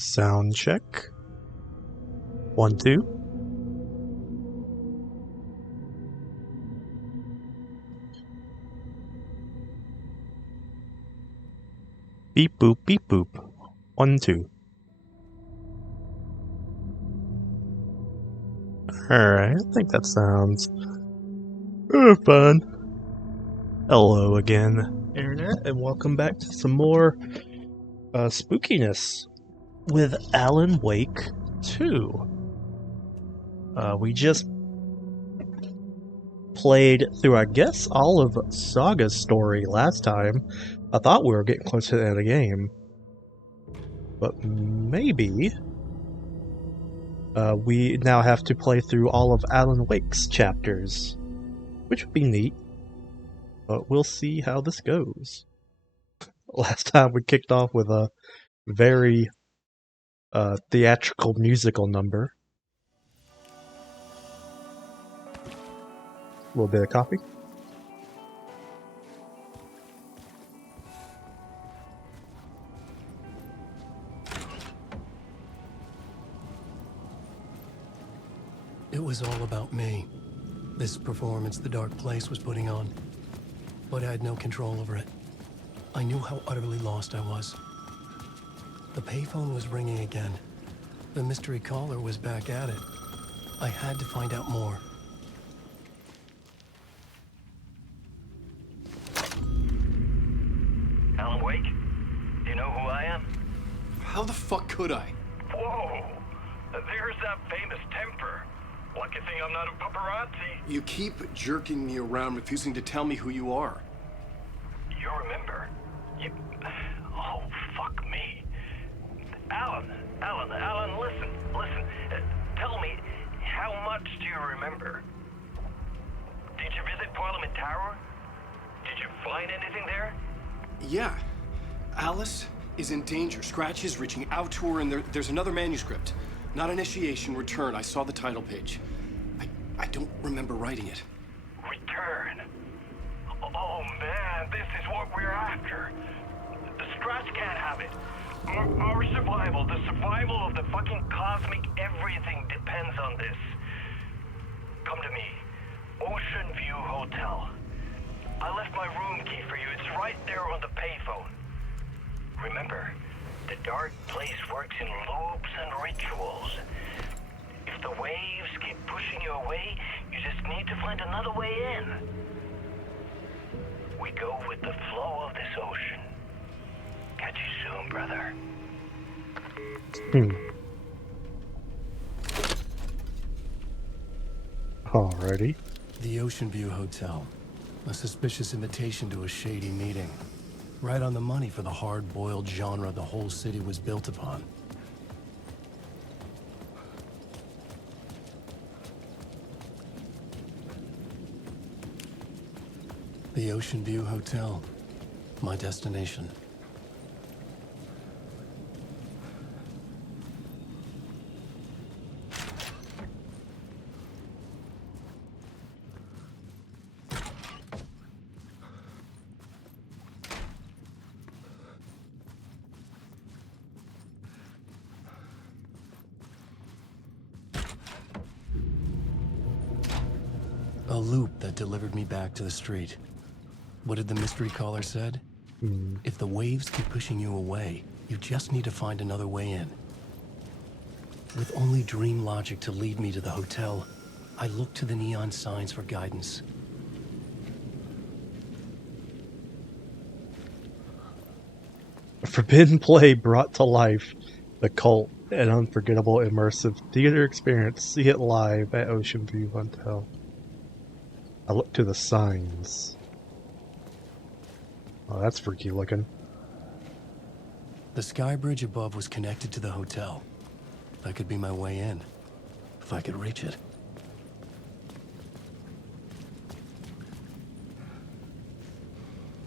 Sound check. 1, 2. Beep boop, beep boop. 1, 2. Alright, I think that sounds fun. Hello again, Internet, and welcome back to some more spookiness with Alan Wake 2. We just played through, I guess, all of Saga's story last time. I thought we were getting close to the end of the game. But maybe we now have to play through all of Alan Wake's chapters, which would be neat. But we'll see how this goes. Last time we kicked off with a very theatrical musical number. A little bit of coffee. It was all about me. This performance the Dark Place was putting on. But I had no control over it. I knew how utterly lost I was. The payphone was ringing again. The mystery caller was back at it. I had to find out more. Alan Wake? Do you know who I am? How the fuck could I? Whoa! There's that famous temper. Lucky thing I'm not a paparazzi. You keep jerking me around, refusing to tell me who you are. You remember? You... Oh, fuck me. Alan, listen. Tell me, how much do you remember? Did you visit Parliament Tower? Did you find anything there? Yeah. Alice is in danger. Scratch is reaching out to her, and there's another manuscript. Not initiation, return. I saw the title page. I don't remember writing it. Return? Oh man, this is what we're after. The Scratch can't have it. Our survival, the survival of the fucking cosmic everything depends on this. Come to me. Ocean View Hotel. I left my room key for you. It's right there on the payphone. Remember, the Dark Place works in loops and rituals. If the waves keep pushing you away, you just need to find another way in. We go with the flow of this ocean. Catch you soon, brother. Alrighty. The Ocean View Hotel. A suspicious invitation to a shady meeting. Right on the money for the hard-boiled genre the whole city was built upon. The Ocean View Hotel. My destination. A loop that delivered me back to the street. What did the mystery caller said? If the waves keep pushing you away, you just need to find another way in. With only dream logic to lead me to the hotel, I looked to the neon signs for guidance. A forbidden play brought to life the cult, an unforgettable immersive theater experience. See it live at Ocean View Hotel. I look to the signs. Oh, that's freaky looking. The sky bridge above was connected to the hotel. That could be my way in, if I could reach it.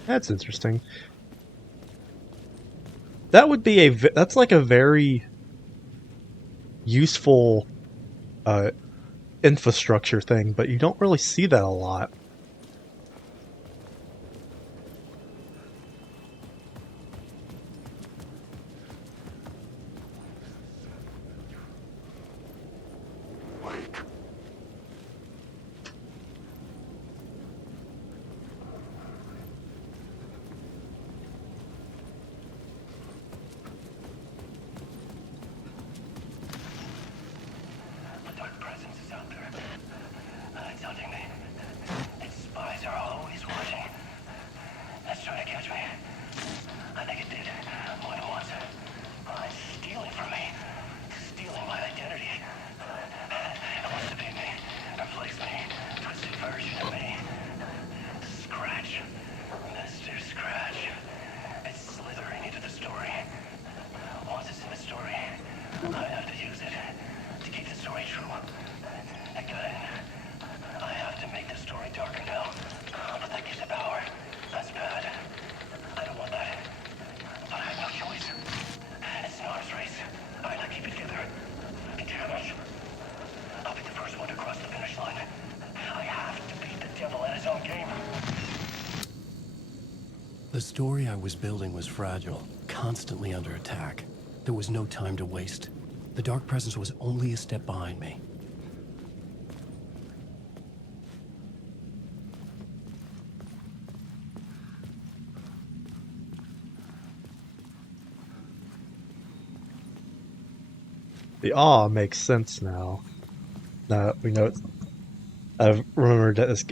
That's interesting. That would be that's like a very useful infrastructure thing, but you don't really see that a lot. The story I was building was fragile, constantly under attack. There was no time to waste. The Dark Presence was only a step behind me. The awe makes sense now. Now we know it's. I've remembered that this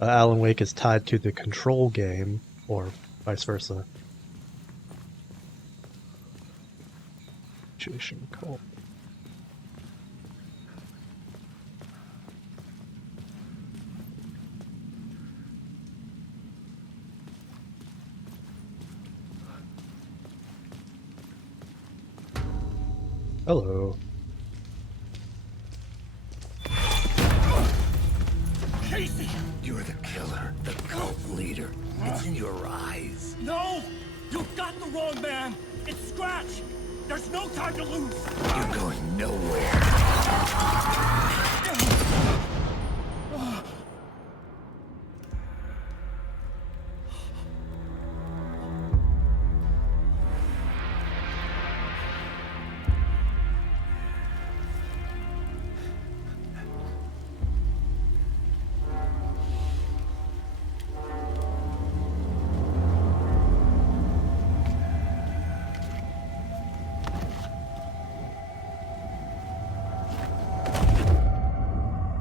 Alan Wake is tied to the Control game, or vice versa. Situation call. Hello. Casey! You're the killer, the cult leader. It's in your eyes. No! You've got the wrong man! It's Scratch! There's no time to lose! You're going nowhere.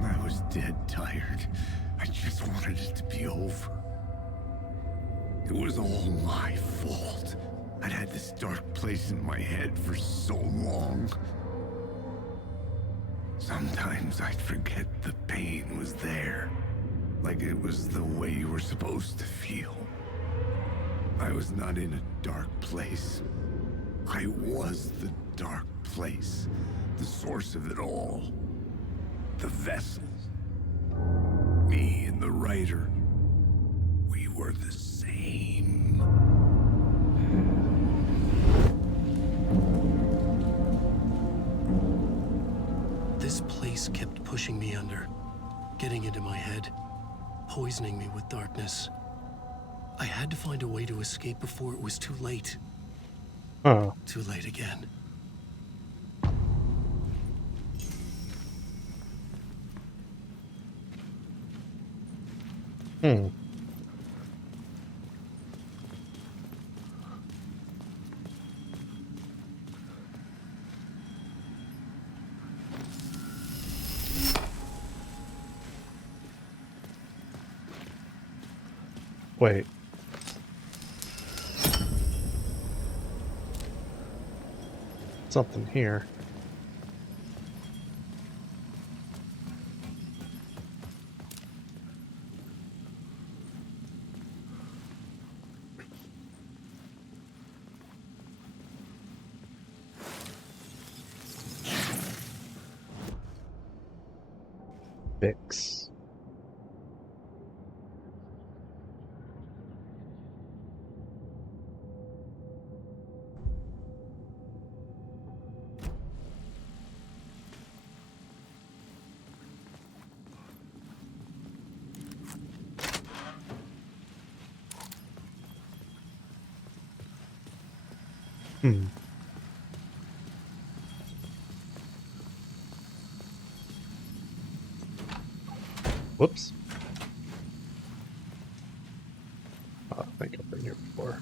I was dead tired. I just wanted it to be over. It was all my fault. I'd had this dark place in my head for so long. Sometimes I'd forget the pain was there. Like it was the way you were supposed to feel. I was not in a dark place. I was the dark place. The source of it all. The vessel. Me and the writer. We were the same. This place kept pushing me under, getting into my head, poisoning me with darkness. I had to find a way to escape before it was too late. Huh. Too late again. Hmm. Wait. Something here. Fix. Hmm. Whoops. Oh, I think I've been here before.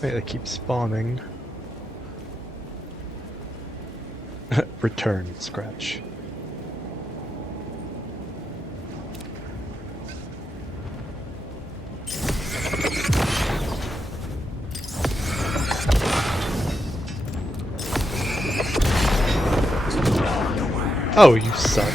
They keep spawning. Return, Scratch. Oh, you suck.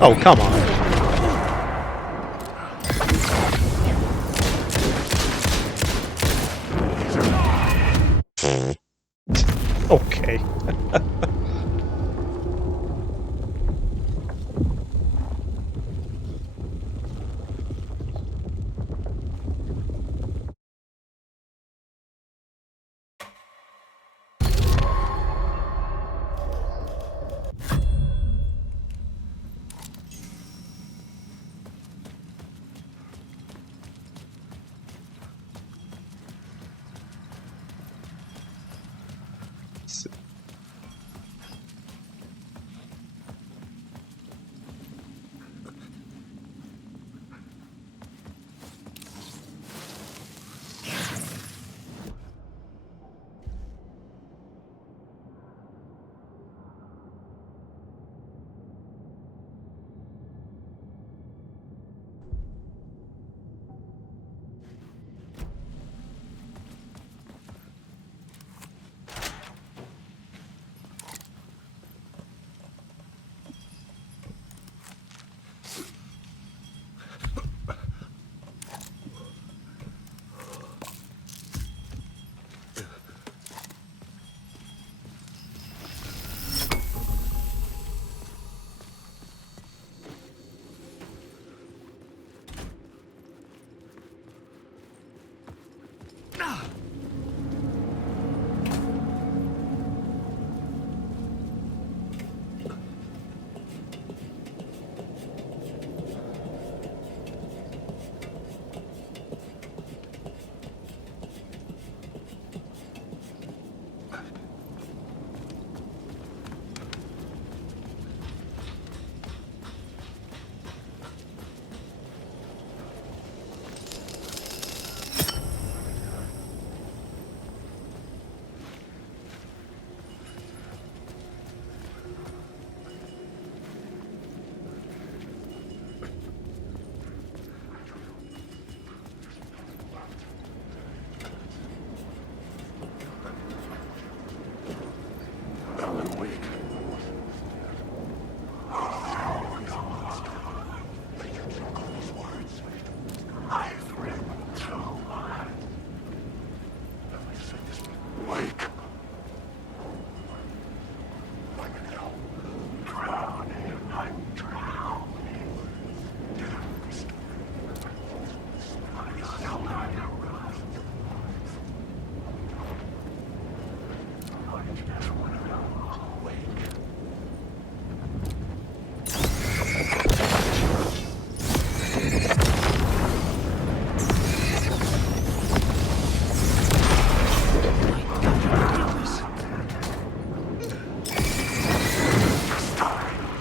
Oh, come on. Okay.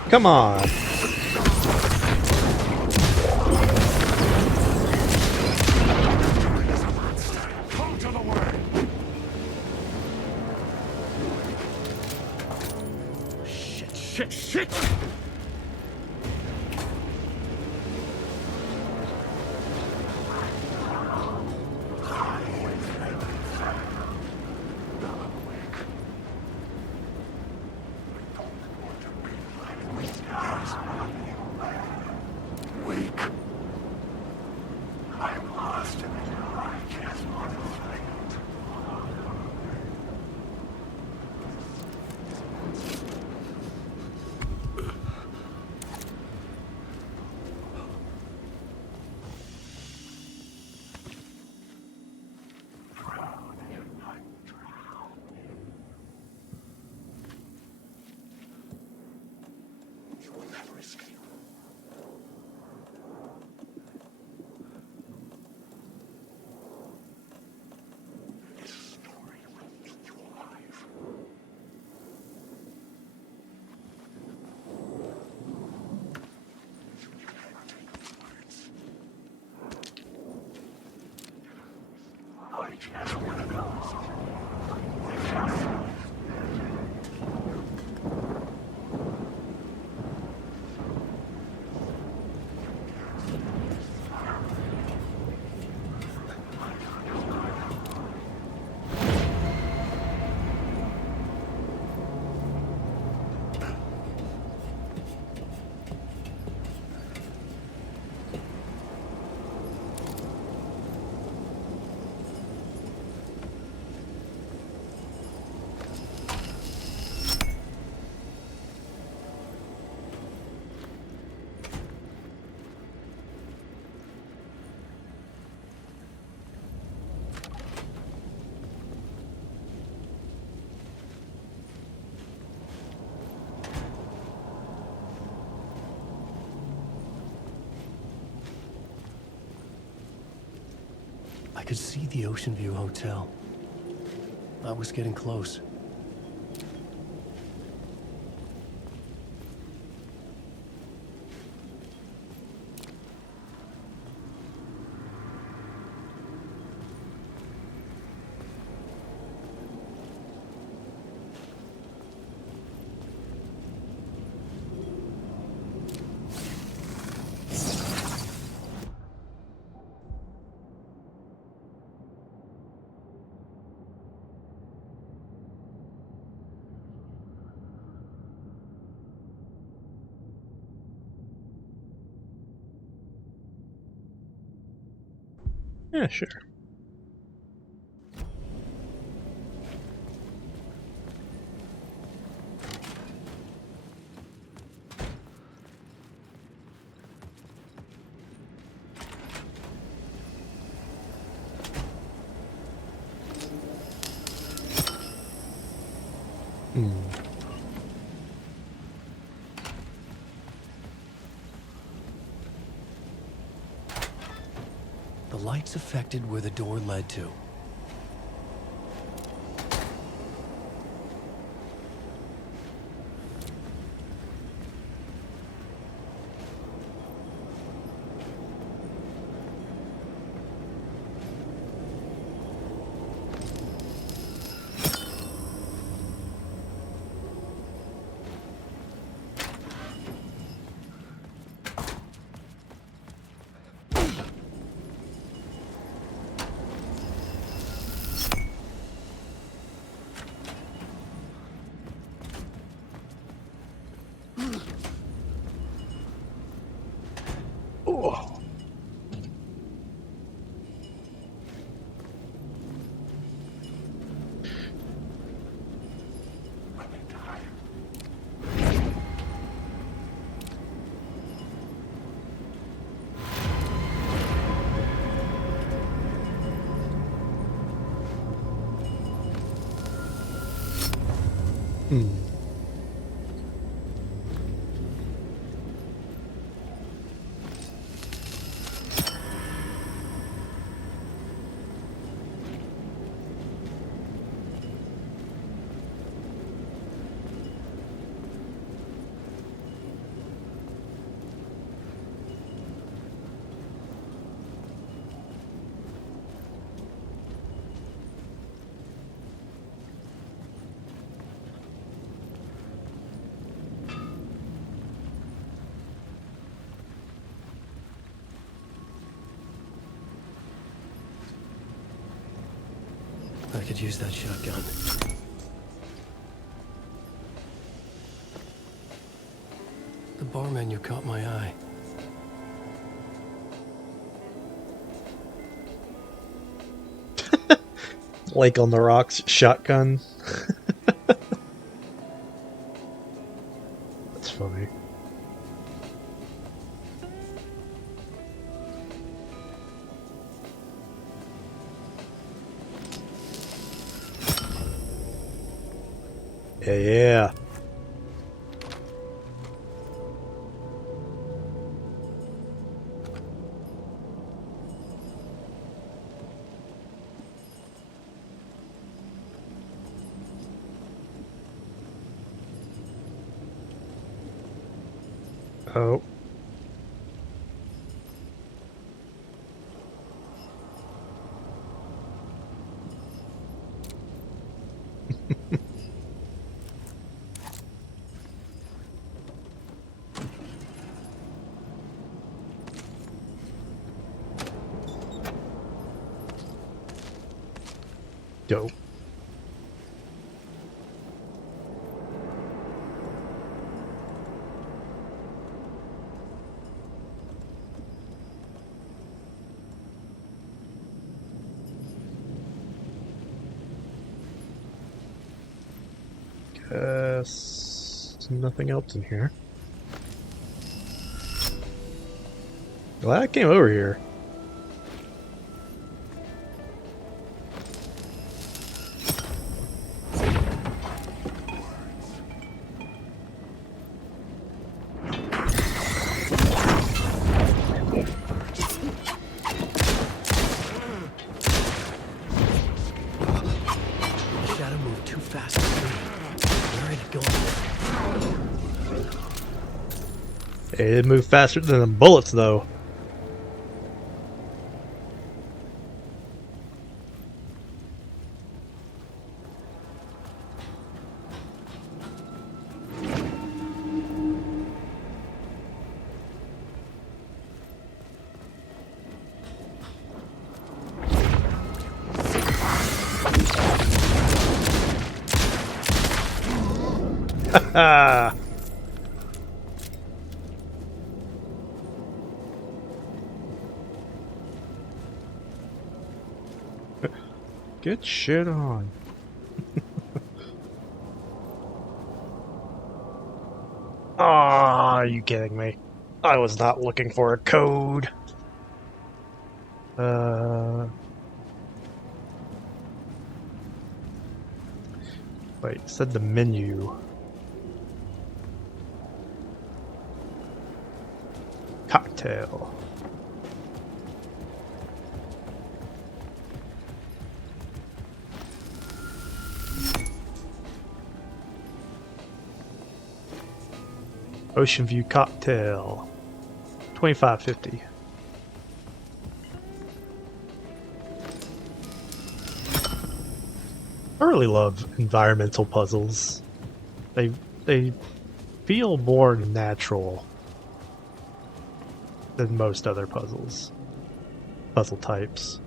Come on. Shit! I could see the Ocean View Hotel. I was getting close. Yeah, sure. The lights affected where the door led to. Oh. I could use that shotgun. The bar menu caught my eye. Like on the Rocks shotgun. That's funny. Yeah. Oh. Dope. Guess nothing else in here. Glad I came over here. Shadow moved too fast for me. Where had it gone? It moved faster than the bullets, though. Ah. Get shit on. Ah, are you kidding me? I was not looking for a code. Wait, it said the menu. Cocktail. Ocean View Cocktail. $25.50. I really love environmental puzzles. They feel more natural than most other puzzle types.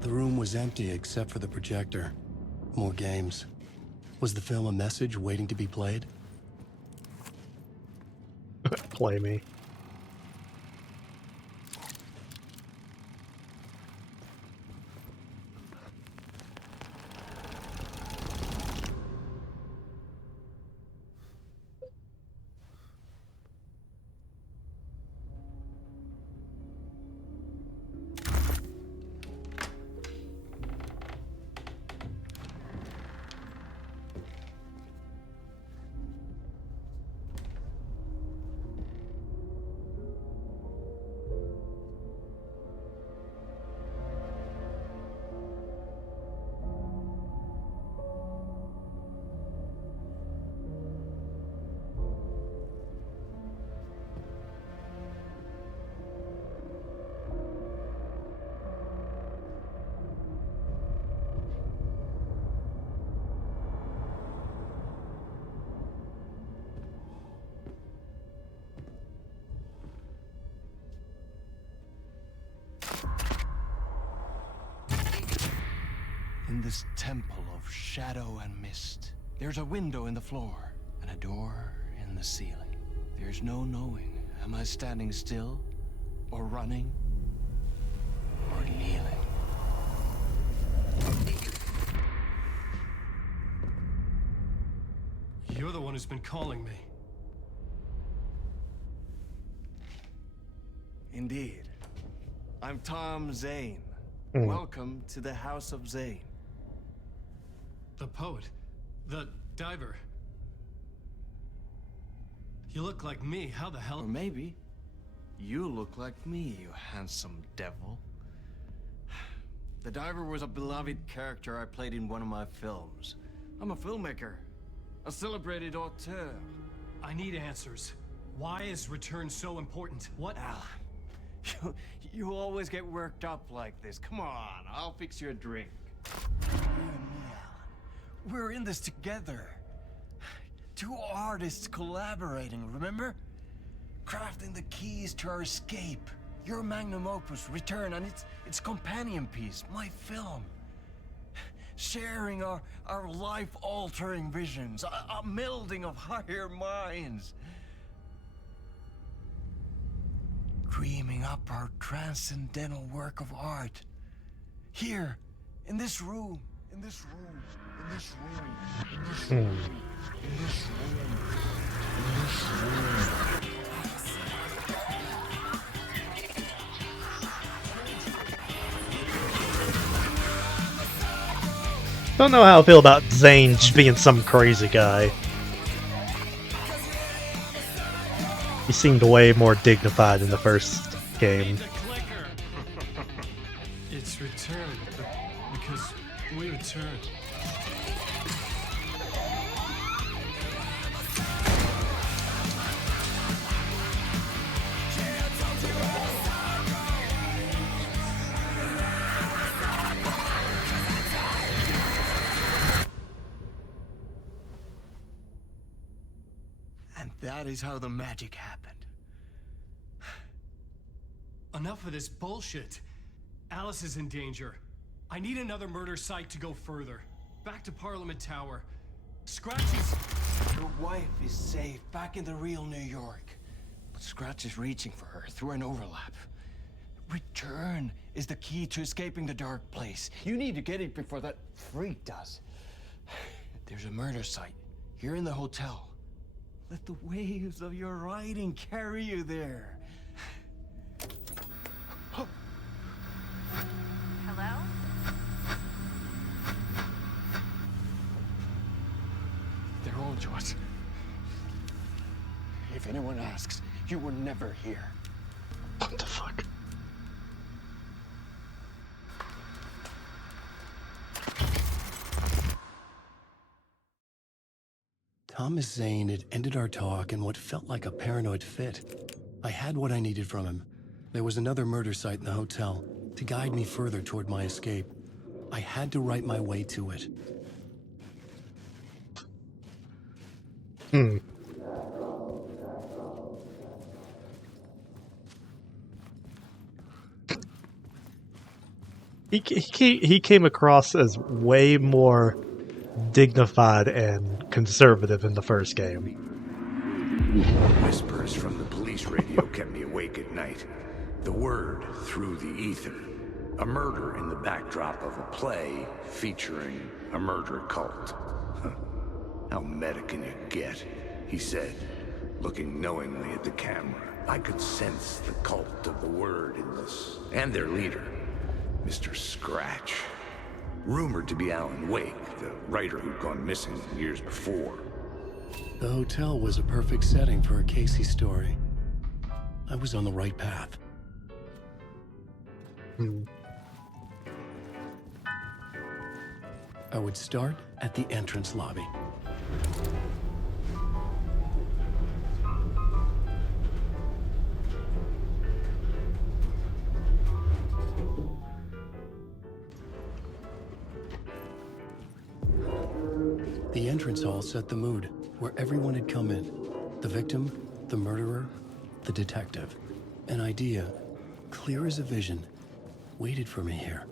The room was empty except for the projector. More games. Was the film a message waiting to be played? Play me. In this temple of shadow and mist, there's a window in the floor and a door in the ceiling. There's no knowing, am I standing still, or running, or kneeling? You're the one who's been calling me. Indeed. I'm Tom Zane. Hmm. Welcome to the House of Zane. The poet. The diver. You look like me. How the Or hell? maybe you look like me, you handsome devil. The diver was a beloved character I played in one of my films. I'm a filmmaker, a celebrated auteur. I need answers. Why is Return so important? What? Al, you always get worked up like this. Come on, I'll fix you a drink. We're in this together. Two artists collaborating, remember? Crafting the keys to our escape. Your magnum opus, Return, and its companion piece, my film. Sharing our life-altering visions, a melding of higher minds. Dreaming up our transcendental work of art. Here, in this room, in this room, in this room, in this room, in this room, in this room. Don't know how I feel about Zane just being some crazy guy. He seemed way more dignified in the first game. The clicker. It's Return. Because we return. And that is how the magic happened. Enough of this bullshit. Alice is in danger. I need another murder site to go further. Back to Parliament Tower. Scratchy's... Your wife is safe back in the real New York. But Scratch is reaching for her through an overlap. Return is the key to escaping the dark place. You need to get it before that freak does. There's a murder site here in the hotel. Let the waves of your writing carry you there. Hello? They're on to us. If anyone asks, you were never here. What the fuck? Thomas Zane had ended our talk in what felt like a paranoid fit. I had what I needed from him. There was another murder site in the hotel to guide me further toward my escape. I had to write my way to it. He came across as way more dignified and conservative in the first game. Whispers from the police radio kept me awake at night. The word through the ether. A murder in the backdrop of a play featuring a murder cult. How meta can you get? He said, looking knowingly at the camera. I could sense the cult of the word in this, and their leader, Mr. Scratch. Rumored to be Alan Wake, the writer who'd gone missing years before. The hotel was a perfect setting for a Casey story. I was on the right path. I would start at the entrance lobby. The entrance hall set the mood, where everyone had come in. The victim, the murderer, the detective. An idea, clear as a vision, waited for me here.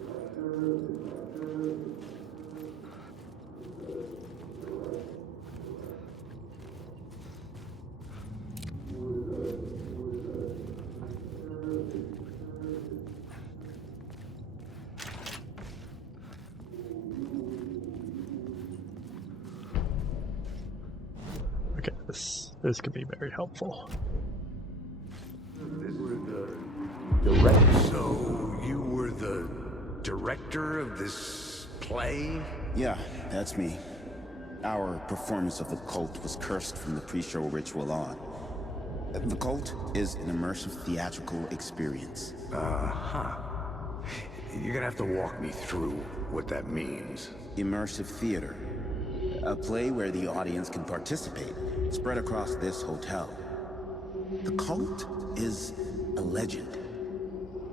This could be very helpful. So, you were the director of this play? Yeah, that's me. Our performance of The Cult was cursed from the pre-show ritual on. The Cult is an immersive theatrical experience. Uh-huh. You're gonna have to walk me through what that means. Immersive theater. A play where the audience can participate, spread across this hotel. The Cult is a legend.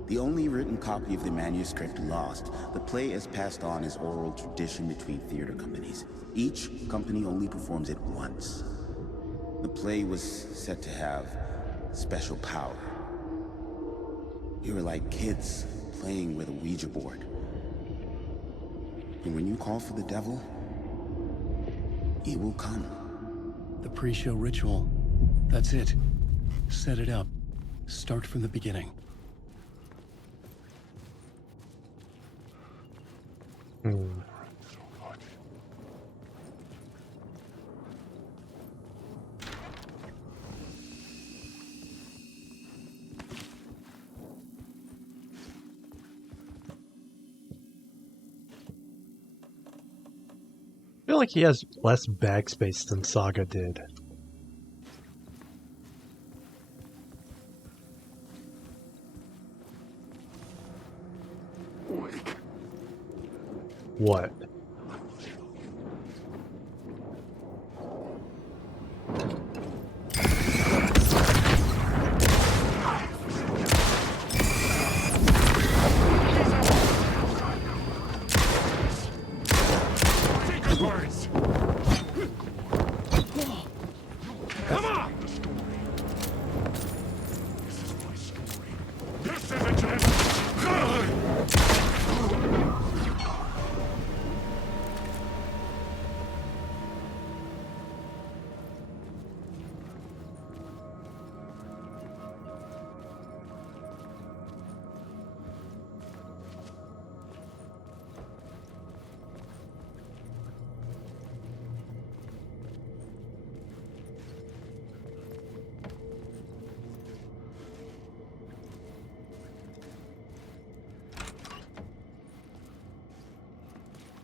The only written copy of the manuscript lost, the play is passed on as oral tradition between theater companies. Each company only performs it once. The play was said to have special power. We were like kids playing with a Ouija board. And when you call for the devil, he will come. The pre-show ritual. That's it. Set it up. Start from the beginning. I feel like he has less bag space than Saga did. What? Come on! This isn't it!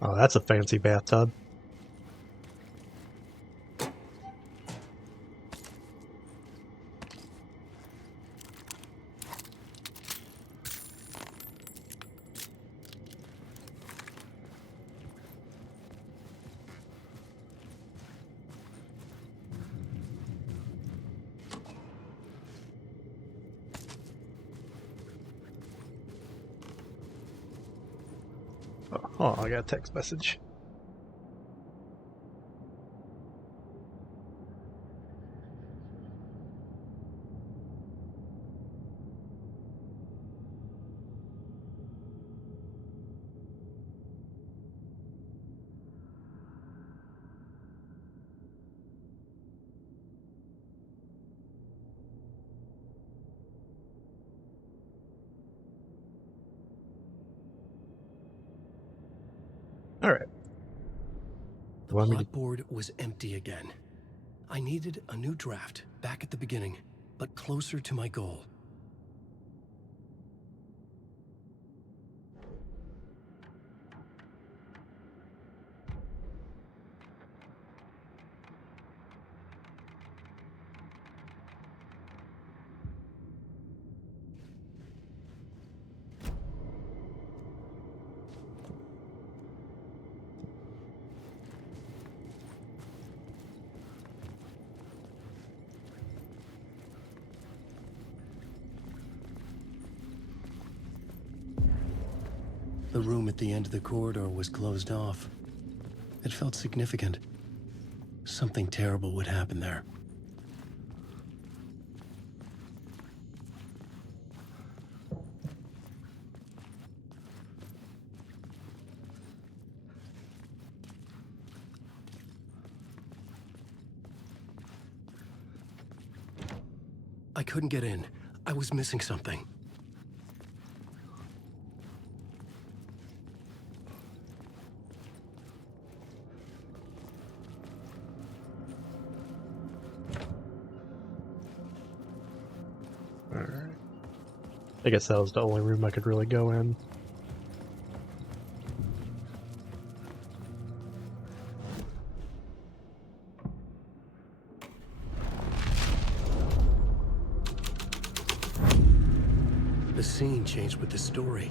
Oh, that's a fancy bathtub. Oh, I got a text message. All right. The Want me plot board was empty again. I needed a new draft, back at the beginning, but closer to my goal. The room at the end of the corridor was closed off. It felt significant. Something terrible would happen there. I couldn't get in. I was missing something. I guess that was the only room I could really go in. The scene changed with the story.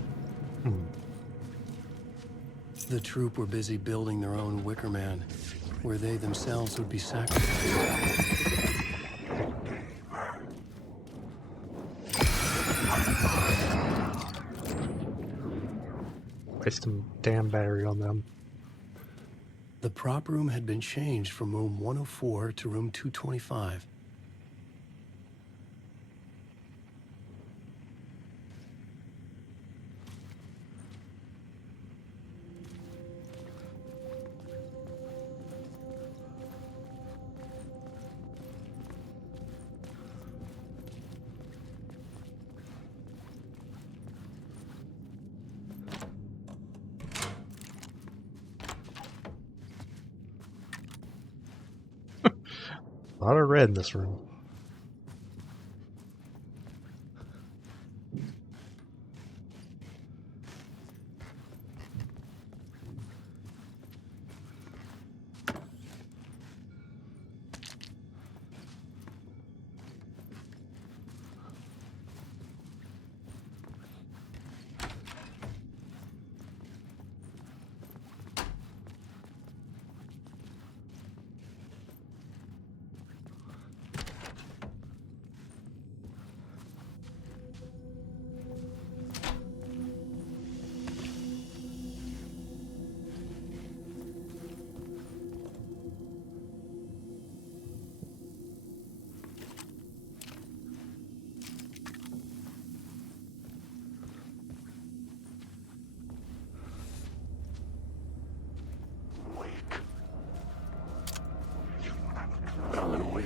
The troop were busy building their own Wicker Man, where they themselves would be sacrificed. Waste some damn battery on them. The prop room had been changed from room 104 to room 225. A lot of red in this room. Alan Wake.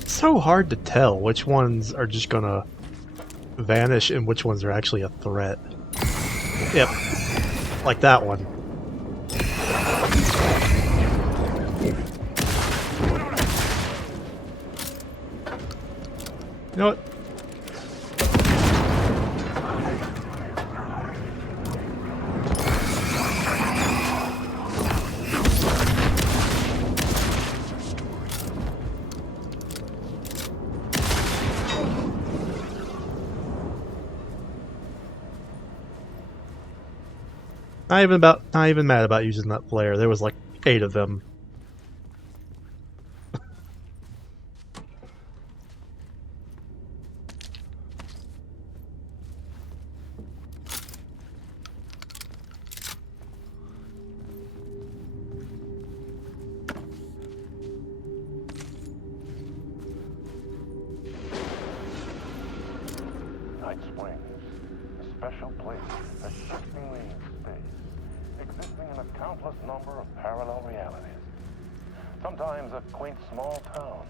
It's so hard to tell which ones are just gonna vanish and which ones are actually a threat. Yep. Like that one. You know what? Not even mad about using that flare. There was like 8 of them. Night Springs, a special place, a shiftingly in space, existing in a countless number of parallel realities. Sometimes a quaint small town,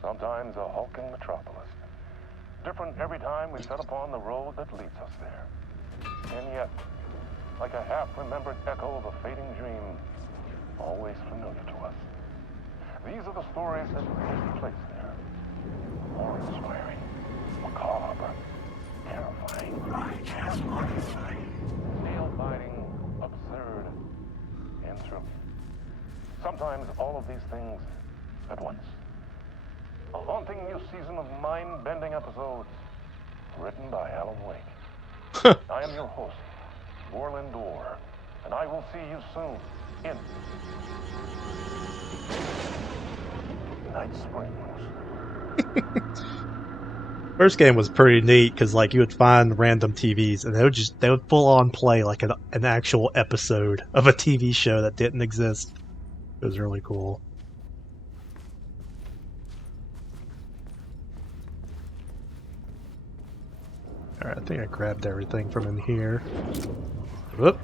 sometimes a hulking metropolis. Different every time we set upon the road that leads us there. And yet, like a half-remembered echo of a fading dream, always familiar to us. These are the stories that take place there. Awe-inspiring, macabre, terrifying, nail-biting, absurd, and true. Sometimes all of these things at once. A haunting new season of mind-bending episodes written by Alan Wake. I am your host, Warland Dorr, and I will see you soon in Night Springs. First game was pretty neat because like you would find random TVs and they would full on play like an actual episode of a TV show that didn't exist. It was really cool. Alright, I think I grabbed everything from in here. Whoop.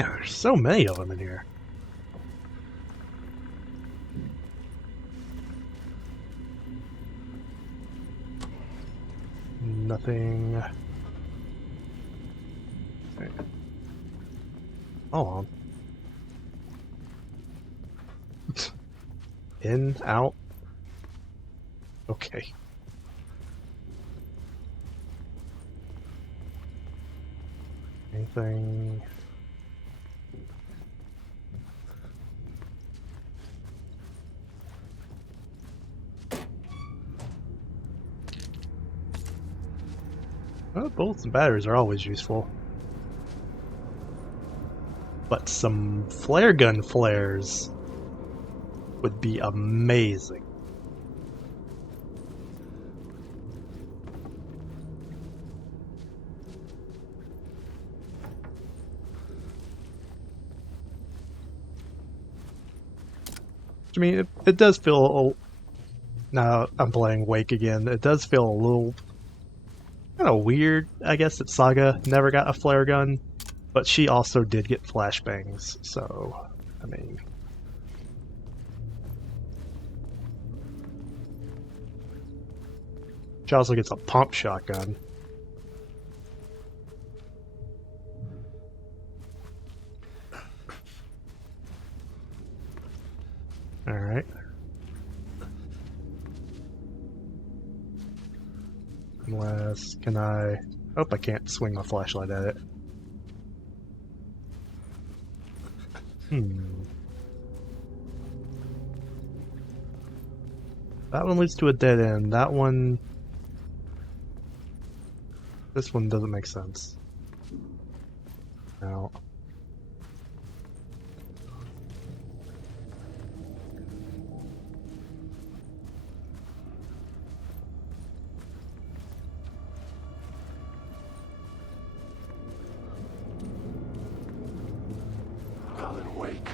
Man, there's so many of them in here. Nothing. Hold on. In, out. Okay. Anything? Well, bullets and batteries are always useful. But some flare gun flares would be amazing. I mean, it does feel... Now I'm playing Wake again. It does feel a little... kind of weird, I guess, that Saga never got a flare gun. But she also did get flashbangs, so... I mean... She also gets a pump shotgun. Alright. Unless, can I... Hope I can't swing my flashlight at it. That one leads to a dead end. That one... This one doesn't make sense. Now... Alan Wake.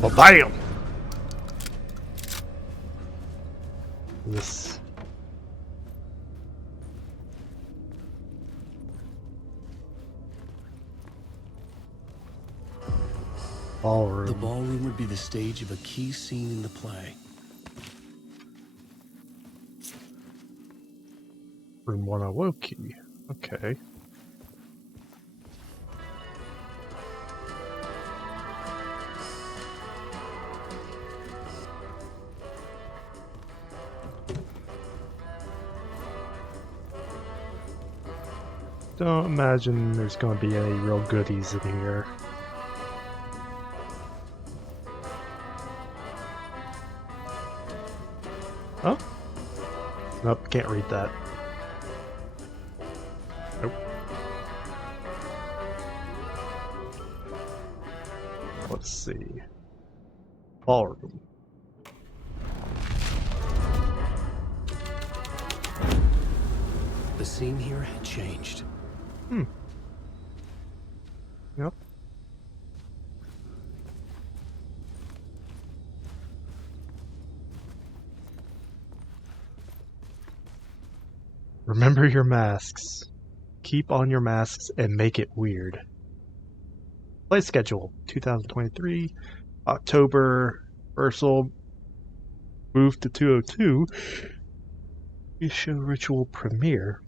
Well, bam! This... Ballroom. The ballroom would be the stage of a key scene in the play. Room 101 key. Okay. Don't imagine there's going to be any real goodies in here. Oh? Nope, can't read that. Nope. Let's see. Ballroom. The scene here had changed. Yep. Remember your masks. Keep on your masks and make it weird. Play schedule 2023, October, Reversal, move to 202. Show ritual premiere.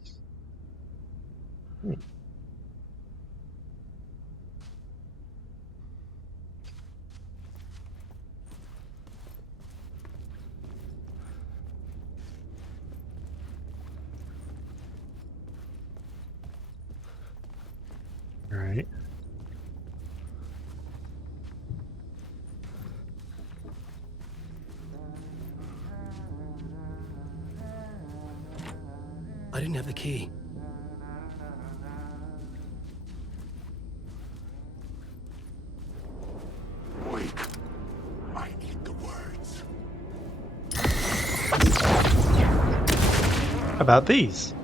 Alright. I didn't have the key. Wake. I need the words. How about these?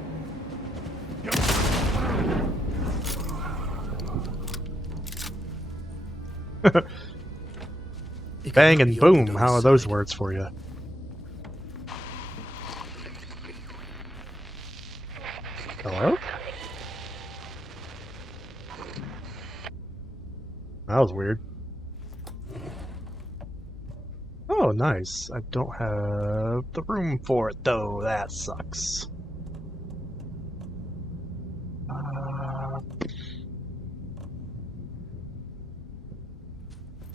It could Bang not and be opened boom. on How this are those side. words for you? Hello? That was weird. Oh, nice. I don't have the room for it, though. That sucks.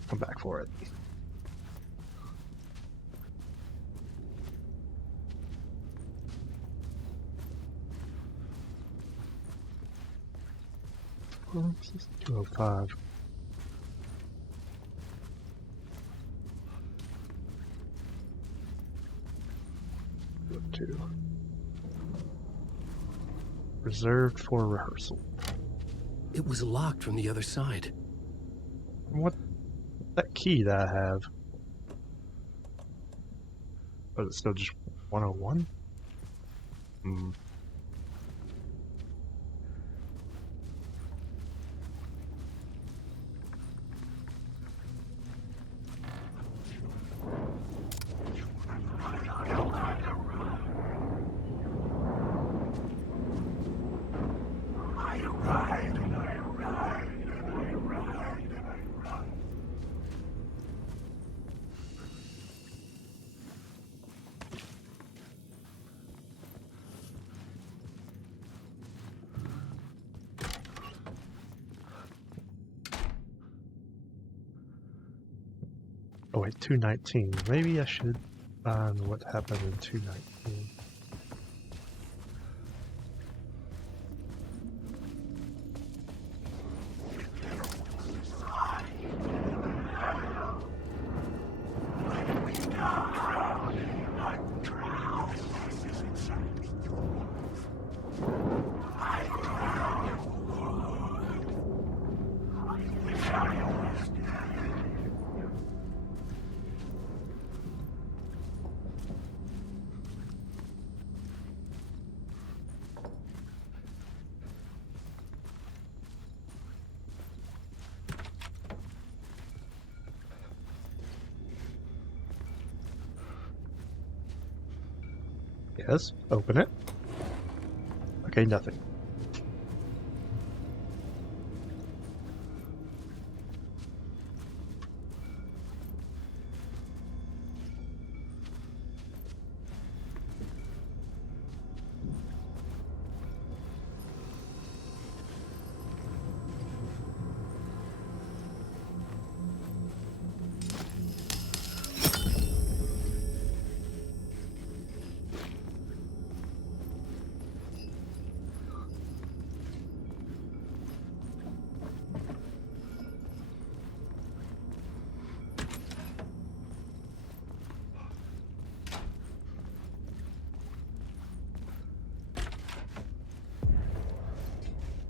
Come back for it. This is 205. Two. Reserved for rehearsal. It was locked from the other side. What? That key that I have. Oh, it's still just 101? Hmm. Oh wait, 219. Maybe I should find what happened in 219. Yes, open it. Okay, nothing.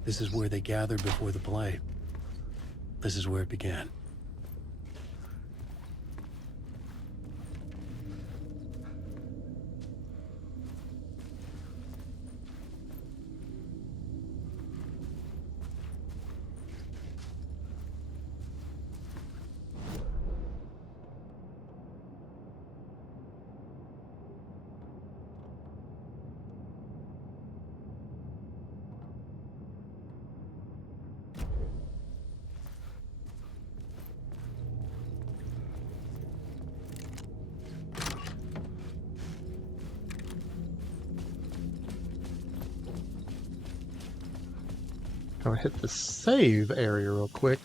This is where they gathered before the play. This is where it began. I'm gonna hit the save area real quick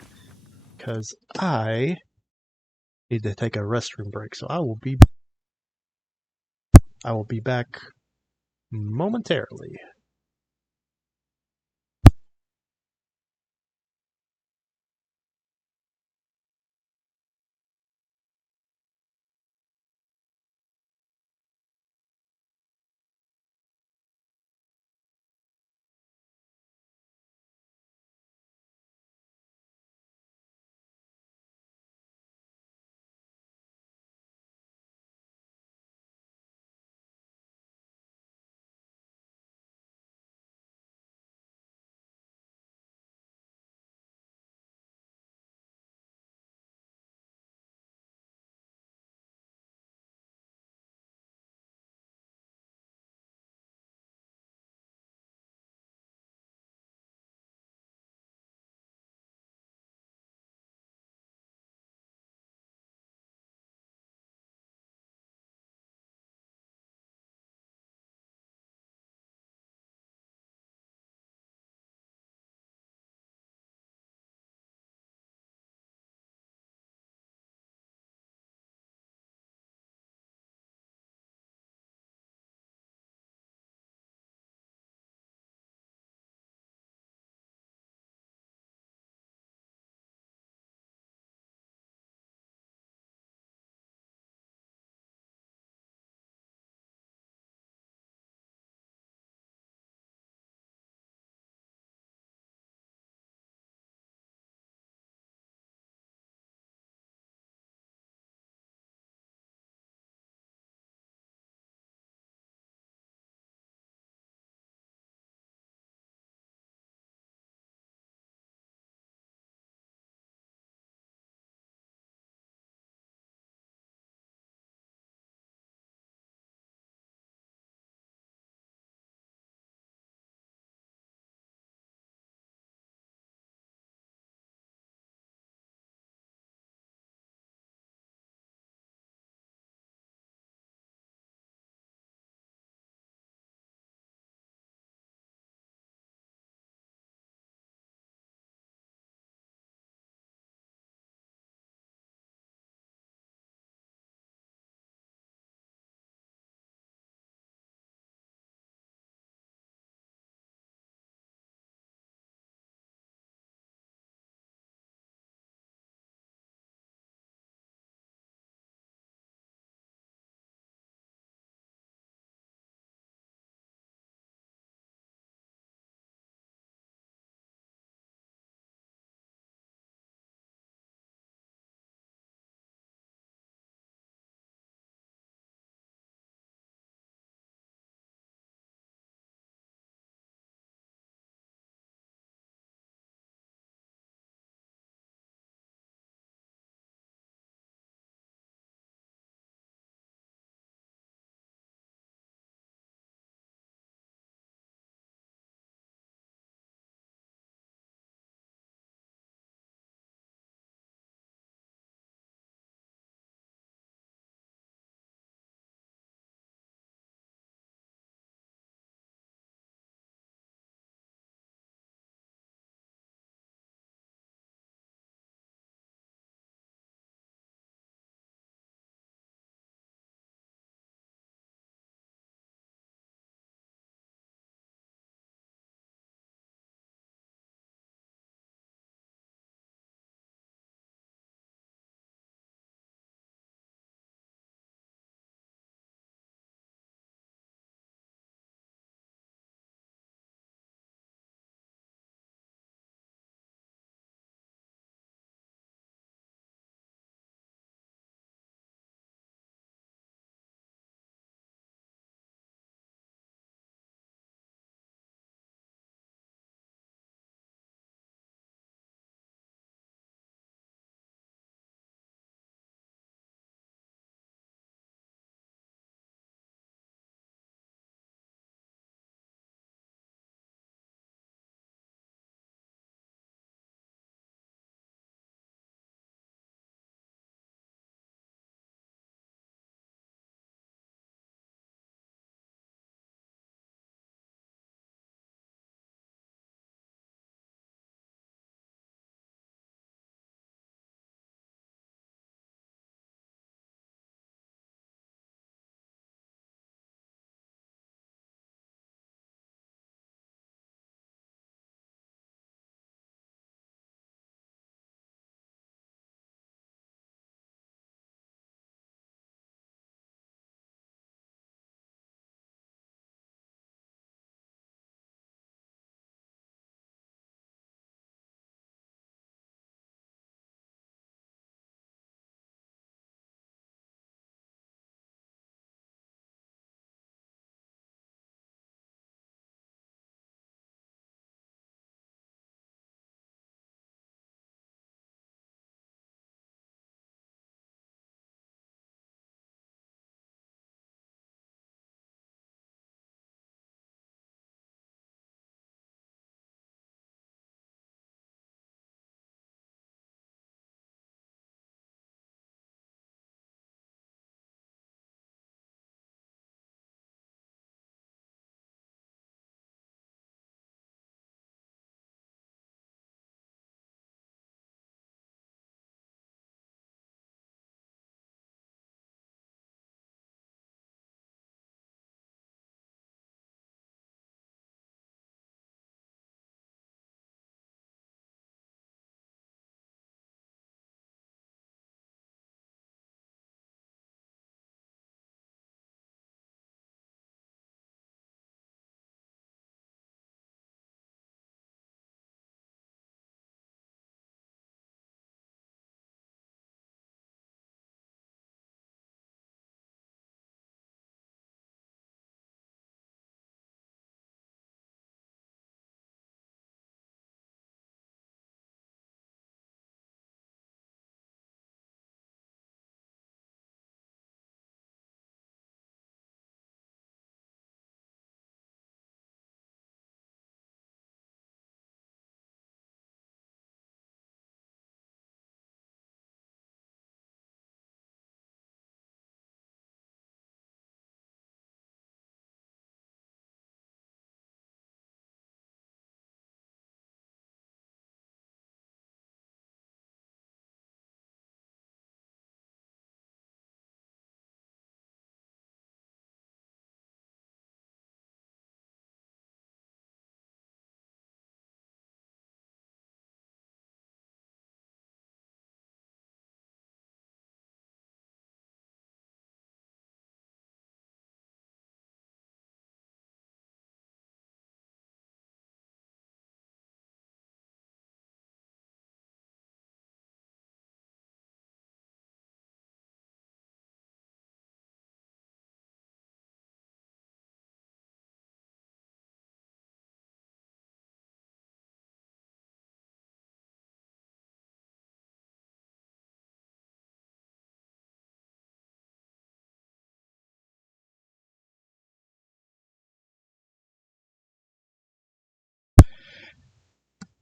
because I need to take a restroom break. So I will be back momentarily.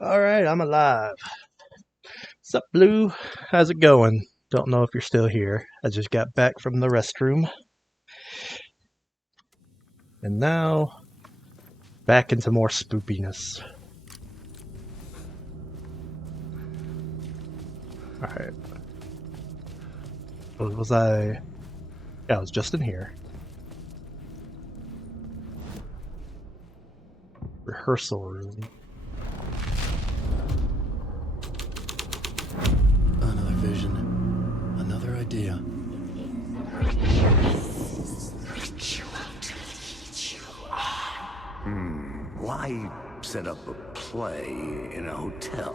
Alright, I'm alive. What's up, Blue? How's it going? Don't know if you're still here. I just got back from the restroom. And now, back into more spoopiness. Alright. Was I... Yeah, I was just in here. Rehearsal room. Another vision. Another idea. Why set up a play in a hotel?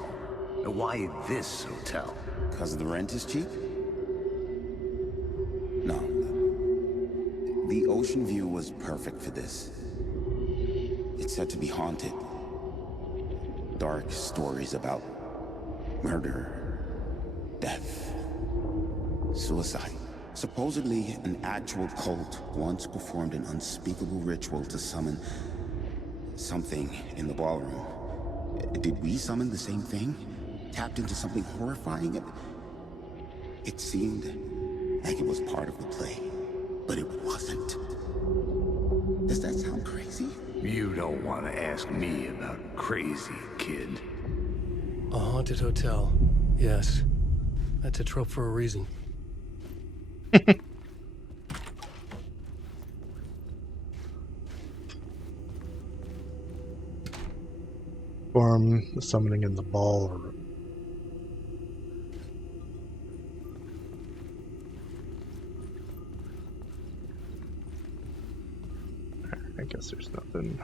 Why this hotel? Because the rent is cheap? No. The ocean view was perfect for this. It's said to be haunted. Dark stories about murder, death, suicide. Supposedly, an actual cult once performed an unspeakable ritual to summon something in the ballroom. Did we summon the same thing? Tapped into something horrifying? It seemed like it was part of the play, but it wasn't. Does that sound crazy? You don't want to ask me about crazy, kid. A haunted hotel. Yes. That's a trope for a reason. Form the summoning in the ballroom. I guess there's nothing.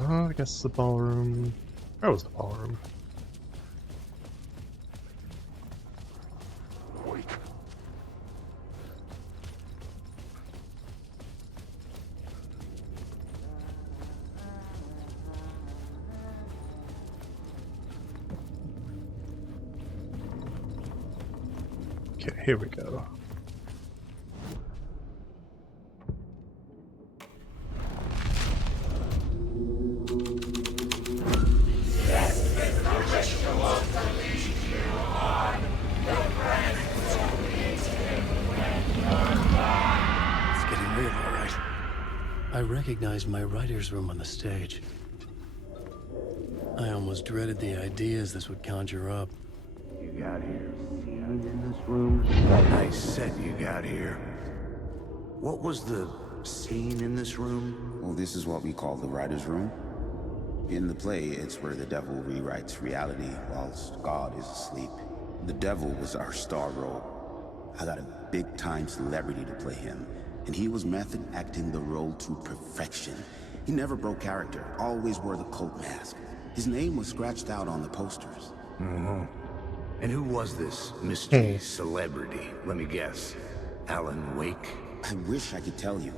I guess the ballroom. Where was the ballroom? Okay, here we go. I recognized my writer's room on the stage. I almost dreaded the ideas this would conjure up. You got here scene in this room? I said you got here. What was the scene in this room? Well, this is what we call the writer's room. In the play, it's where the devil rewrites reality whilst God is asleep. The devil was our star role. I got a big-time celebrity to play him, and he was method acting the role to perfection. He never broke character, always wore the cult mask. His name was scratched out on the posters. Mm-hmm. And who was this mystery celebrity? Let me guess. Alan Wake? I wish I could tell you,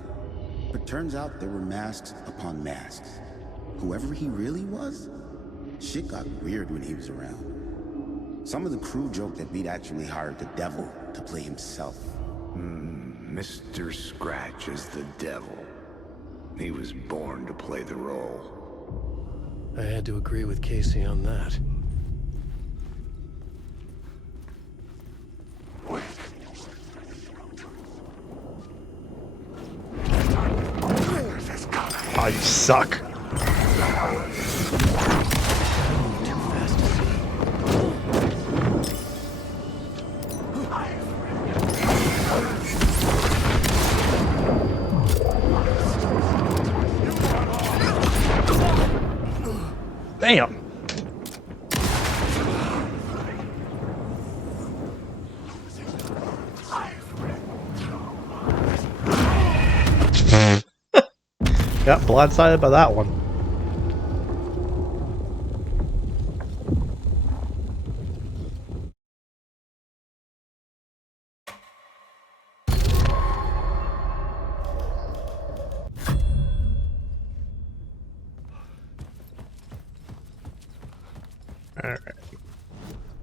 but turns out there were masks upon masks. Whoever he really was, shit got weird when he was around. Some of the crew joked that we'd actually hired the devil to play himself. Mr. Scratch is the devil. He was born to play the role. I had to agree with Casey on that. Oh, you suck. Damn. Got blindsided by that one. Alright.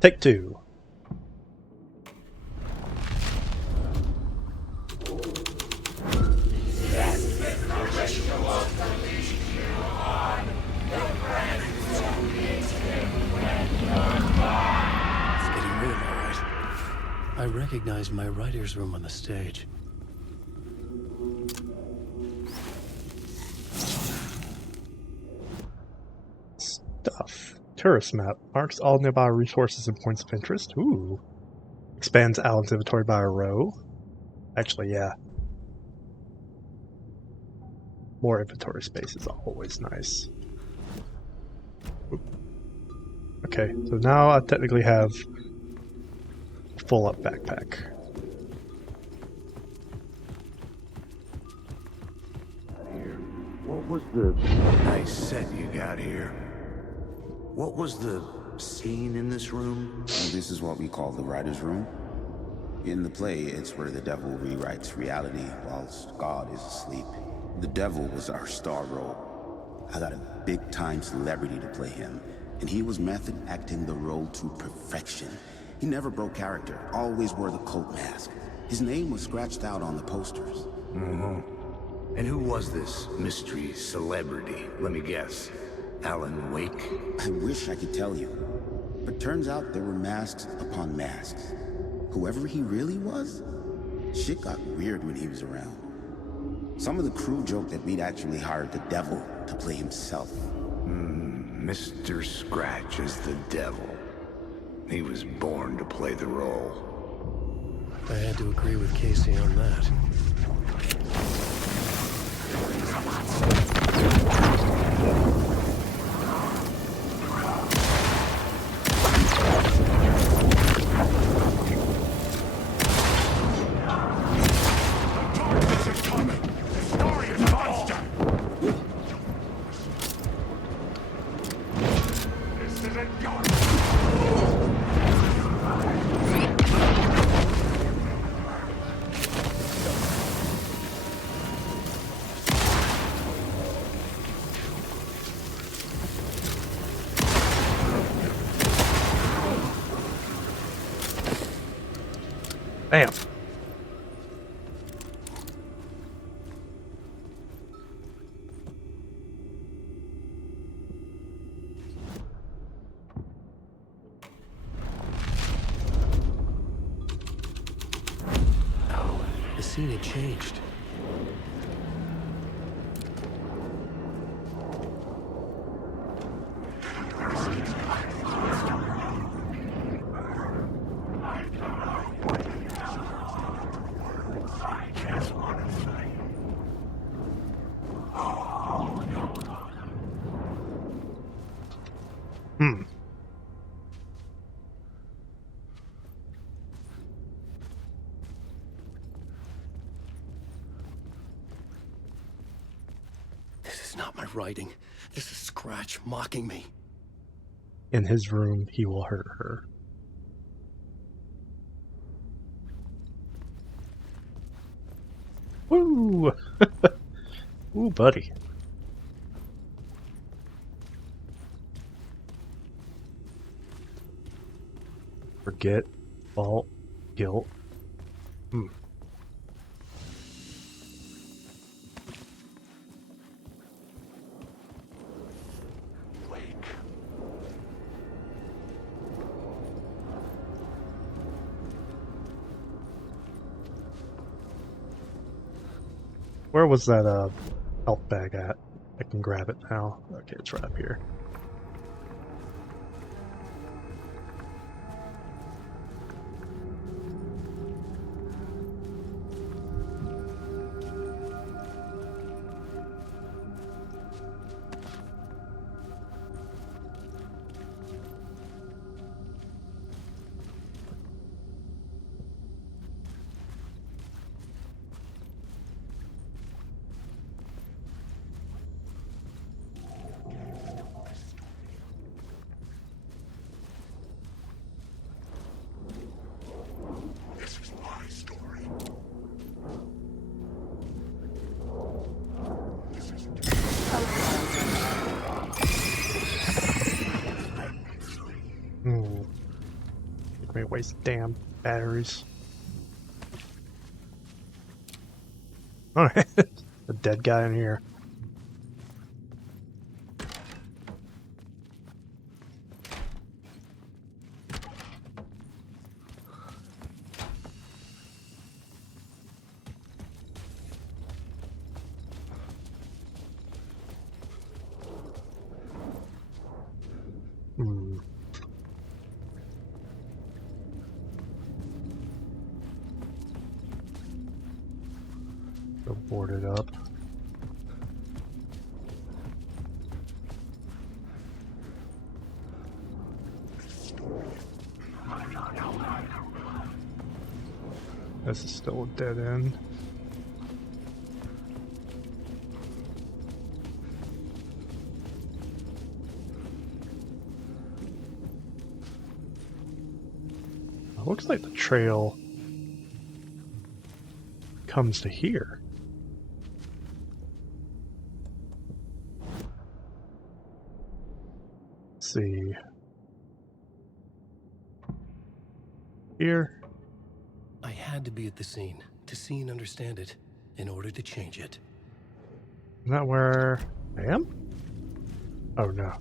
Take two. It's getting real, all right. I recognized my writer's room on the stage. Stuff. Tourist map. Marks all nearby resources and points of interest. Ooh. Expands Alan's inventory by a row. Actually, yeah. More inventory space is always nice. Oop. Okay, so now I technically have a full up backpack. What was the nice set you got here? What was the scene in this room? This is what we call the writer's room. In the play, it's where the devil rewrites reality whilst God is asleep. The devil was our star role. I got a big-time celebrity to play him, and he was method acting the role to perfection. He never broke character, always wore the cult mask. His name was scratched out on the posters. And who was this mystery celebrity? Let me guess. Alan Wake? I wish I could tell you, but turns out there were masks upon masks. Whoever he really was, shit got weird when he was around. Some of the crew joked that we'd actually hired the devil to play himself. Mr. Scratch is the devil. He was born to play the role. I had to agree with Casey on that. Bam. The scene had changed. This is not my writing. This is Scratch mocking me. In his room, he will hurt her. Woo! Ooh, buddy. Forget, fault, guilt. Where was that health bag at? I can grab it now. Okay, it's right up here. Can't waste damn batteries. Alright. A dead guy in here. Hmm. Go board it up. This is still a dead end. Looks like the trail comes to here. Let's see. Here. I had to be at the scene to see and understand it in order to change it. Isn't that where I am? Oh no.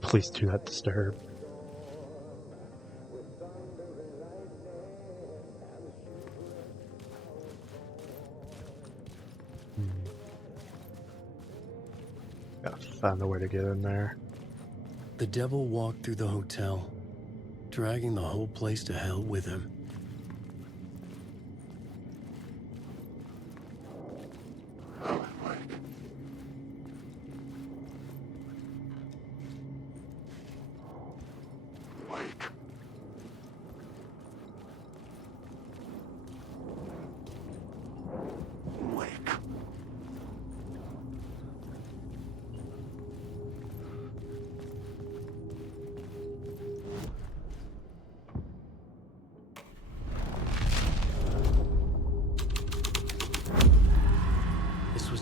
Please do not disturb. Gotta find a way to get in there. The devil walked through the hotel, dragging the whole place to hell with him.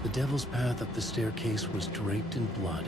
The devil's path up the staircase was draped in blood.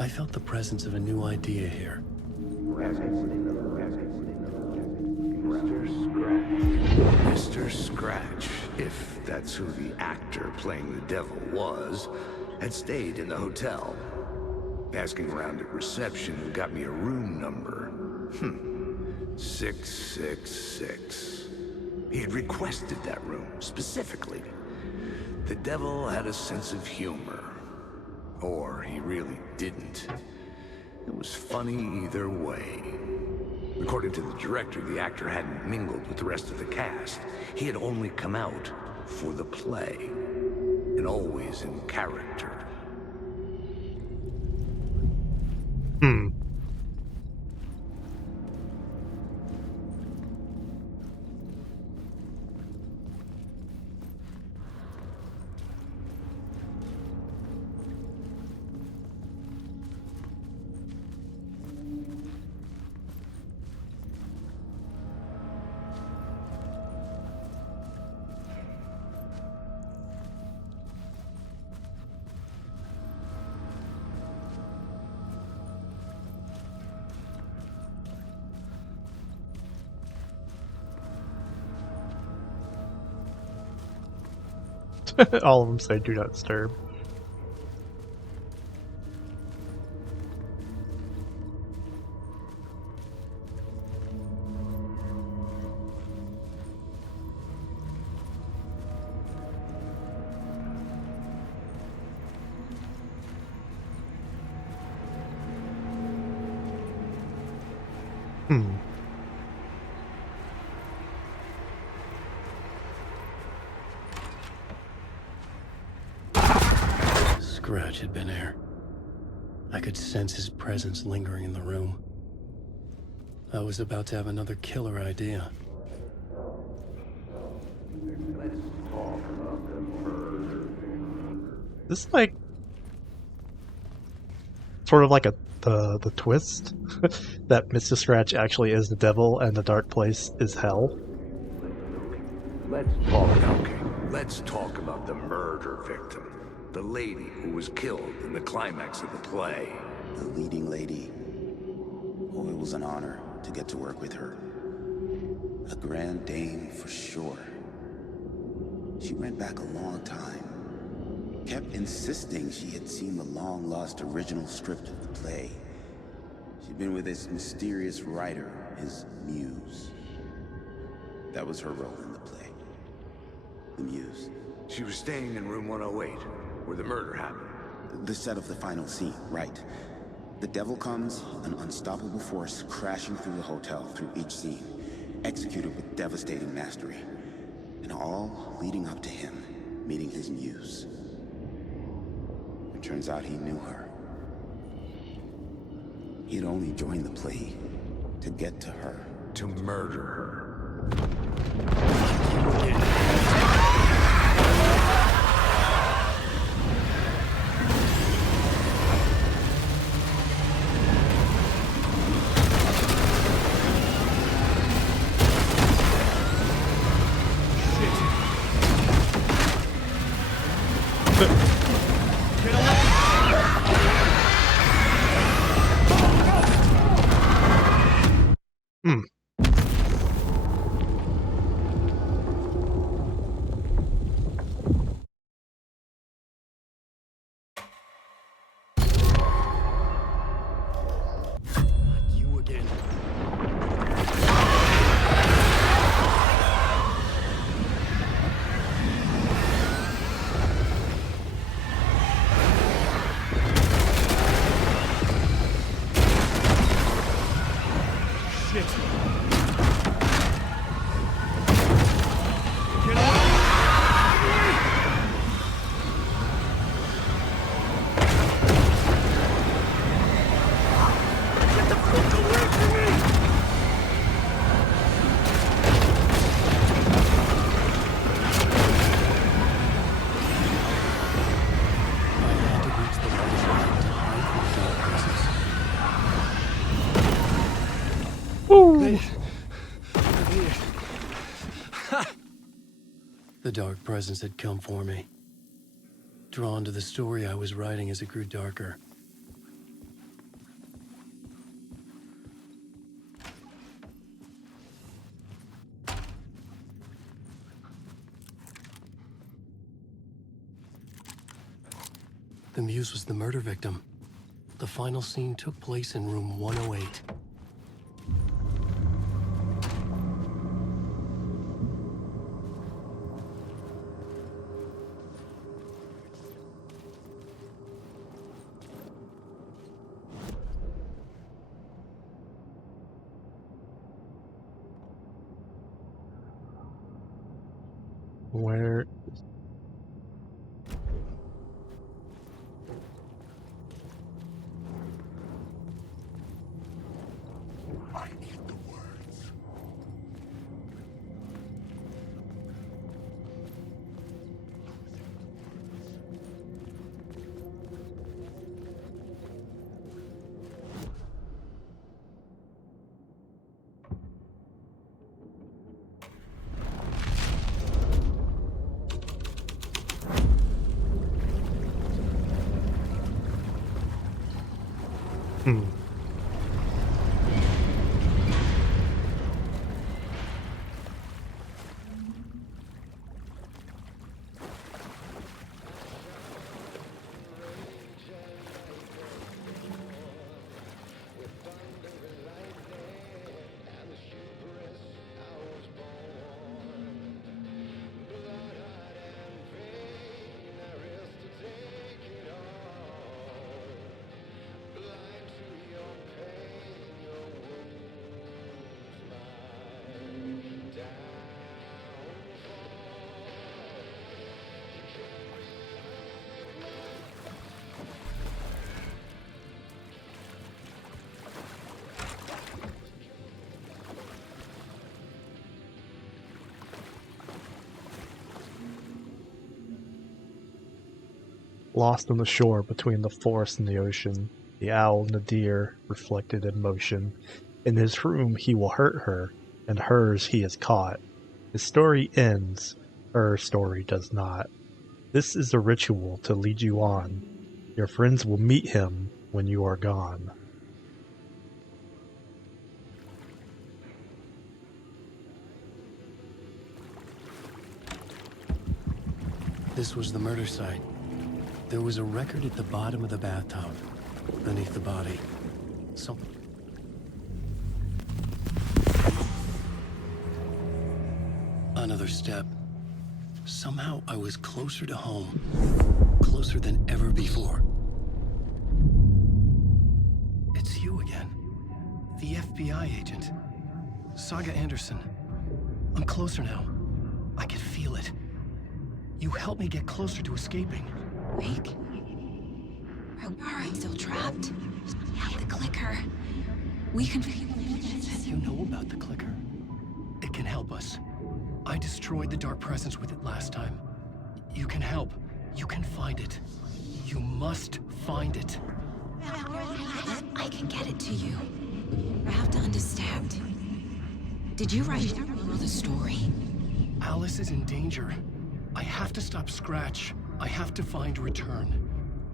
I felt the presence of a new idea here. Mr. Scratch, if that's who the actor playing the devil was, had stayed in the hotel. Asking around at reception got me a room number. 666. He had requested that room, specifically. The devil had a sense of humor. Or he really didn't. It was funny either way. According to the director, the actor hadn't mingled with the rest of the cast. He had only come out for the play. And always in character. All of them say do not disturb. Scratch had been here. I could sense his presence lingering in the room. I was about to have another killer idea. This is like sort of like the twist that Mr. Scratch actually is the devil and the dark place is hell. Let's talk about the murder victim. The lady who was killed in the climax of the play. The leading lady. Oh, it was an honor to get to work with her. A grand dame for sure. She went back a long time. Kept insisting she had seen the long-lost original script of the play. She'd been with this mysterious writer, his muse. That was her role in the play. The muse. She was staying in room 108, where the murder happened. The set of the final scene, right. The devil comes, an unstoppable force crashing through the hotel through each scene, executed with devastating mastery. And all leading up to him meeting his muse. It turns out he knew her. He had only joined the play to get to her. To murder her. The dark presence had come for me. Drawn to the story I was writing as it grew darker. the Muse was the murder victim. The final scene took place in room 108. Where? I need the words. Hmm. Lost on the shore between the forest and the ocean, the owl and the deer reflected in motion. In his room he will hurt her, and hers he is caught. His story ends, her story does not. This is the ritual to lead you on. Your friends will meet him when you are gone. This was the murder site. There was a record at the bottom of the bathtub, beneath the body. Another step. Somehow I was closer to home. Closer than ever before. It's you again. The FBI agent. Saga Anderson. I'm closer now. I can feel it. You helped me get closer to escaping. Rick? Are you still trapped? The clicker. We can... You know about the clicker? It can help us. I destroyed the dark presence with it last time. You can help. You can find it. You must find it. I can get it to you. I have to understand. Did you write the story? Alice is in danger. I have to stop Scratch. I have to find Return.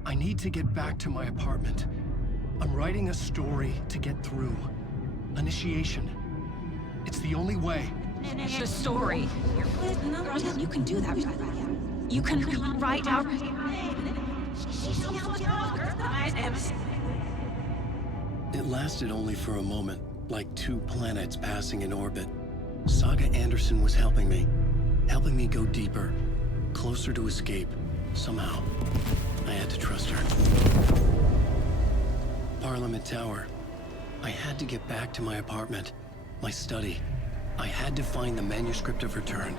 I need to get back to my apartment. I'm writing a story to get through. Initiation. It's the only way. The story. You can do that. You can write out... It lasted only for a moment, like two planets passing in orbit. Saga Anderson was helping me go deeper, closer to escape. Somehow, I had to trust her. Parliament Tower. I had to get back to my apartment, my study. I had to find the manuscript of Return.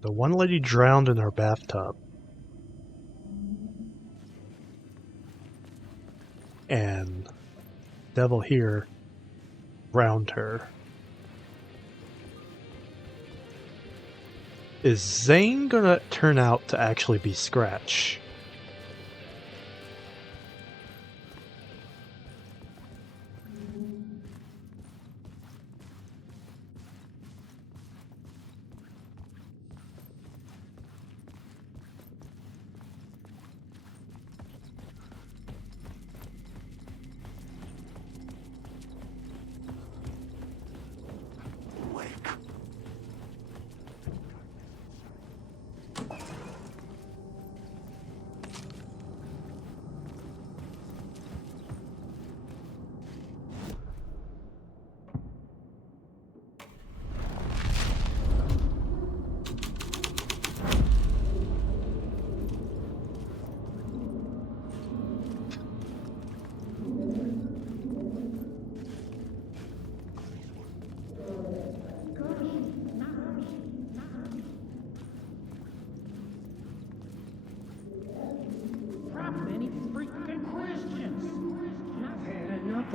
The one lady drowned in her bathtub. And Devil here drowned her. Is Zane gonna turn out to actually be Scratch?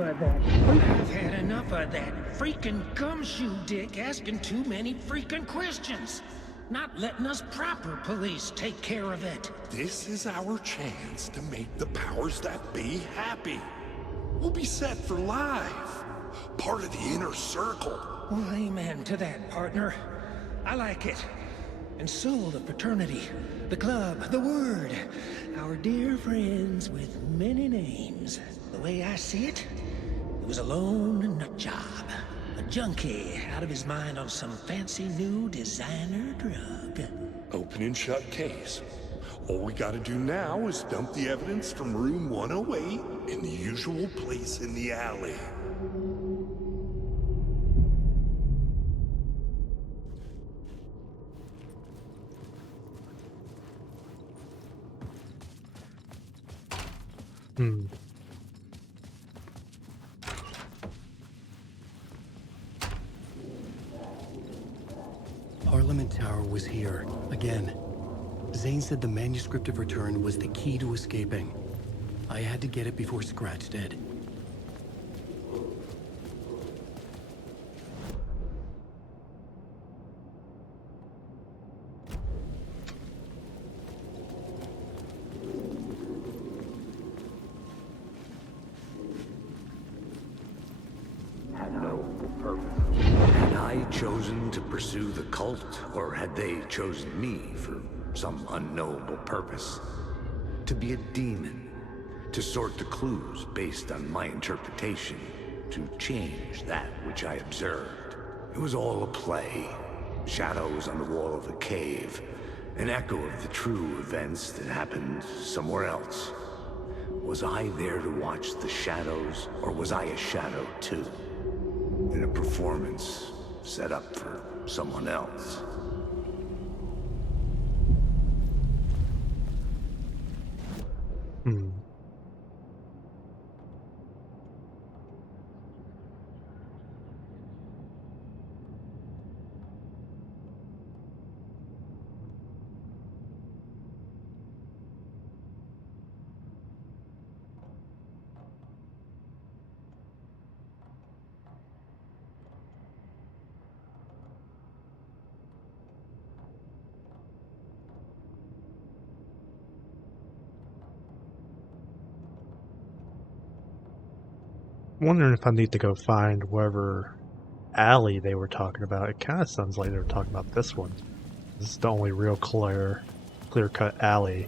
I've had enough of that freaking gumshoe dick asking too many freaking questions. Not letting us proper police take care of it. This is our chance to make the powers that be happy. We'll be set for life. Part of the inner circle. Well, amen to that, partner. I like it. And so the fraternity, the club, the word. Our dear friends with many names. The way I see it, it was a lone nut job. A junkie out of his mind on some fancy new designer drug. Open and shut case. All we gotta do now is dump the evidence from room 108 in the usual place in the alley. Parliament Tower was here, again. Zane said the manuscript of return was the key to escaping. I had to get it before Scratch did. Had I chosen to pursue the cult, or had they chosen me for some unknowable purpose? To be a demon, to sort the clues based on my interpretation, to change that which I observed. It was all a play. Shadows on the wall of the cave, an echo of the true events that happened somewhere else. Was I there to watch the shadows, or was I a shadow too? In a performance set up for someone else. Wondering if I need to go find wherever alley they were talking about. It kind of sounds like they were talking about this one. This is the only real clear-cut alley.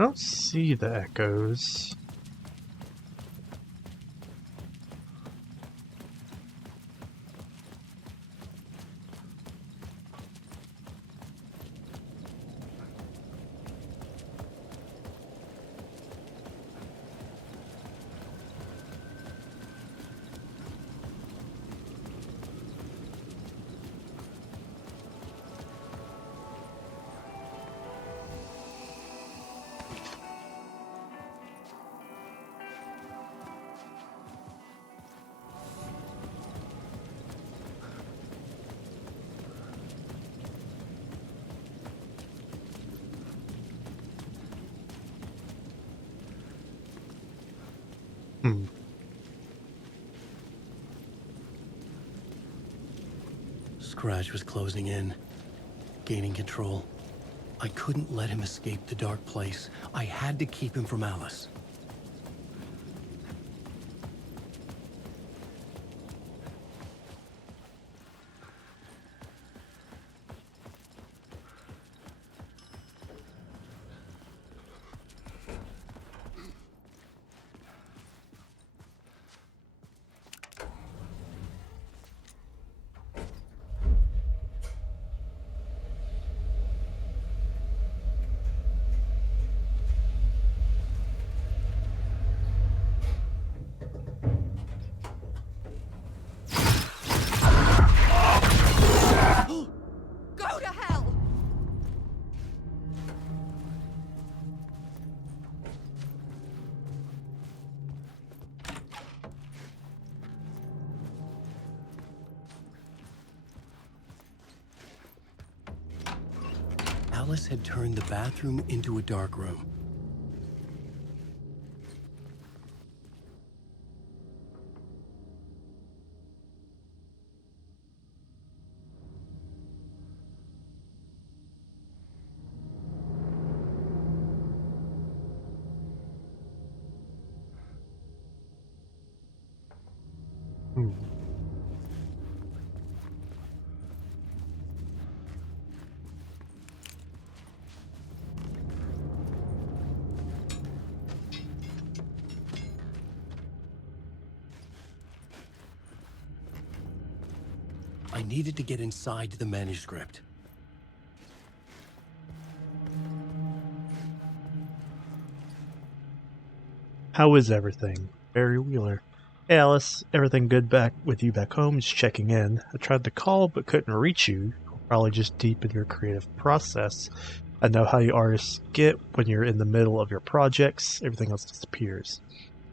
I don't see the echoes. Scratch was closing in, gaining control. I couldn't let him escape the dark place. I had to keep him from Alice. Go to hell! Alice had turned the bathroom into a dark room. I needed to get inside the manuscript. How is everything? Barry Wheeler. Hey Alice, everything good back with you back home? Just checking in. I tried to call but couldn't reach you. Probably just deep in your creative process. I know how you artists get when you're in the middle of your projects. Everything else disappears.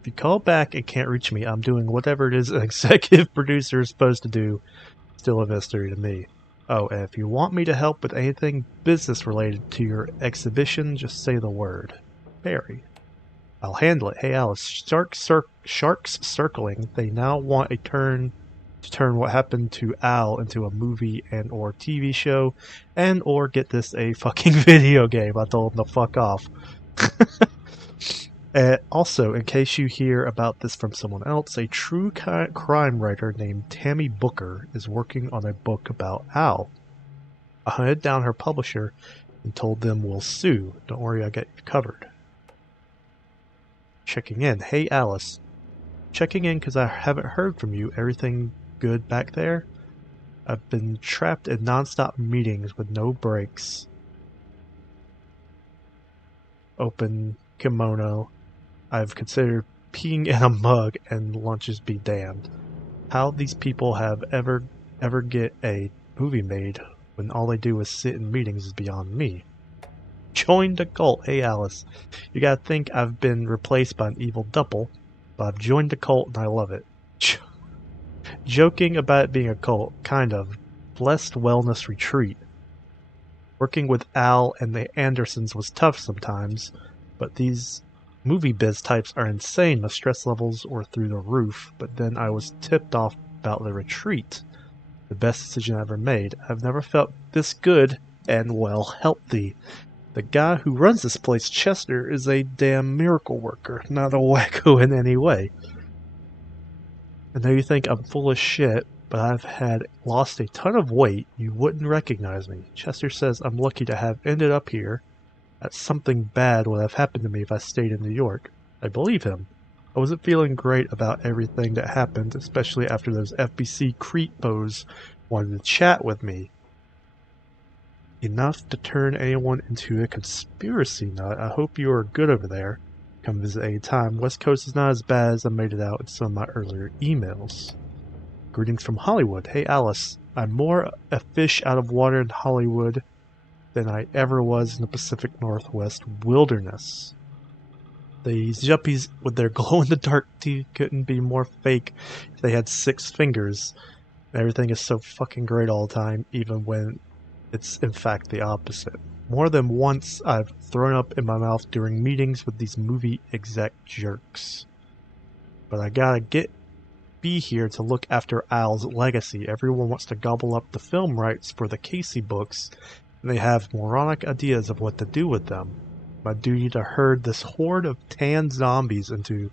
If you call back and can't reach me, I'm doing whatever it is an executive producer is supposed to do. Still a mystery to me. Oh, and if you want me to help with anything business related to your exhibition, just say the word. Barry. I'll handle it. Hey Alice, sharks circling. They now want to turn what happened to Al into a movie and or TV show, and or get this a fucking video game. I told them to fuck off. Also, in case you hear about this from someone else, a true crime writer named Tammy Booker is working on a book about Al. I hunted down her publisher and told them we'll sue. Don't worry, I got you covered. Checking in. Hey Alice. Checking in because I haven't heard from you. Everything good back there? I've been trapped in non-stop meetings with no breaks. Open kimono. I've considered peeing in a mug and lunches be damned. How these people have ever get a movie made when all they do is sit in meetings is beyond me. Joined a cult. Hey Alice. You gotta think I've been replaced by an evil double, but I've joined the cult and I love it. Joking about it being a cult, kind of. Blessed wellness retreat. Working with Al and the Andersons was tough sometimes, but these movie biz types are insane. The stress levels were through the roof, but then I was tipped off about the retreat. The best decision I ever made. I've never felt this good and, well, healthy. The guy who runs this place, Chester, is a damn miracle worker, not a wacko in any way. I know you think I'm full of shit, but I've lost a ton of weight. You wouldn't recognize me. Chester says I'm lucky to have ended up here. That something bad would have happened to me if I stayed in New York. I believe him. I wasn't feeling great about everything that happened, especially after those FBC creepos wanted to chat with me. Enough to turn anyone into a conspiracy nut. I hope you are good over there. Come visit any time. West Coast is not as bad as I made it out in some of my earlier emails. Greetings from Hollywood. Hey Alice, I'm more a fish out of water in Hollywood than I ever was in the Pacific Northwest wilderness. These yuppies with their glow-in-the-dark teeth couldn't be more fake if they had 6 fingers. Everything is so fucking great all the time, even when it's in fact the opposite. More than once I've thrown up in my mouth during meetings with these movie exec jerks. But I gotta be here to look after Al's legacy. Everyone wants to gobble up the film rights for the Casey books, and they have moronic ideas of what to do with them. My duty to herd this horde of tan zombies into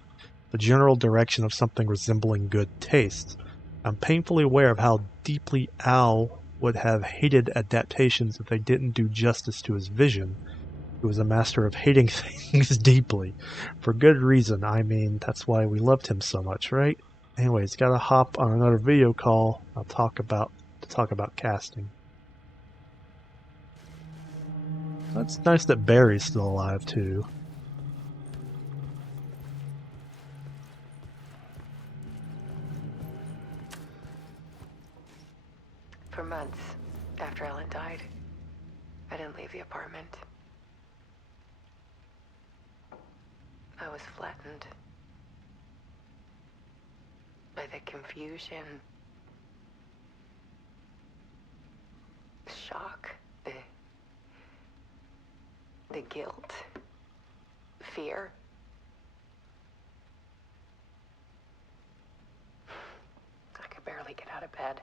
the general direction of something resembling good taste. I'm painfully aware of how deeply Al would have hated adaptations if they didn't do justice to his vision. He was a master of hating things deeply. For good reason. I mean, that's why we loved him so much, right? Anyways, gotta hop on another video call. I'll talk about casting. It's nice that Barry's still alive too. For months after Ellen died, I didn't leave the apartment. I was flattened by the confusion, the shock, the guilt, fear. I could barely get out of bed.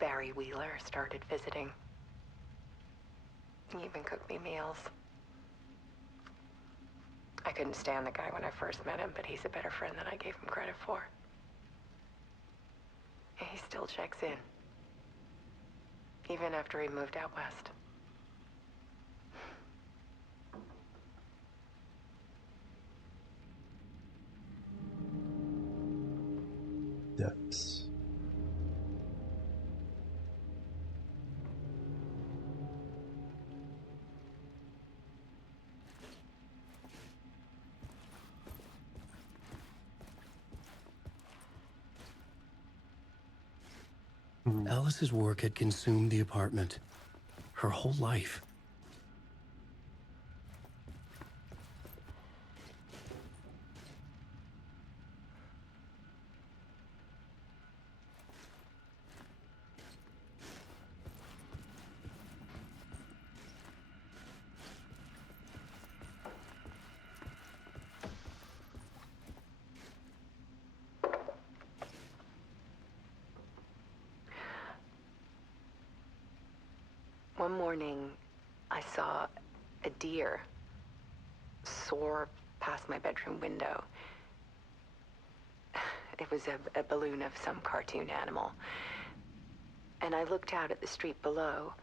Barry Wheeler started visiting. He even cooked me meals. I couldn't stand the guy when I first met him, but he's a better friend than I gave him credit for. And he still checks in, even after he moved out west. Depths. Alice's work had consumed the apartment. Her whole life. One morning, I saw a deer soar past my bedroom window. It was a balloon of some cartoon animal. And I looked out at the street below,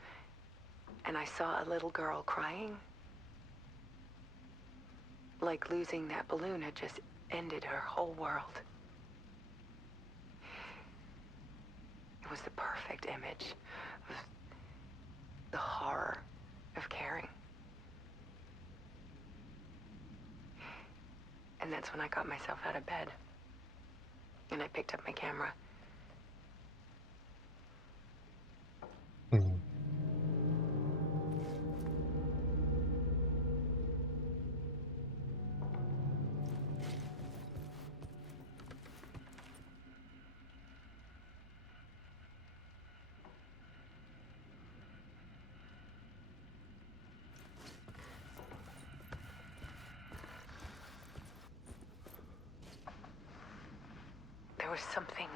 and I saw a little girl crying. Like losing that balloon had just ended her whole world. It was the perfect image of the horror of caring. And that's when I got myself out of bed. And I picked up my camera. There was something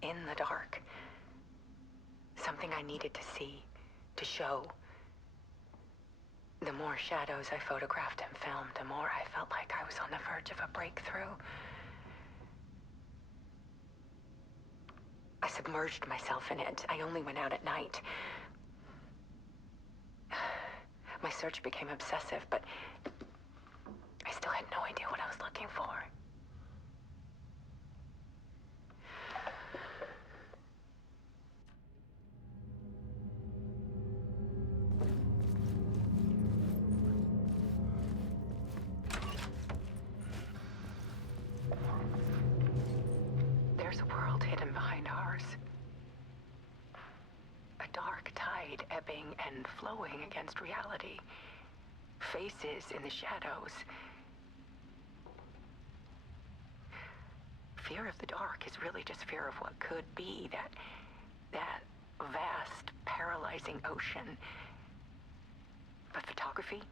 in the dark. Something I needed to see, to show. The more shadows I photographed and filmed, the more I felt like I was on the verge of a breakthrough. I submerged myself in it. I only went out at night. My search became obsessive, but I still had no idea what I was looking for. There's a world hidden behind ours. A dark tide ebbing and flowing against reality. Faces in the shadows. Fear of the dark is really just fear of what could be, that vast, paralyzing ocean. But photography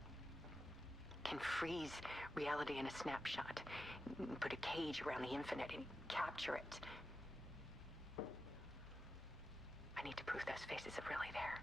can freeze reality in a snapshot. Put a cage around the infinite and capture it. I need to prove those faces are really there.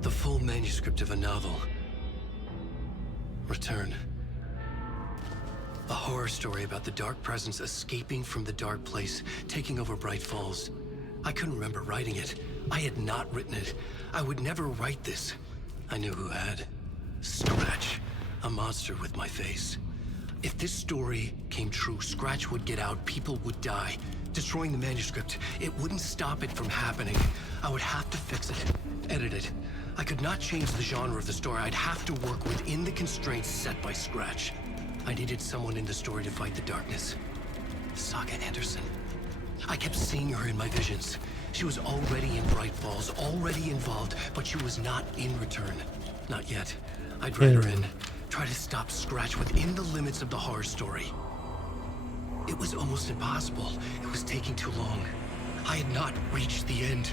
The full manuscript of a novel. Return. A horror story about the dark presence escaping from the dark place, taking over Bright Falls. I couldn't remember writing it. I had not written it. I would never write this. I knew who had. Scratch. A monster with my face. If this story came true, Scratch would get out, people would die. Destroying the manuscript, it wouldn't stop it from happening. I would have to fix it, edit it. I could not change the genre of the story. I'd have to work within the constraints set by Scratch. I needed someone in the story to fight the darkness. Saga Anderson. I kept seeing her in my visions. She was already in Bright Falls, already involved, but she was not in Return. Not yet. I'd write her in. Try to stop Scratch within the limits of the horror story. It was almost impossible. It was taking too long. I had not reached the end.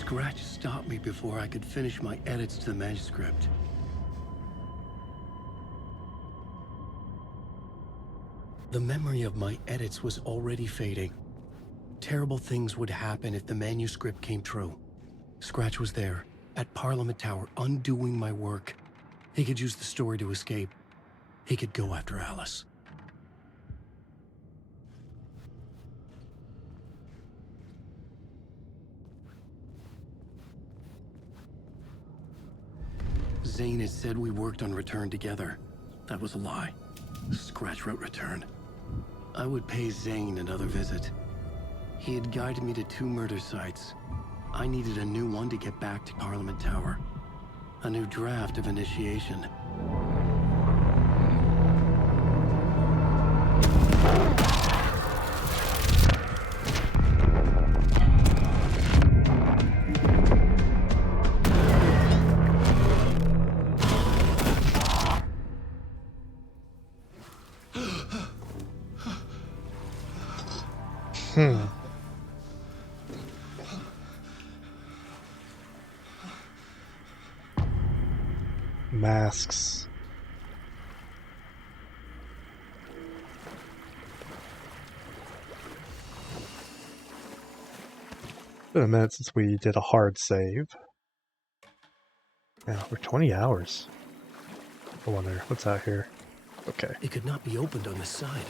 Scratch stopped me before I could finish my edits to the manuscript. The memory of my edits was already fading. Terrible things would happen if the manuscript came true. Scratch was there, at Parliament Tower, undoing my work. He could use the story to escape. He could go after Alice. Zane had said we worked on Return together. That was a lie. Scratch wrote Return. I would pay Zane another visit. He had guided me to 2 murder sites. I needed a new one to get back to Parliament Tower. A new draft of Initiation. Masks. It's been a minute since we did a hard save. Yeah, we're 20 hours. I wonder, what's out here? Okay. It could not be opened on this side.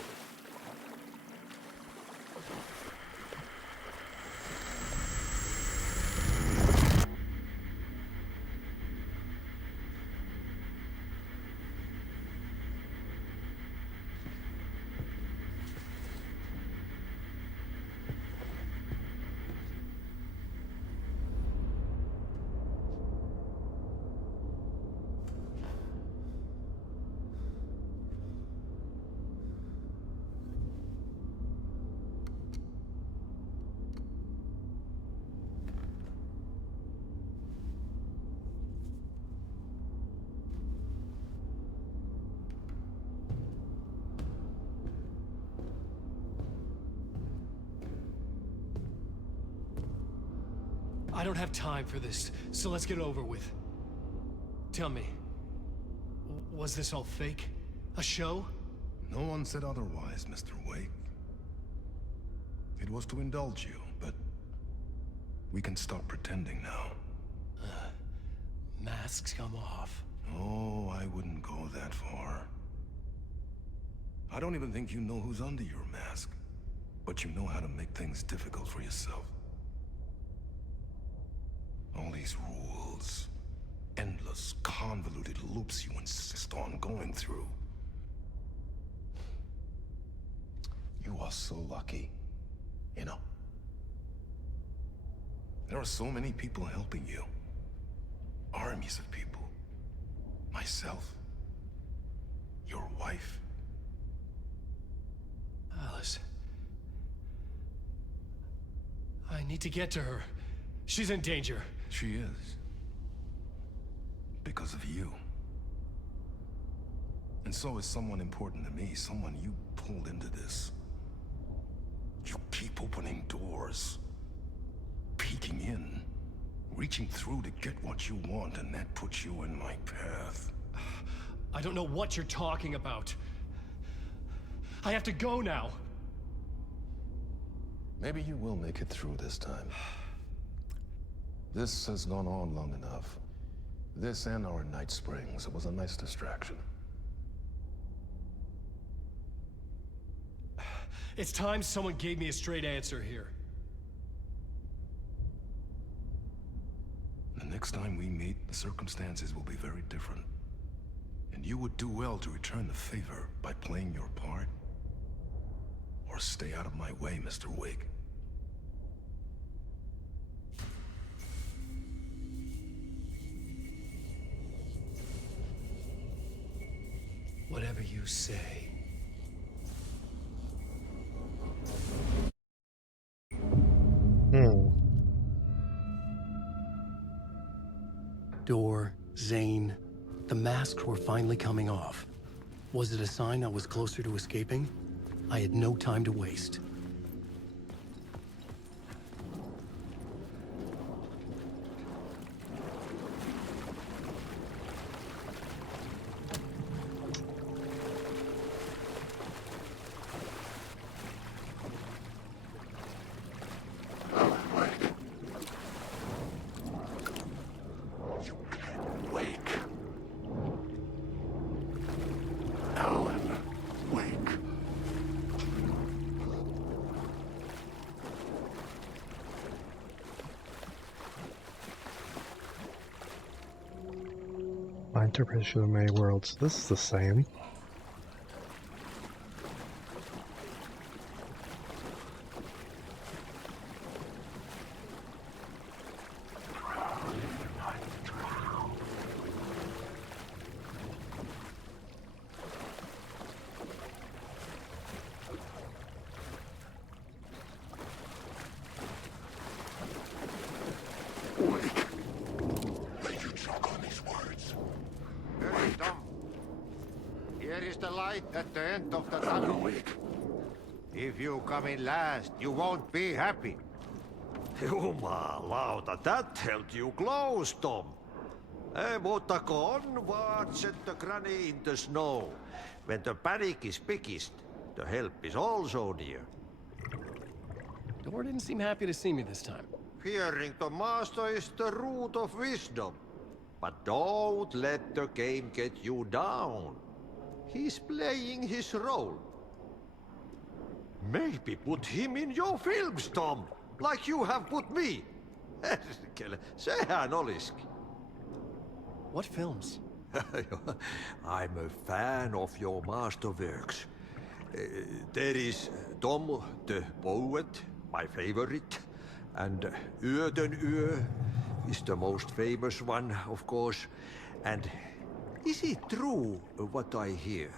I don't have time for this, so let's get it over with. Tell me, was this all fake? A show? No one said otherwise, Mr. Wake. It was to indulge you, but we can stop pretending now. Masks come off. Oh, I wouldn't go that far. I don't even think you know who's under your mask, but you know how to make things difficult for yourself. All these rules, endless, convoluted loops you insist on going through. You are so lucky, you know. There are so many people helping you. Armies of people. Myself. Your wife. Alice. I need to get to her. She's in danger. She is. Because of you. And so is someone important to me, someone you pulled into this. You keep opening doors. Peeking in. Reaching through to get what you want, and that puts you in my path. I don't know what you're talking about. I have to go now. Maybe you will make it through this time. This has gone on long enough. This and our Night Springs. It was a nice distraction. It's time someone gave me a straight answer here. The next time we meet, the circumstances will be very different. And you would do well to return the favor by playing your part. Or stay out of my way, Mr. Wake. Whatever you say. Door, Zane, the masks were finally coming off. Was it a sign I was closer to escaping? I had no time to waste. My interpretation of many worlds. This is the same. At the end of the tunnel. If you come in last, you won't be happy. Jumalauta, that held you close, Tom. Mutta go onward, set the granny in the snow. When the panic is biggest, the help is also near. Door didn't seem happy to see me this time. Fearing the master is the root of wisdom. But don't let the game get you down. He's playing his role. Maybe put him in your films, Tom, like you have put me. Sehän olisikin. What films? I'm a fan of your masterworks. There is Tom the Poet, my favorite, and Yöden Yö is the most famous one, of course, and is it true what I hear?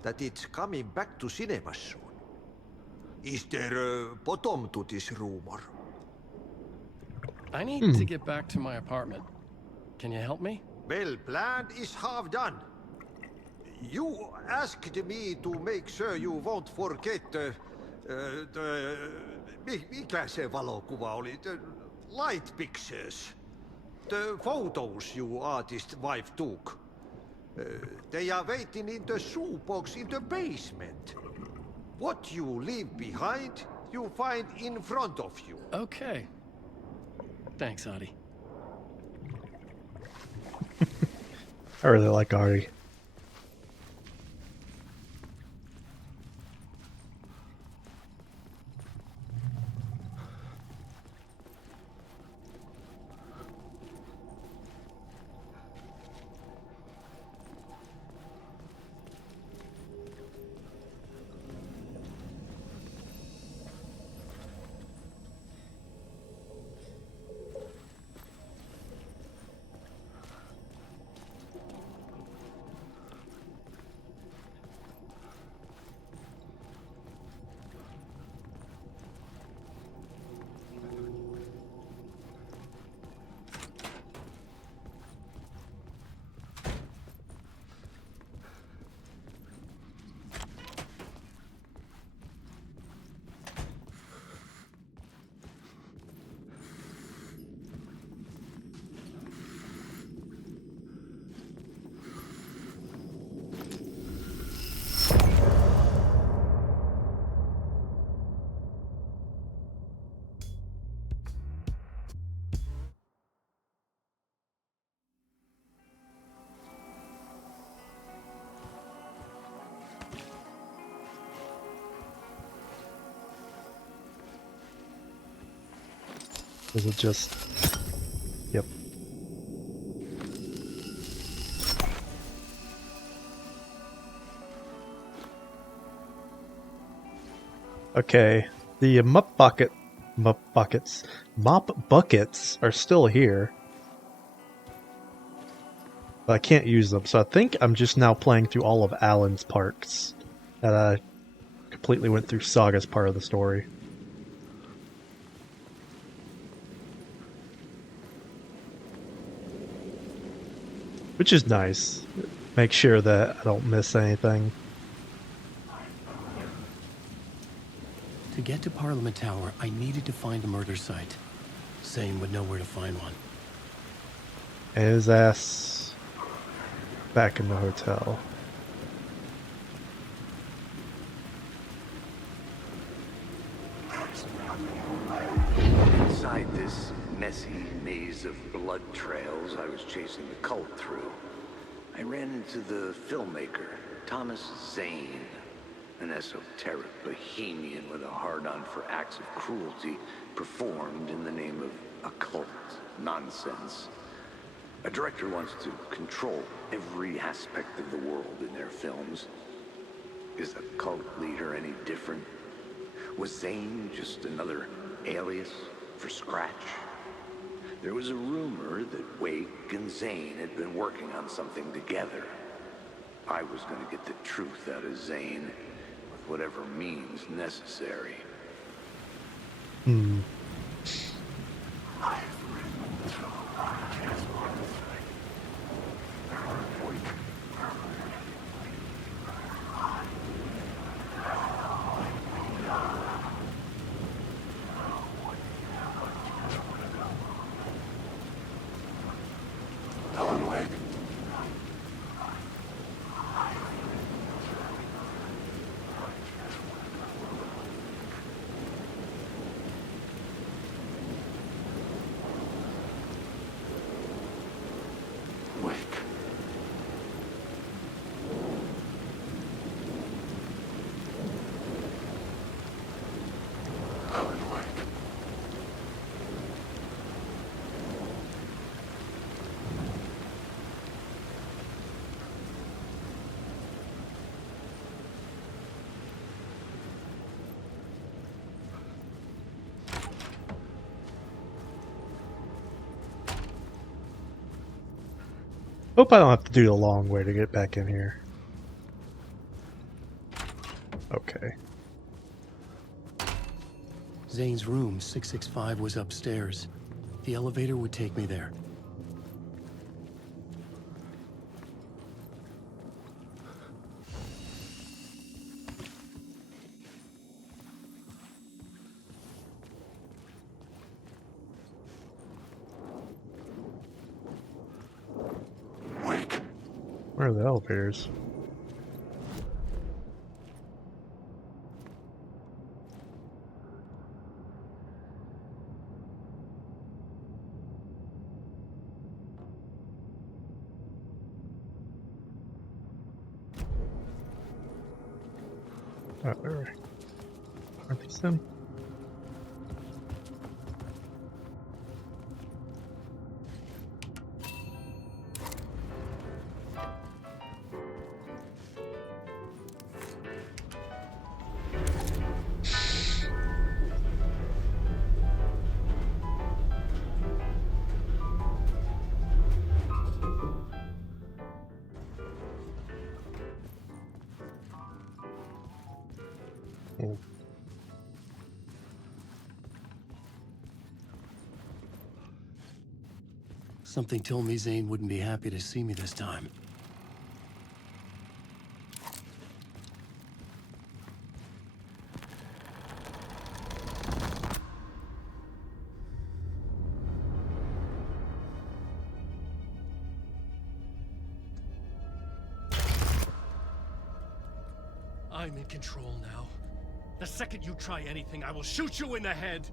That it's coming back to cinemas soon? Is there a bottom to this rumor? I need to get back to my apartment. Can you help me? Well, plan is half done. You asked me to make sure you won't forget mikä se valokuva oli? light pictures. The photos your artist wife took. They are waiting in the shoebox in the basement. What you leave behind, you find in front of you. Okay. Thanks, Adi. I really like Ari. Is it just... Yep. Okay, the mop buckets are still here. But I can't use them, so I think I'm just now playing through all of Alan's parts. That I completely went through Saga's part of the story. Which is nice. Make sure that I don't miss anything. To get to Parliament Tower, I needed to find a murder site. Zane would know where to find one. And his ass back in the hotel. Inside this messy maze of blood trails I was chasing the cult through, I ran into the filmmaker, Thomas Zane, an esoteric bohemian with a hard-on for acts of cruelty performed in the name of occult nonsense. A director wants to control every aspect of the world in their films. Is the cult leader any different? Was Zane just another alias for Scratch? There was a rumor that Wake and Zane had been working on something together. I was going to get the truth out of Zane with whatever means necessary. Hope I don't have to do the long way to get back in here. Okay. Zane's room, 665, was upstairs. The elevator would take me there. Where are the elevators? Aren't these them? Oh. Something told me Zane wouldn't be happy to see me this time. I'm in control now. The second you try anything, I will shoot you in the head.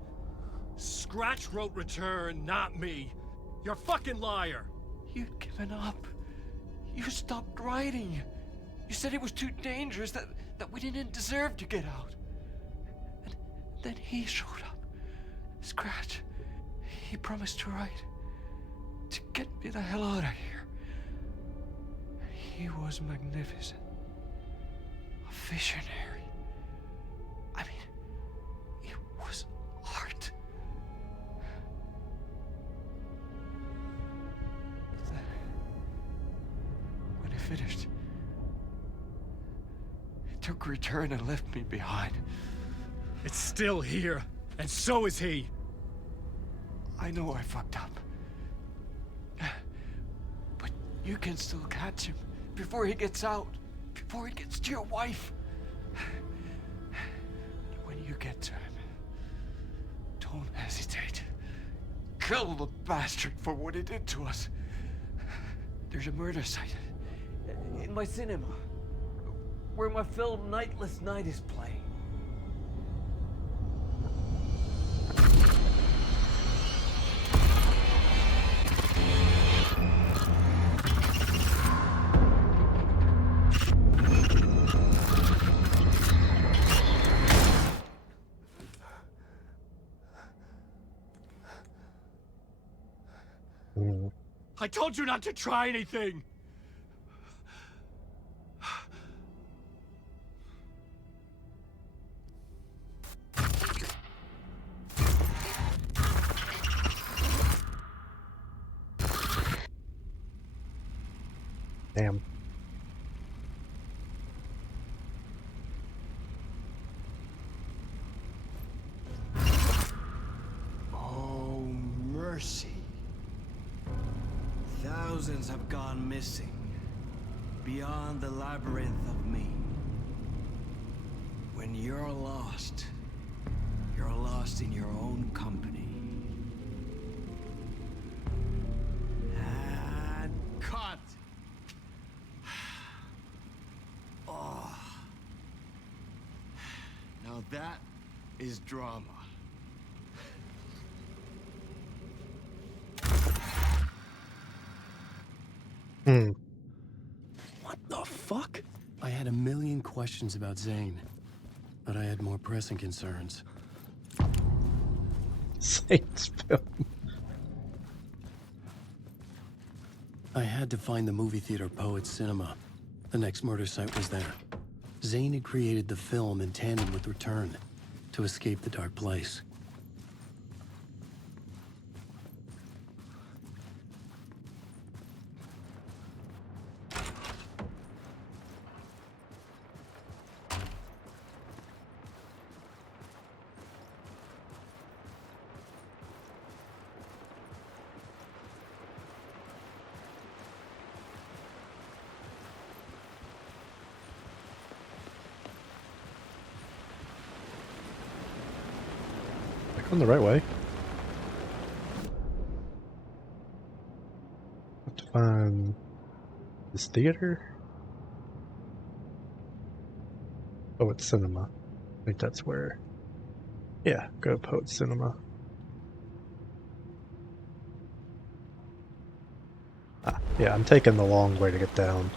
Scratch wrote return, not me. You're a fucking liar. You'd given up. You stopped writing. You said it was too dangerous, that we didn't deserve to get out. And then he showed up. Scratch. He promised to write. To get me the hell out of here. He was magnificent. A visionary. I mean, it was art. But then, when he finished, he took return and left me behind. It's still here, and so is he. I know I fucked up. But you can still catch him before he gets out, before he gets to your wife. When you get to him, don't hesitate. Kill the bastard for what he did to us. There's a murder site in my cinema where my film Nightless Night is playing. I told you not to try anything! Damn. Oh, mercy. Thousands have gone missing, beyond the labyrinth of me. When you're lost in your own company. And cut! Oh. Now that is drama. What the fuck? I had a million questions about Zane, but I had more pressing concerns. Zane's film. I had to find the movie theater Poet Cinema. The next murder site was there. Zane had created the film in tandem with Return to escape the dark place. On the right way. Have to find This theater? Oh, it's cinema. I think that's where. Yeah, go Poet Cinema. Ah, yeah, I'm taking the long way to get down.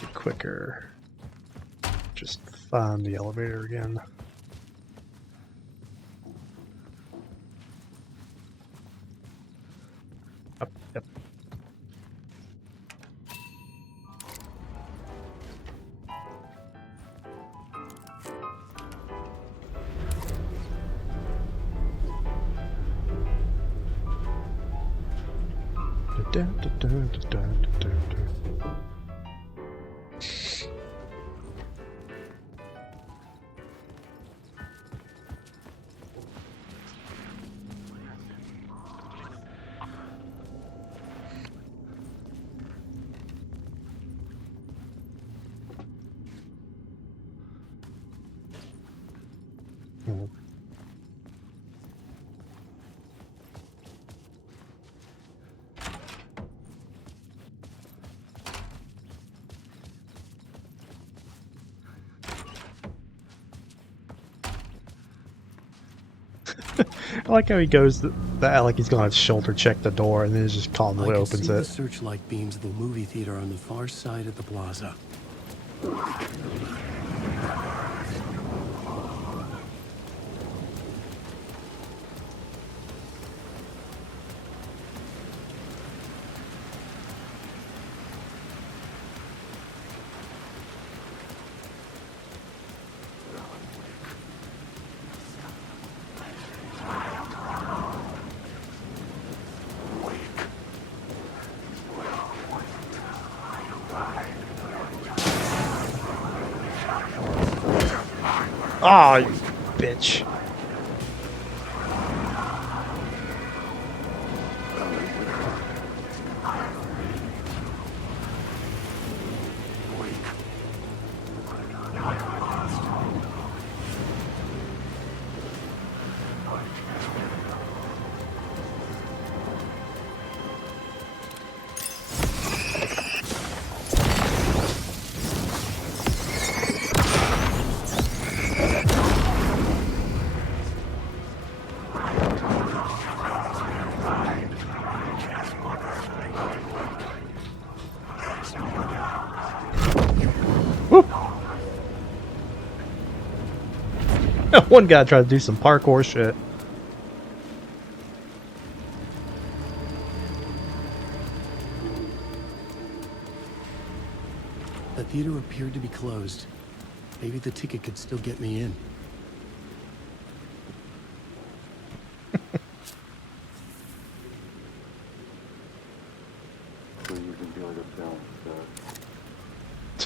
Be quicker. Just find the elevator again. Up, yep. I like how he goes like he's gonna shoulder check the door and then just calmly opens I it. can see the searchlight beams of the movie theater on the far side of the plaza. Ah, you bitch. One guy tried to do some parkour shit. The theater appeared to be closed. Maybe the ticket could still get me in. Please enjoy the film,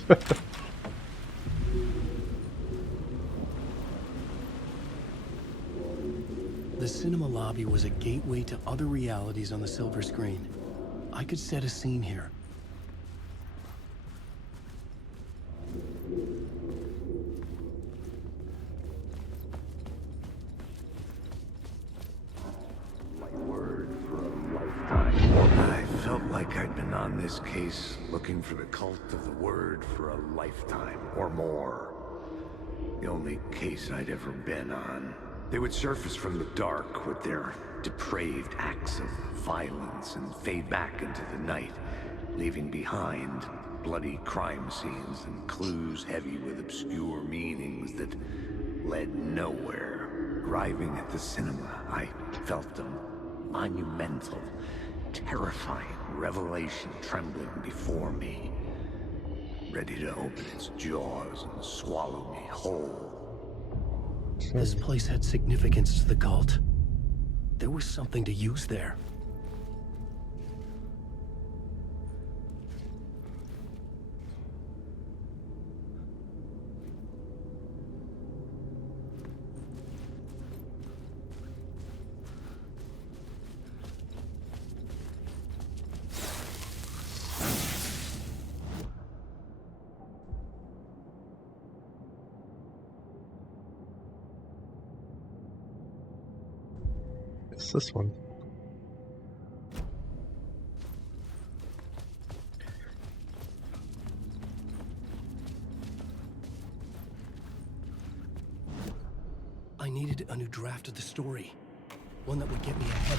sir. The cinema lobby was a gateway to other realities on the silver screen. I could set a scene here. I felt like I'd been on this case looking for the cult of the word for a lifetime or more. The only case I'd ever been on. They would surface from the dark with their depraved acts of violence and fade back into the night, leaving behind bloody crime scenes and clues heavy with obscure meanings that led nowhere. Arriving at the cinema, I felt a monumental, terrifying revelation trembling before me, ready to open its jaws and swallow me whole. This place had significance to the cult. There was something to use there. It's this one. I needed a new draft of the story. One that would get me ahead.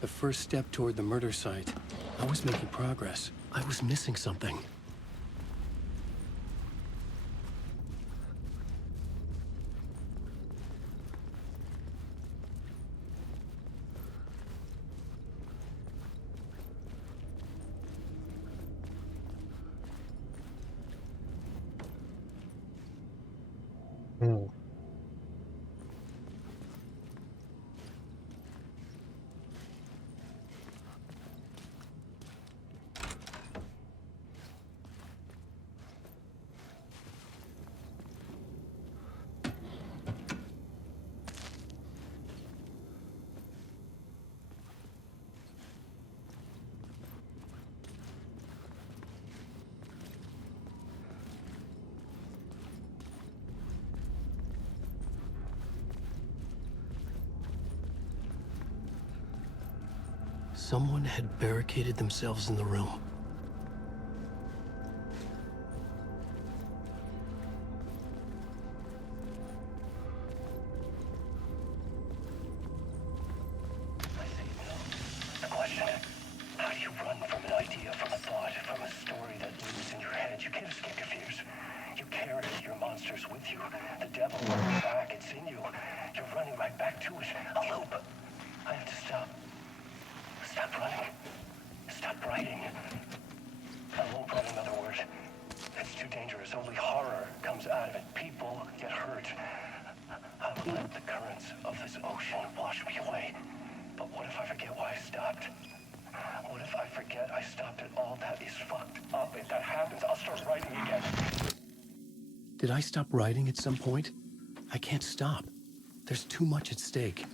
The first step toward the murder site. I was making progress. I was missing something. Someone had barricaded themselves in the room. The question, how do you run from an idea, from a thought, from a story that lives in your head? You can't escape your fears. You carry your monsters with you. The devil lurks back, it's in you. You're running right back to it. A loop. I have to stop. Stop running. Stop writing. I won't run, in other words. It's too dangerous. Only horror comes out of it. People get hurt. I'll let the currents of this ocean wash me away. But what if I forget why I stopped? What if I forget I stopped at all? That is fucked up. If that happens, I'll start writing again. Did I stop writing at some point? I can't stop. There's too much at stake.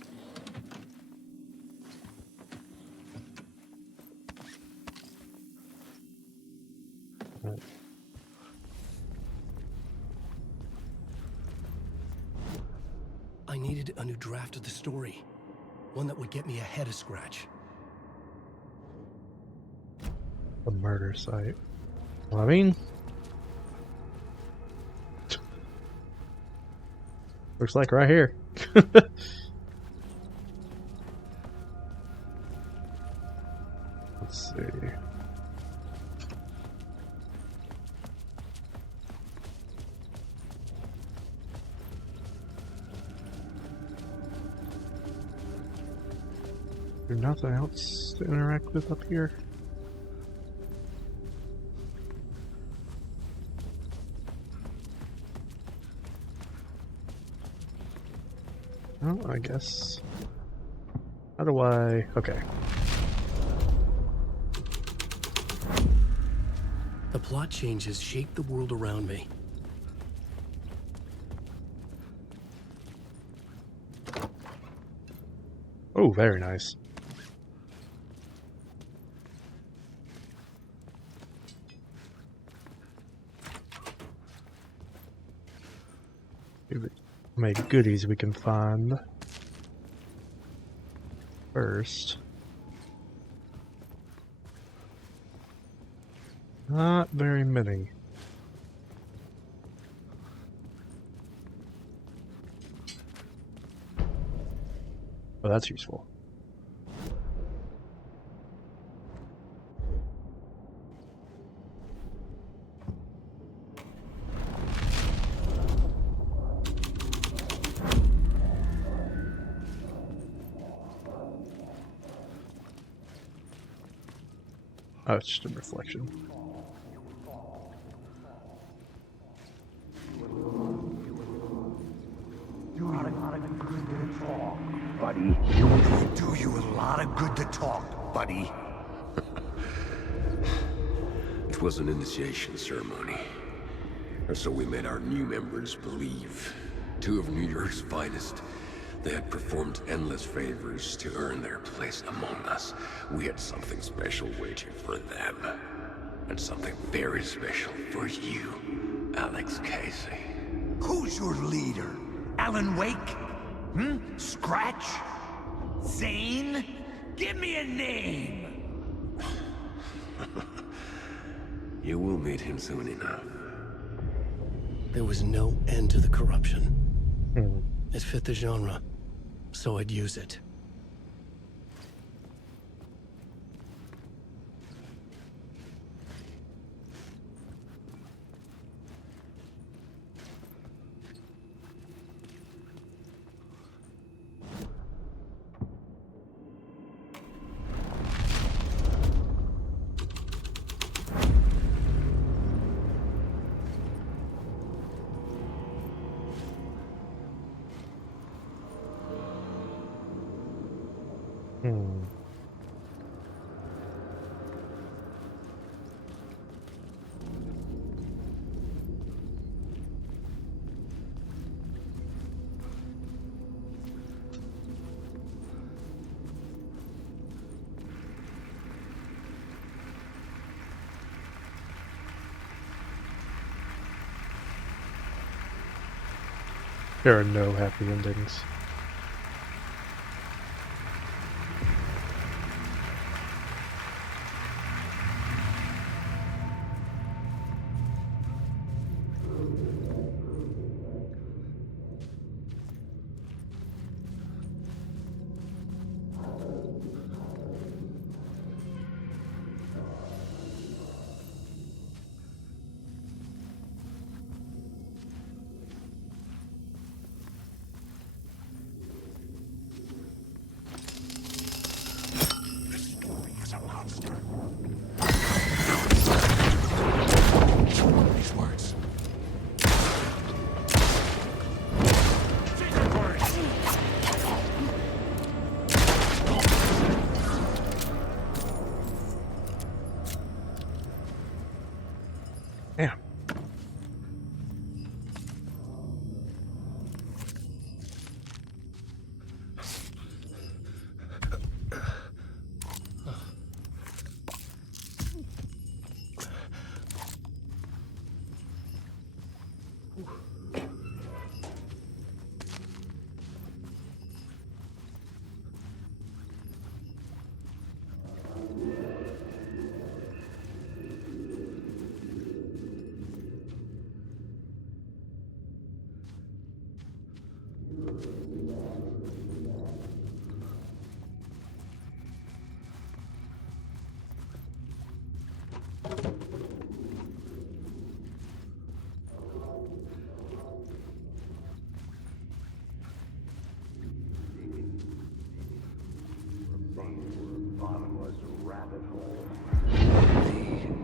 I needed a new draft of the story. One that would get me ahead of Scratch. The murder site. Well, I mean, looks like right here. Let's see. There's nothing else to interact with up here. Oh, I guess. How do I... Okay. The plot changes shape the world around me. Oh, very nice. How many goodies we can find first. Not very many. Oh, that's useful. Oh, it's just a reflection. Do you a lot of good to talk, buddy. You do you a lot of good to talk. buddy. It was an initiation ceremony. Or so we made our new members believe. 2 of New York's finest. They had performed endless favors to earn their place among us. We had something special waiting for them. And something very special for you, Alex Casey. Who's your leader? Alan Wake? Scratch? Zane? Give me a name! You will meet him soon enough. There was no end to the corruption. It fit the genre, so I'd use it. There are no happy endings.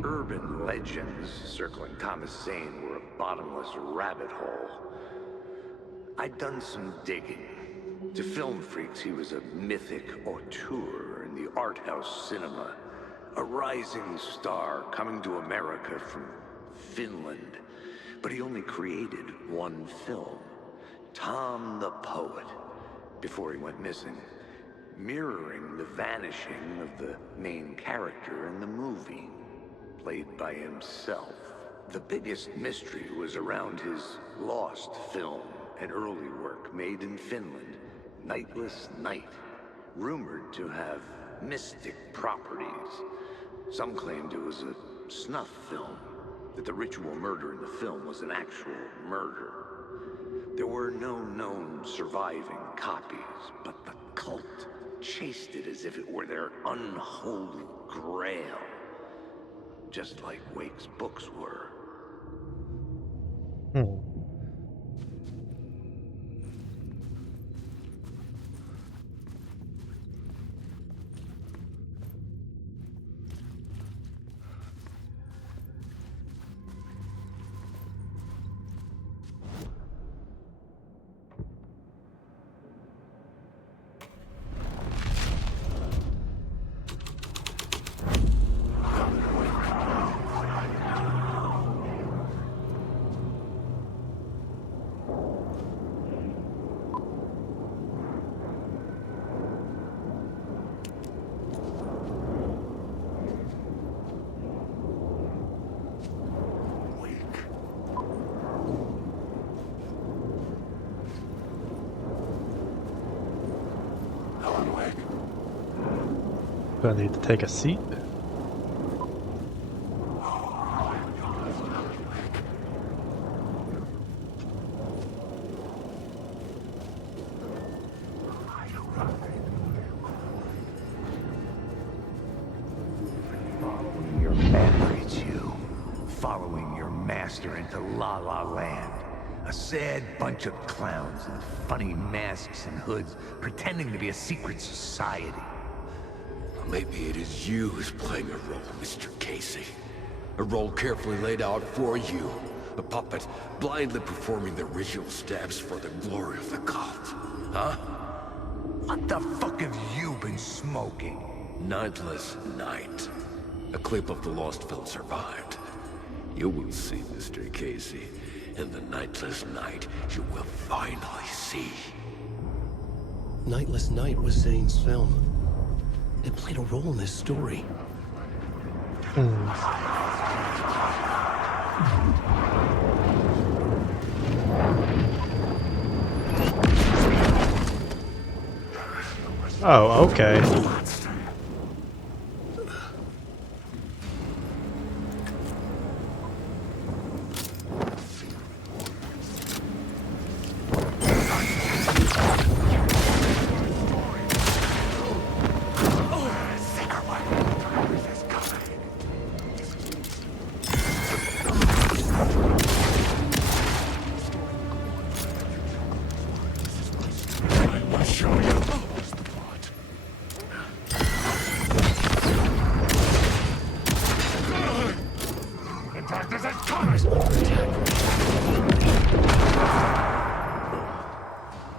Urban legends circling Thomas Zane were a bottomless rabbit hole. I'd done some digging. To film freaks, he was a mythic auteur in the art house cinema. A rising star coming to America from Finland. But he only created one film, Tom the Poet, before he went missing, mirroring the vanishing of the main character in the movie, played by himself. The biggest mystery was around his lost film, an early work made in Finland, Nightless Night, rumored to have mystic properties. Some claimed it was a snuff film, that the ritual murder in the film was an actual murder. There were no known surviving copies, but the cult chased it as if it were their unholy grail. Just like Wake's books were. I need to take a seat. Your memories, you. Following your master into La La Land. A sad bunch of clowns in funny masks and hoods, pretending to be a secret society. Maybe it is you who's playing a role, Mr. Casey. A role carefully laid out for you. A puppet blindly performing the ritual steps for the glory of the cult. Huh? What the fuck have you been smoking? Nightless Night. A clip of the lost film survived. You will see, Mr. Casey. In the Nightless Night, you will finally see. Nightless Night was Zane's film. It played a role in this story. Oh, okay.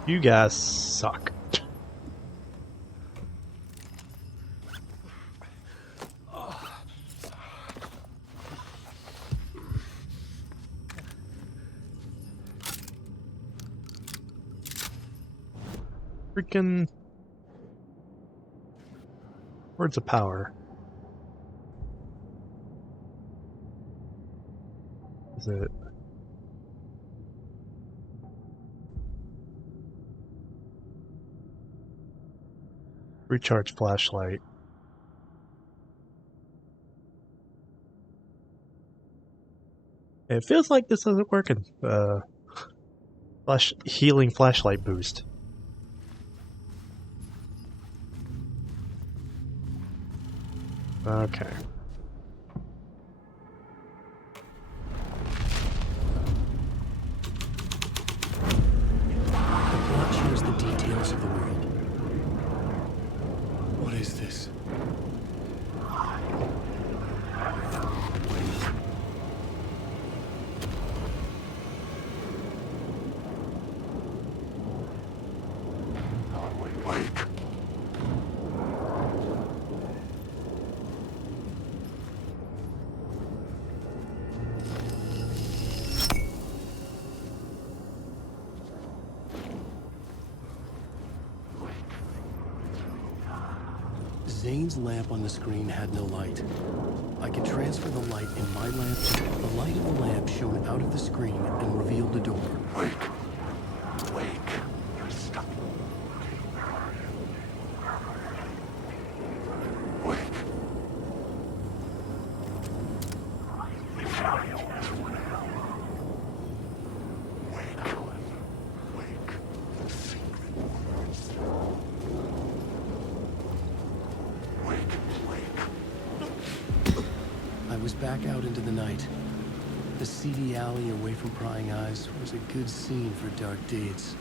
You guys suck. Freaking words of power. Is it? Recharge flashlight. It feels like this isn't working. Healing flashlight boost. Okay. The plot shows the details of the world. What is this? Zane's lamp on the screen had no light. I could transfer the light in my lamp to the light of the lamp shone out of the screen and revealed the door. Wake. You're stuck. Wake. I was back out into the night. The seedy alley away from prying eyes was a good scene for dark deeds.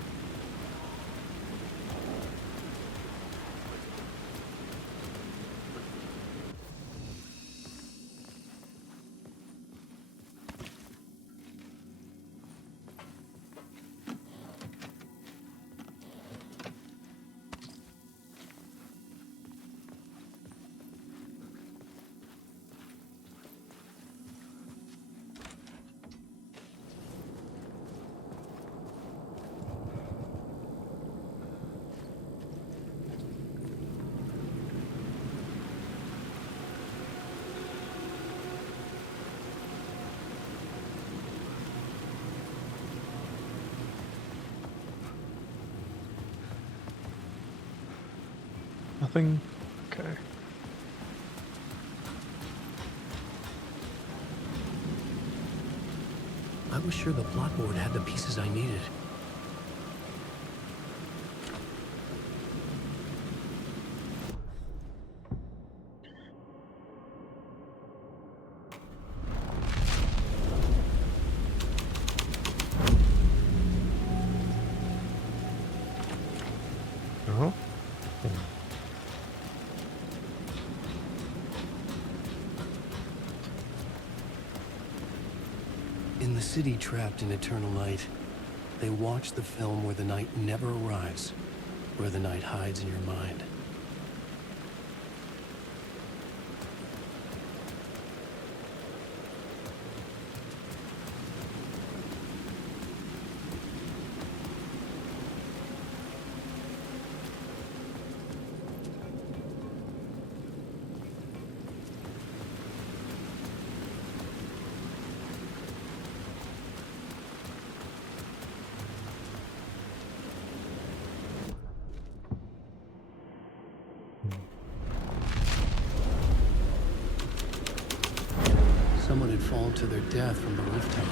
Nothing? Okay. I was sure the plot board had the pieces I needed. Oh. In the city trapped in eternal night, they watch the film where the night never arrives, where the night hides in your mind. Someone had fallen to their death from the rooftop.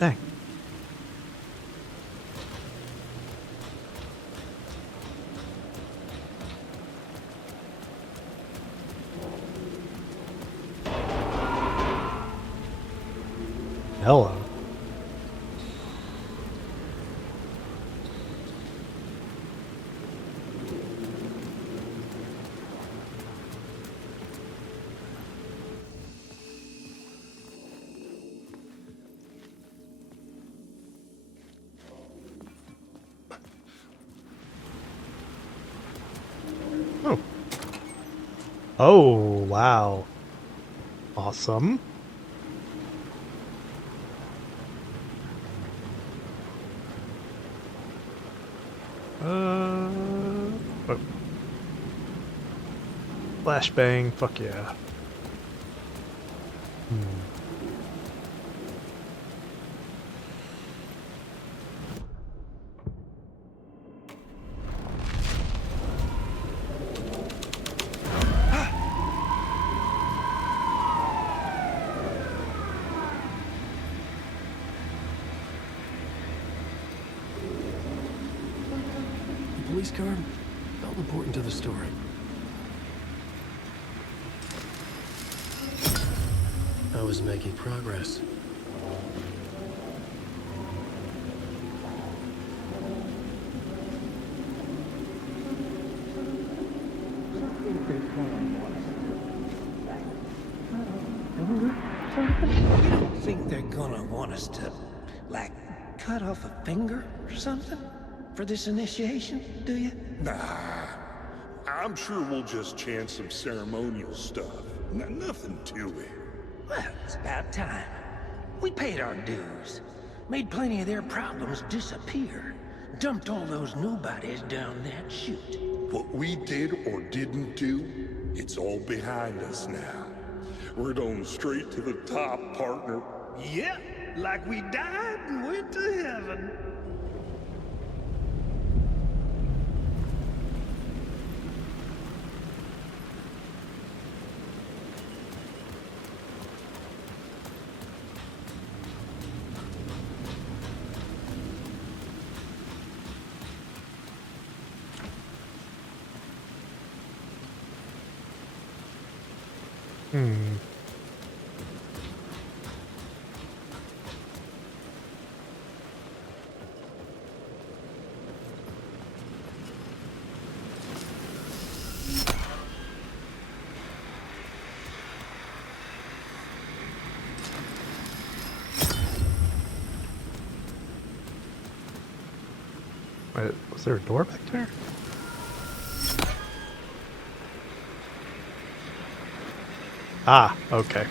Dang. Hello. Oh. Oh, wow. Awesome. Oh. Flashbang, fuck yeah. The police car felt important to the story. I was making progress. You don't think they're gonna want us to, like, cut off a finger or something for this initiation, do you? Nah, I'm sure we'll just chant some ceremonial stuff. Nothing to it. Well, it's about time. We paid our dues. Made plenty of their problems disappear. Dumped all those nobodies down that chute. What we did or didn't do, it's all behind us now. We're going straight to the top, partner. Yep, like we died and went to heaven. Wait, was there a door back there? Ah, okay.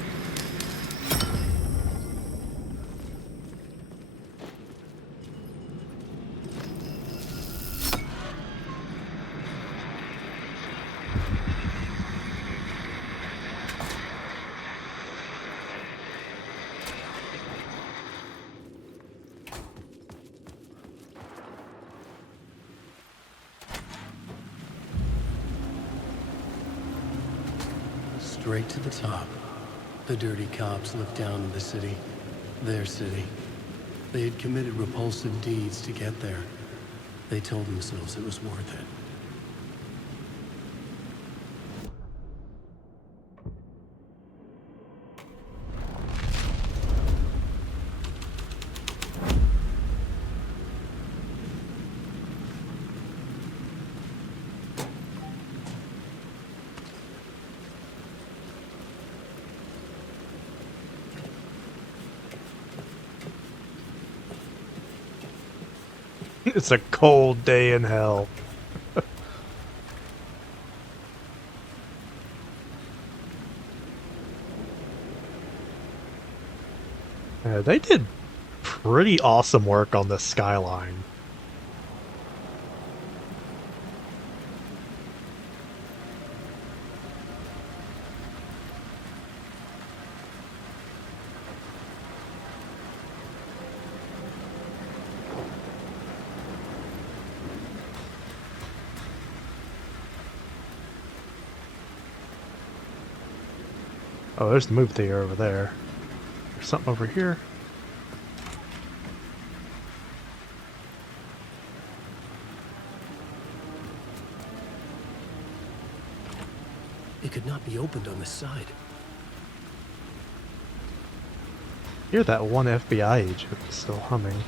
straight to the top. The dirty cops looked down on the city. Their city. They had committed repulsive deeds to get there. They told themselves it was worth it. It's a cold day in hell. Yeah, they did pretty awesome work on this skyline. Oh, there's the movie theater over there. There's something over here. It could not be opened on this side. Hear that one FBI agent still humming.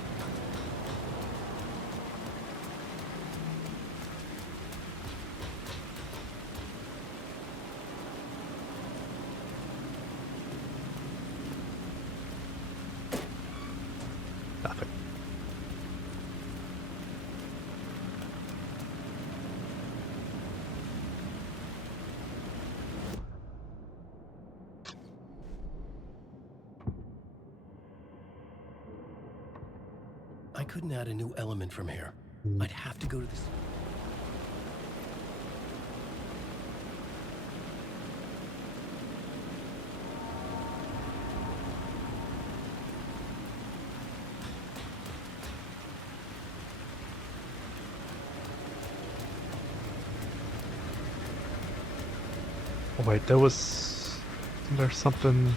Nothing. I couldn't add a new element from here. I'd have to go to the... Oh, wait, there's something...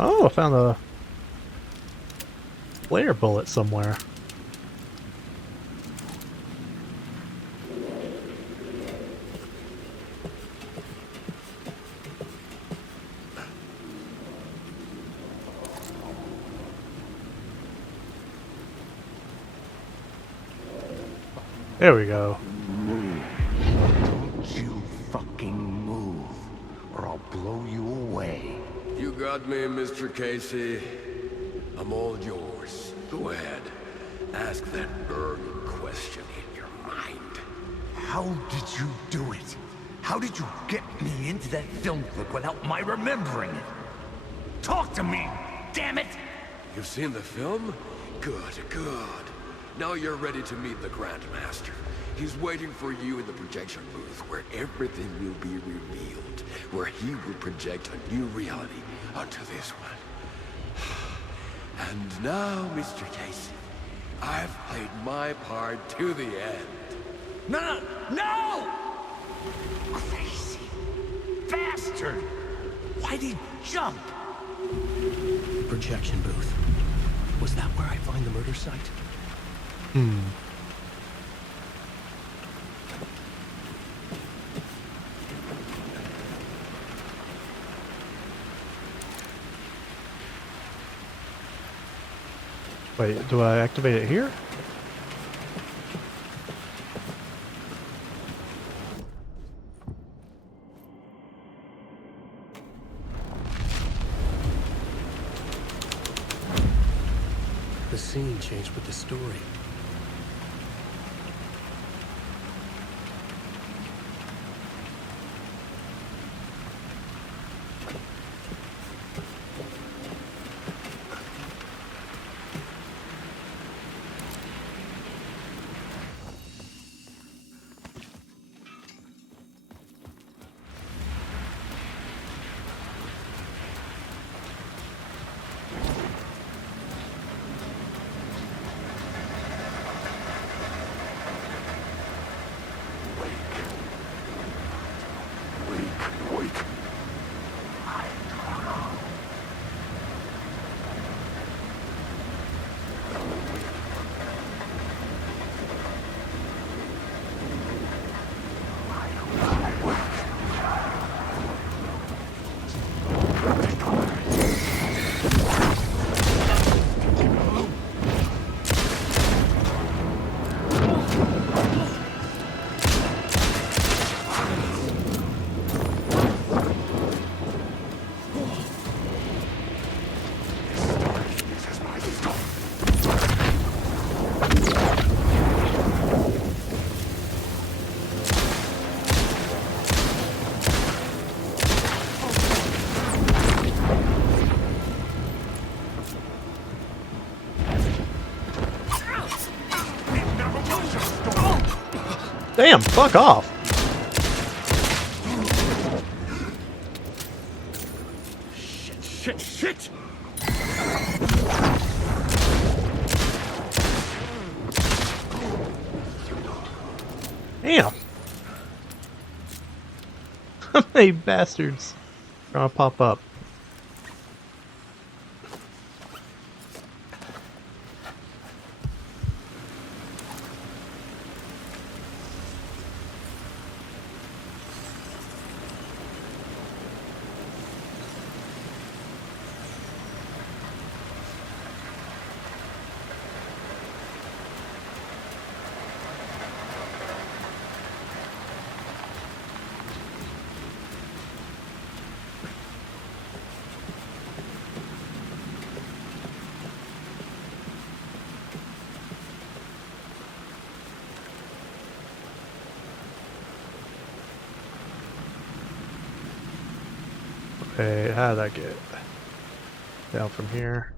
Oh, I found a flare bullet somewhere. There we go. Don't you fucking move, or I'll blow you away. You got me, Mr. Casey. I'm all yours. Go ahead. Ask that burning question in your mind. How did you do it? How did you get me into that film clip without my remembering it? Talk to me, damn it! You've seen the film? Good, good. Now you're ready to meet the Grandmaster. He's waiting for you in the projection booth, where everything will be revealed, where he will project a new reality onto this one. And now, Mr. Casey, I've played my part to the end. No! Crazy bastard! Why'd he jump? Projection booth. Was that where I find the murder site? Wait, do I activate it here? The scene changed with the story. Damn, fuck off! Shit, shit! Damn! How many bastards are gonna pop up? Okay, how did I get down from here?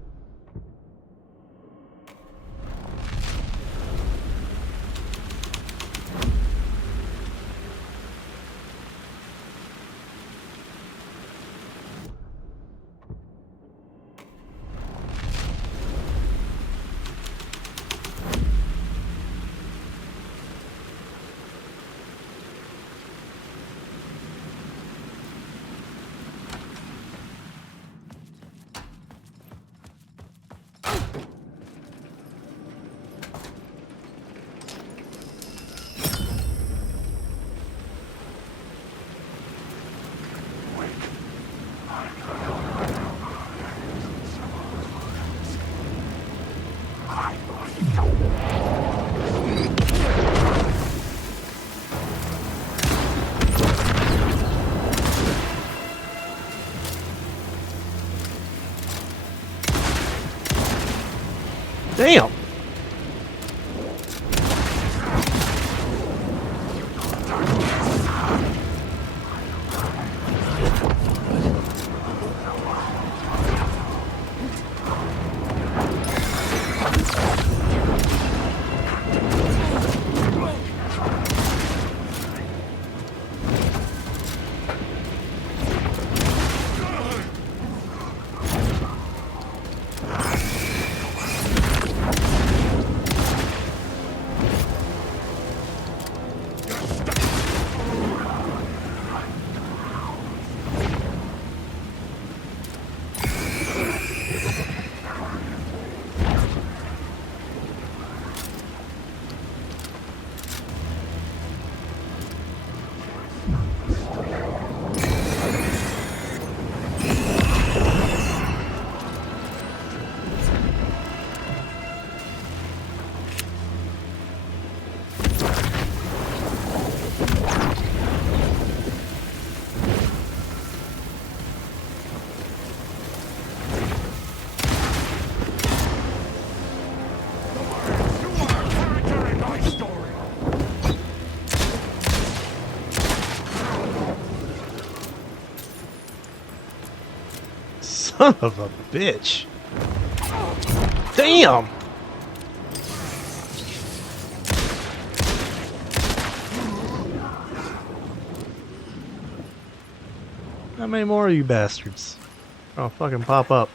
Damn! Son of a bitch. Damn! How many more of you bastards? Oh, fucking pop up.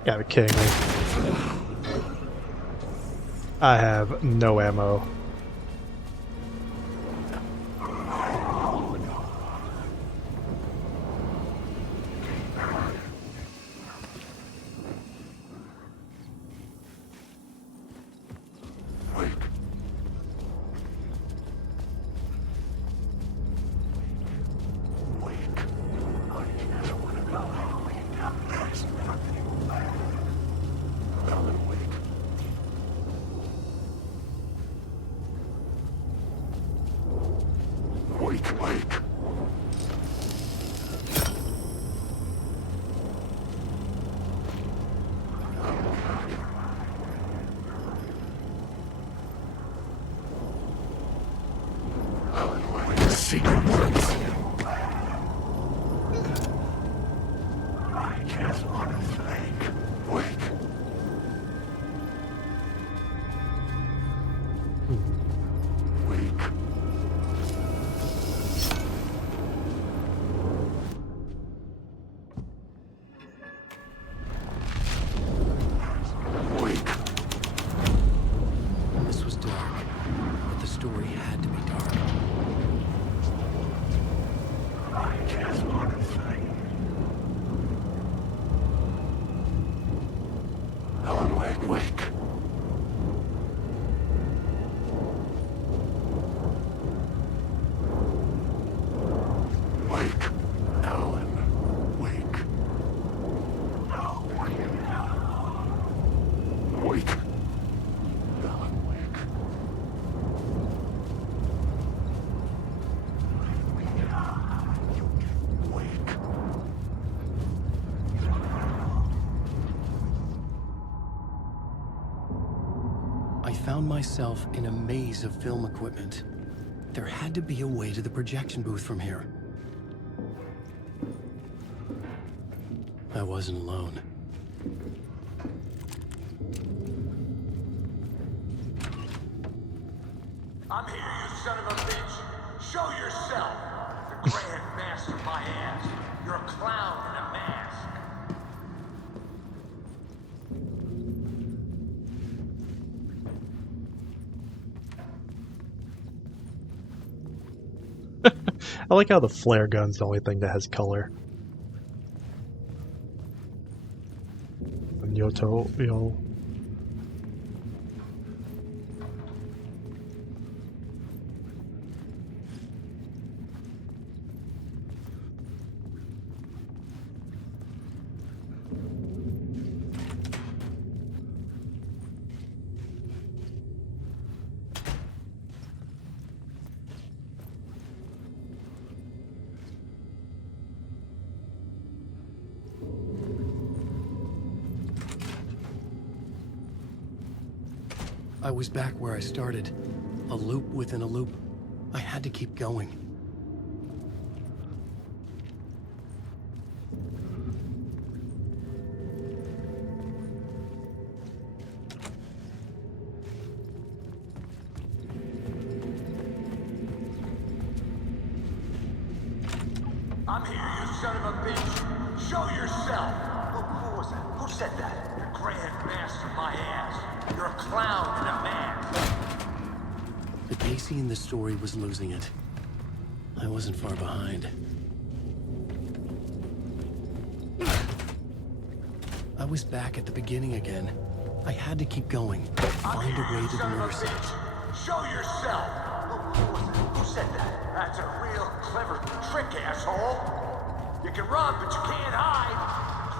You gotta be kidding me. I have no ammo. This was dark, but the story had to be dark. I just want to think. Alan Wake, wake. Wake, Alan, wake. No, wake. Alan, wake. Wake. I found myself in a maze of film equipment. There had to be a way to the projection booth from here. I wasn't alone. I'm here, you son of a bitch. Show yourself. The Grand Master my ass. You're a clown in a mask. I like how the flare gun's the only thing that has color. And Yoto, I was back where I started. A loop within a loop. I had to keep going. I'm here, you son of a bitch. Show yourself. Who was that? Who said that? The Grand Master my ass. You're a clown in a mask. The Casey in the story was losing it. I wasn't far behind. I was back at the beginning again. I had to keep going. Find a way to the North. Show yourself. Who was that? Who said that? That's a real clever trick, asshole. You can run, but you can't hide.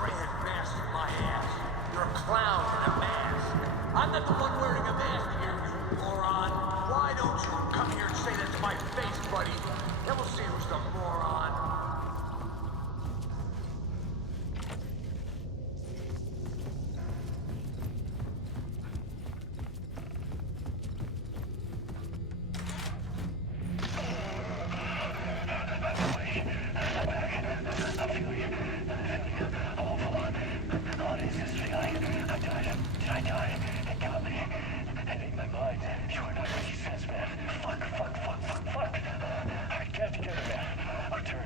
Grand Master my ass. You're a clown in a mask. I'm not the one wearing a mask here, you moron. Why don't you come here and say that to my face, buddy? Then we'll see who's the moron. Fuck. I can't get it, man. I'll turn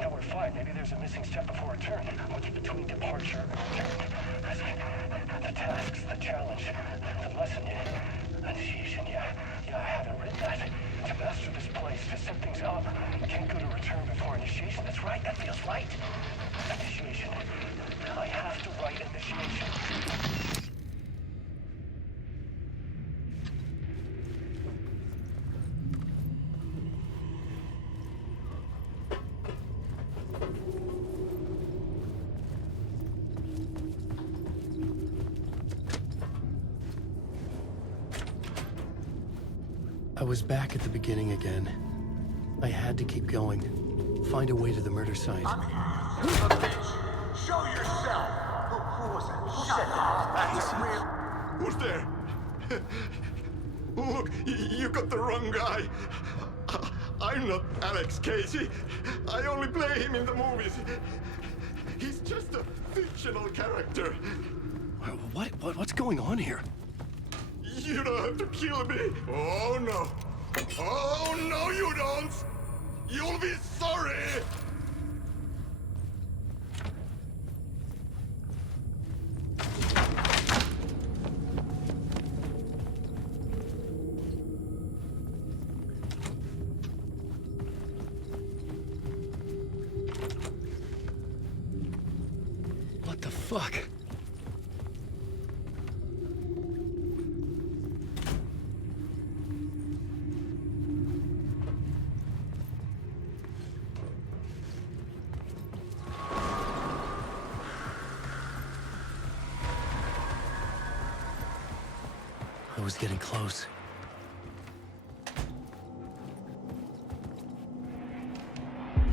No, we're fine. Maybe there's a missing step before return. What's between departure and return? The tasks, the challenge, the lesson, initiation, yeah, I haven't written that. To master this place, to set things up, can't go to return before initiation. That's right, that feels right. Initiation. I have to write initiation. I was back at the beginning again. I had to keep going. Find a way to the murder site. I'm here, you son of a bitch. Show yourself. Who was that? Who said that? That's a real... Who's there? Look, you got the wrong guy. I'm not Alex Casey. I only play him in the movies. He's just a fictional character. What's going on here? You don't have to kill me. Oh, no. Oh, no, you don't. You'll be sorry. What the fuck? I was getting close.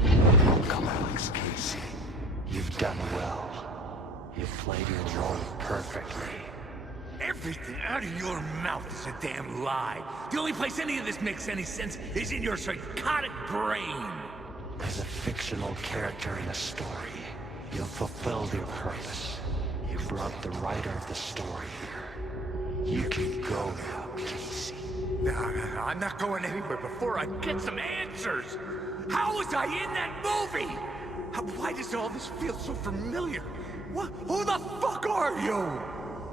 Welcome, Alex Casey. You've done well. You've played your role perfectly. Everything out of your mouth is a damn lie. The only place any of this makes any sense is in your psychotic brain. As a fictional character in a story, you've fulfilled your purpose. You brought the writer of the story here. You can go now, Casey. No, I'm not going anywhere before I get some answers. How was I in that movie? Why does all this feel so familiar? What? Who the fuck are you?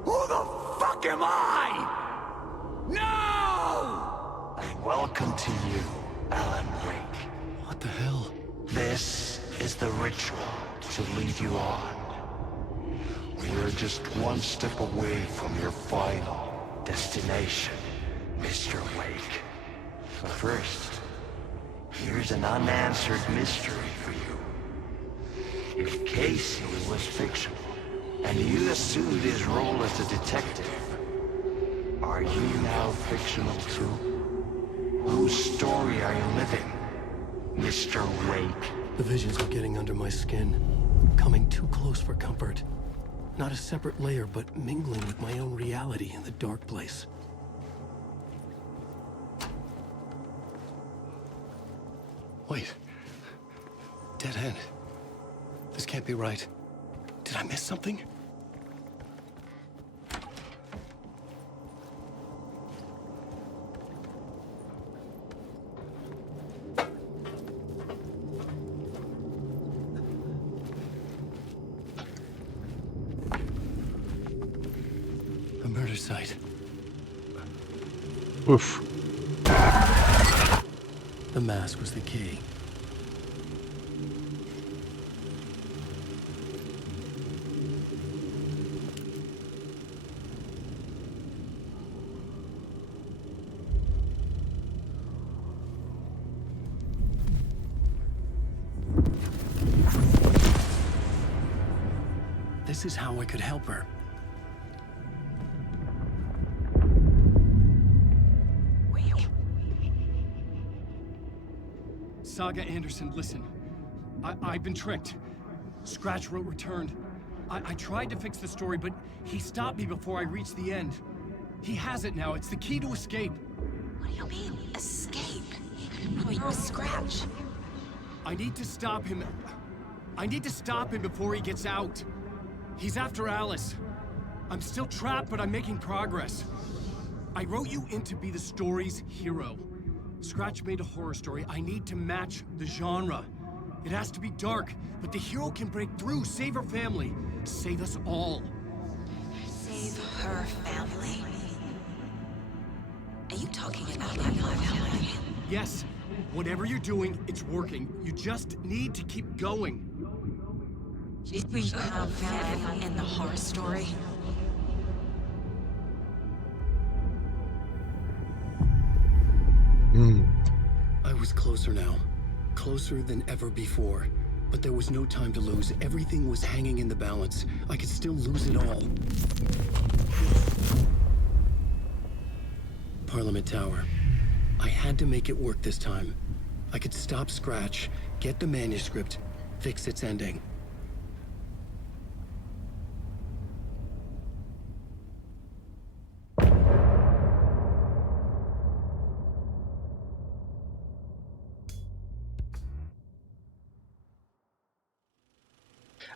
Who the fuck am I? No! And welcome to you, Alan Wake. What the hell? This is the ritual to lead you on. We're just one step away from your final destination, Mr. Wake. But first, here's an unanswered mystery for you. If Casey was fictional, and you assumed his role as a detective, are you now fictional too? Whose story are you living, Mr. Wake? The visions are getting under my skin, coming too close for comfort. Not a separate layer, but mingling with my own reality in the dark place. Wait. Dead end. This can't be right. Did I miss something? The murder site. Oof. The mask was the key. This is how I could help her. Saga Anderson, listen. I've been tricked. Scratch wrote returned. I tried to fix the story, but he stopped me before I reached the end. He has it now. It's the key to escape. What do you mean, escape? Wait, Scratch. I need to stop him. I need to stop him before he gets out. He's after Alice. I'm still trapped, but I'm making progress. I wrote you in to be the story's hero. Scratch made a horror story. I need to match the genre. It has to be dark, but the hero can break through, save her family, save us all. Save her family? Are you talking about my family? Yes, whatever you're doing, it's working. You just need to keep going. Did we have family in the horror story? I was closer now. Closer than ever before. But there was no time to lose. Everything was hanging in the balance. I could still lose it all. Parliament Tower. I had to make it work this time. I could stop Scratch, get the manuscript, fix its ending.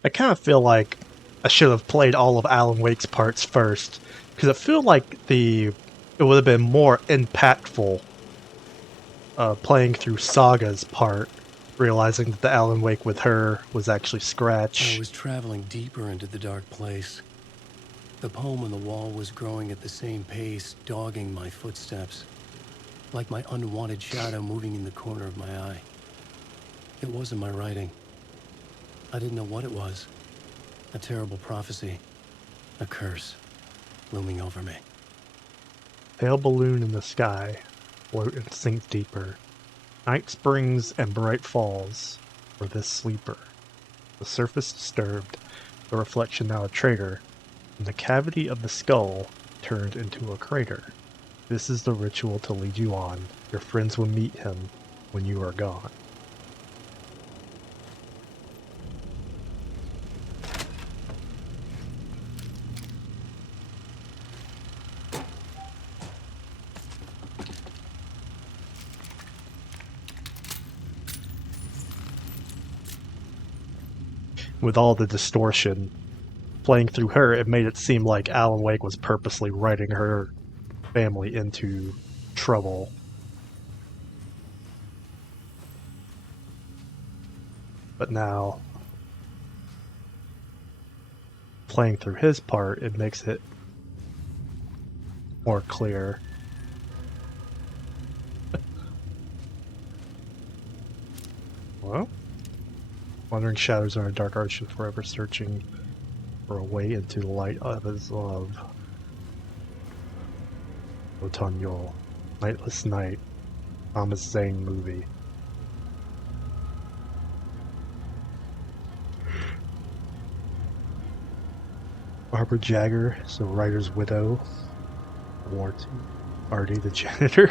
I kind of feel like I should have played all of Alan Wake's parts first, because I feel like it would have been more impactful playing through Saga's part, realizing that the Alan Wake with her was actually Scratch. I was traveling deeper into the dark place. The poem on the wall was growing at the same pace, dogging my footsteps, like my unwanted shadow moving in the corner of my eye. It wasn't my writing. I didn't know what it was. A terrible prophecy. A curse looming over me. Pale balloon in the sky, float and sink deeper. Night springs and bright falls for this sleeper. The surface disturbed, the reflection now a traitor, and the cavity of the skull turned into a crater. This is the ritual to lead you on. Your friends will meet him when you are gone. With all the distortion playing through her, it made it seem like Alan Wake was purposely writing her family into trouble. But now, playing through his part, it makes it more clear. Well? Wandering shadows are a dark ocean, forever searching for a way into the light of his love. Otoño, Nightless Night, Thomas Zane movie. Barbara Jagger is the writer's widow. War II. Artie the janitor.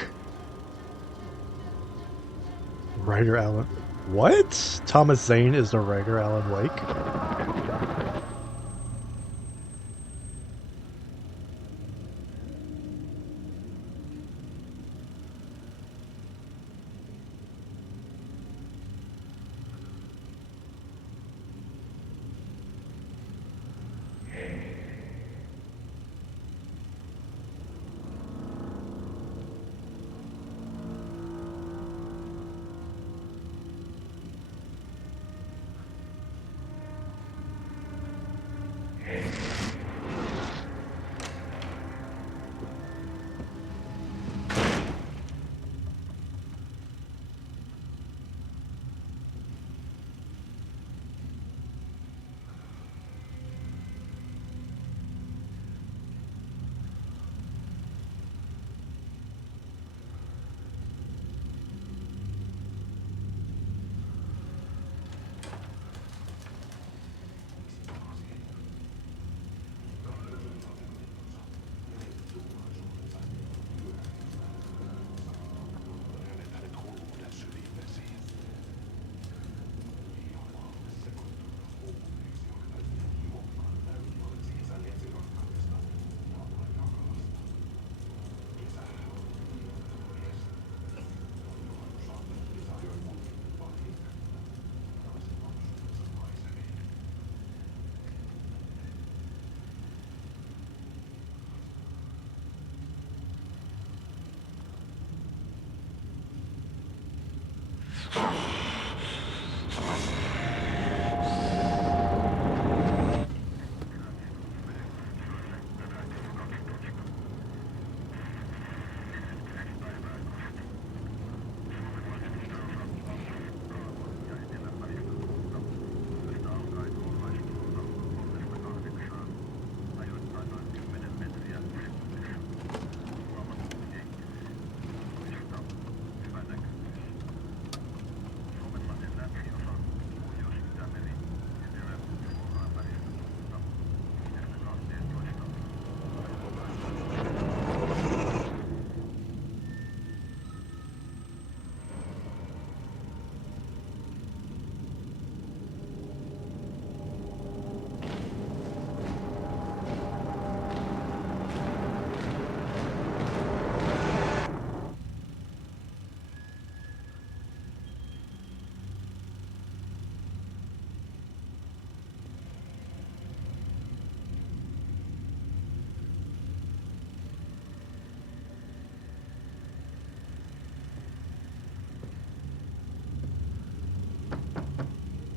Writer Alan. What? Thomas Zane is the writer Alan Wake?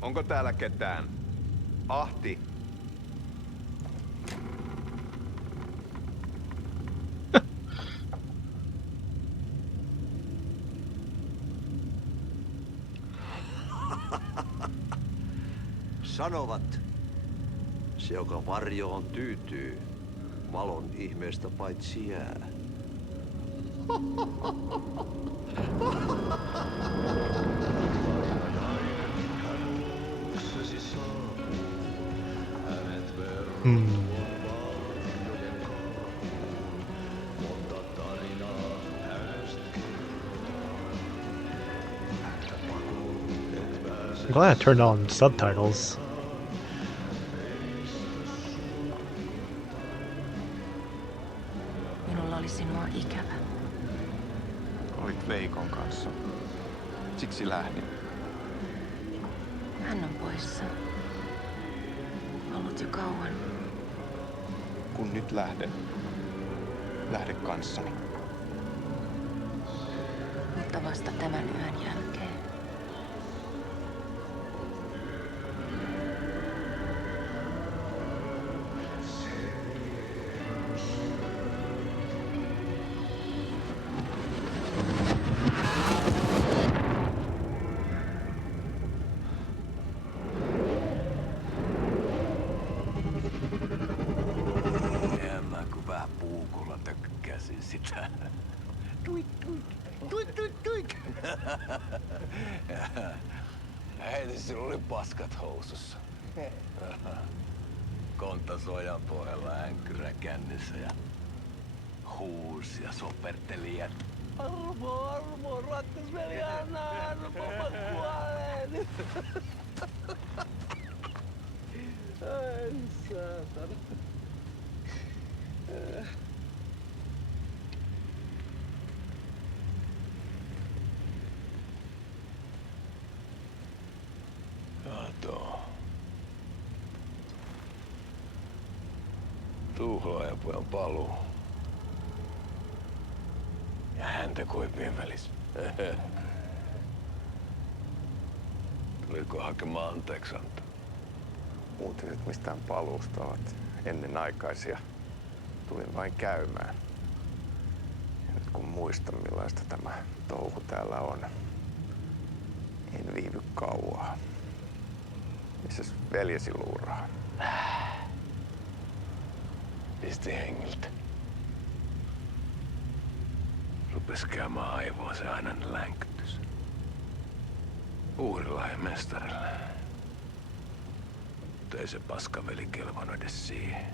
Onko täällä ketään? Ahti. Sanovat, se joka varjoon tyytyy, valon ihmeestä paitsi jää. I'm glad I turned on subtitles. Minulla oli sinua ikävä. Olit Veikon kanssa. Siksi lähdin. Hän on poissa. Ollut jo kauan. Kun nyt lähden, lähde kanssani. Mutta vasta tämän yön jälkeen. Sitä. Tuik, tuik, tuik, tuik, tuik. Hei, sillä oli paskat housussa. Kontta sojan pohjalla, änkkyrä kännissä ja huusi ja soperteli ja armo, rakkasveli, anna armo, mä kuolen. Ai saatana. Tuhlaajapojan paluu. Ja häntä koipien välissä. Tuliko hakemaan anteeksiantoa? Uutiset mistään paluusta ovat ennenaikaisia. Tulin vain käymään. Ja nyt kun muistan millaista tämä touhu täällä on, en viivy kauaa. Missäs veljesi luuraa? Pisti hengiltä. Rupes käymään aivoa se ainainen länkytys. Uurilahden mestarille. Mutta ei se paskaveli kelvannut edes siihen.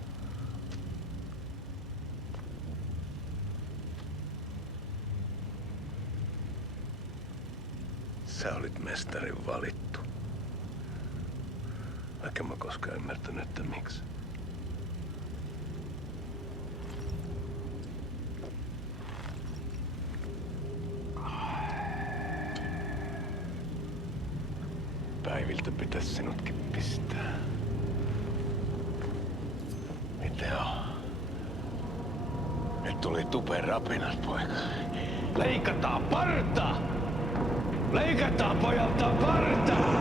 Sä olit mestarin valittu. Vaikka mä koskaan ymmärtänyt, että miksi. Päiviltä pitäis sinutkin pistää. Mitä on? Nyt tuli tupen rapinat, poika. Leikataan parta! Leikataan pojalta parta!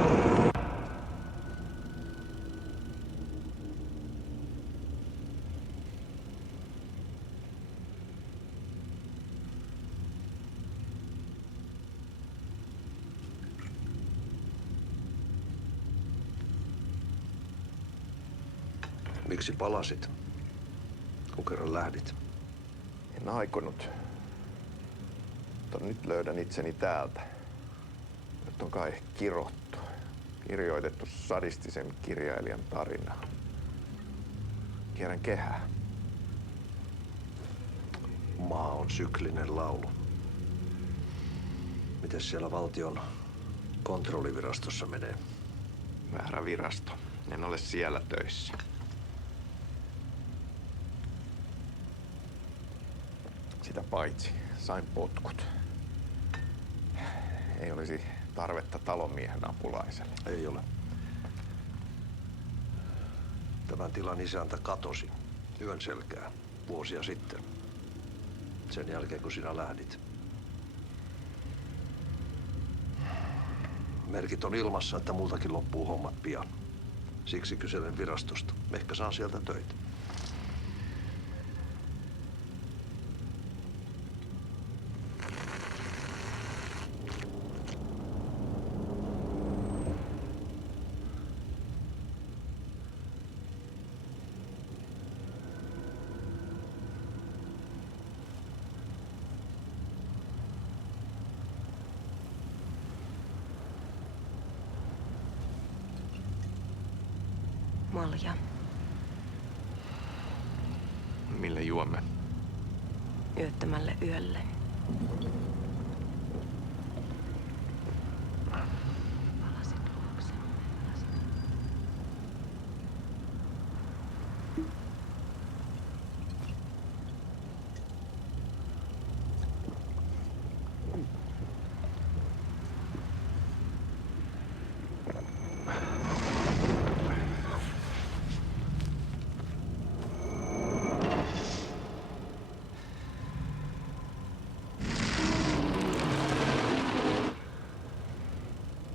Miksi palasit, kun kerran lähdit? En aikonut. Mutta nyt löydän itseni täältä. Nyt on kai kirottu. Kirjoitettu sadistisen kirjailijan tarina. Kierrän kehää. Maa on syklinen laulu. Mites siellä valtion kontrollivirastossa menee? Väärä virasto. En ole siellä töissä. Sitä paitsi sain potkut. Ei olisi tarvetta talonmiehen apulaiselle. Ei ole. Tämän tilan isäntä katosi yön selkää vuosia sitten. Sen jälkeen kun sinä lähdit. Merkit on ilmassa, että multakin loppuu hommat pian. Siksi kyselen virastosta. Ehkä saan sieltä töitä. Malja. Mille juomme? Yöttömälle yölle. Palasit luoksemme.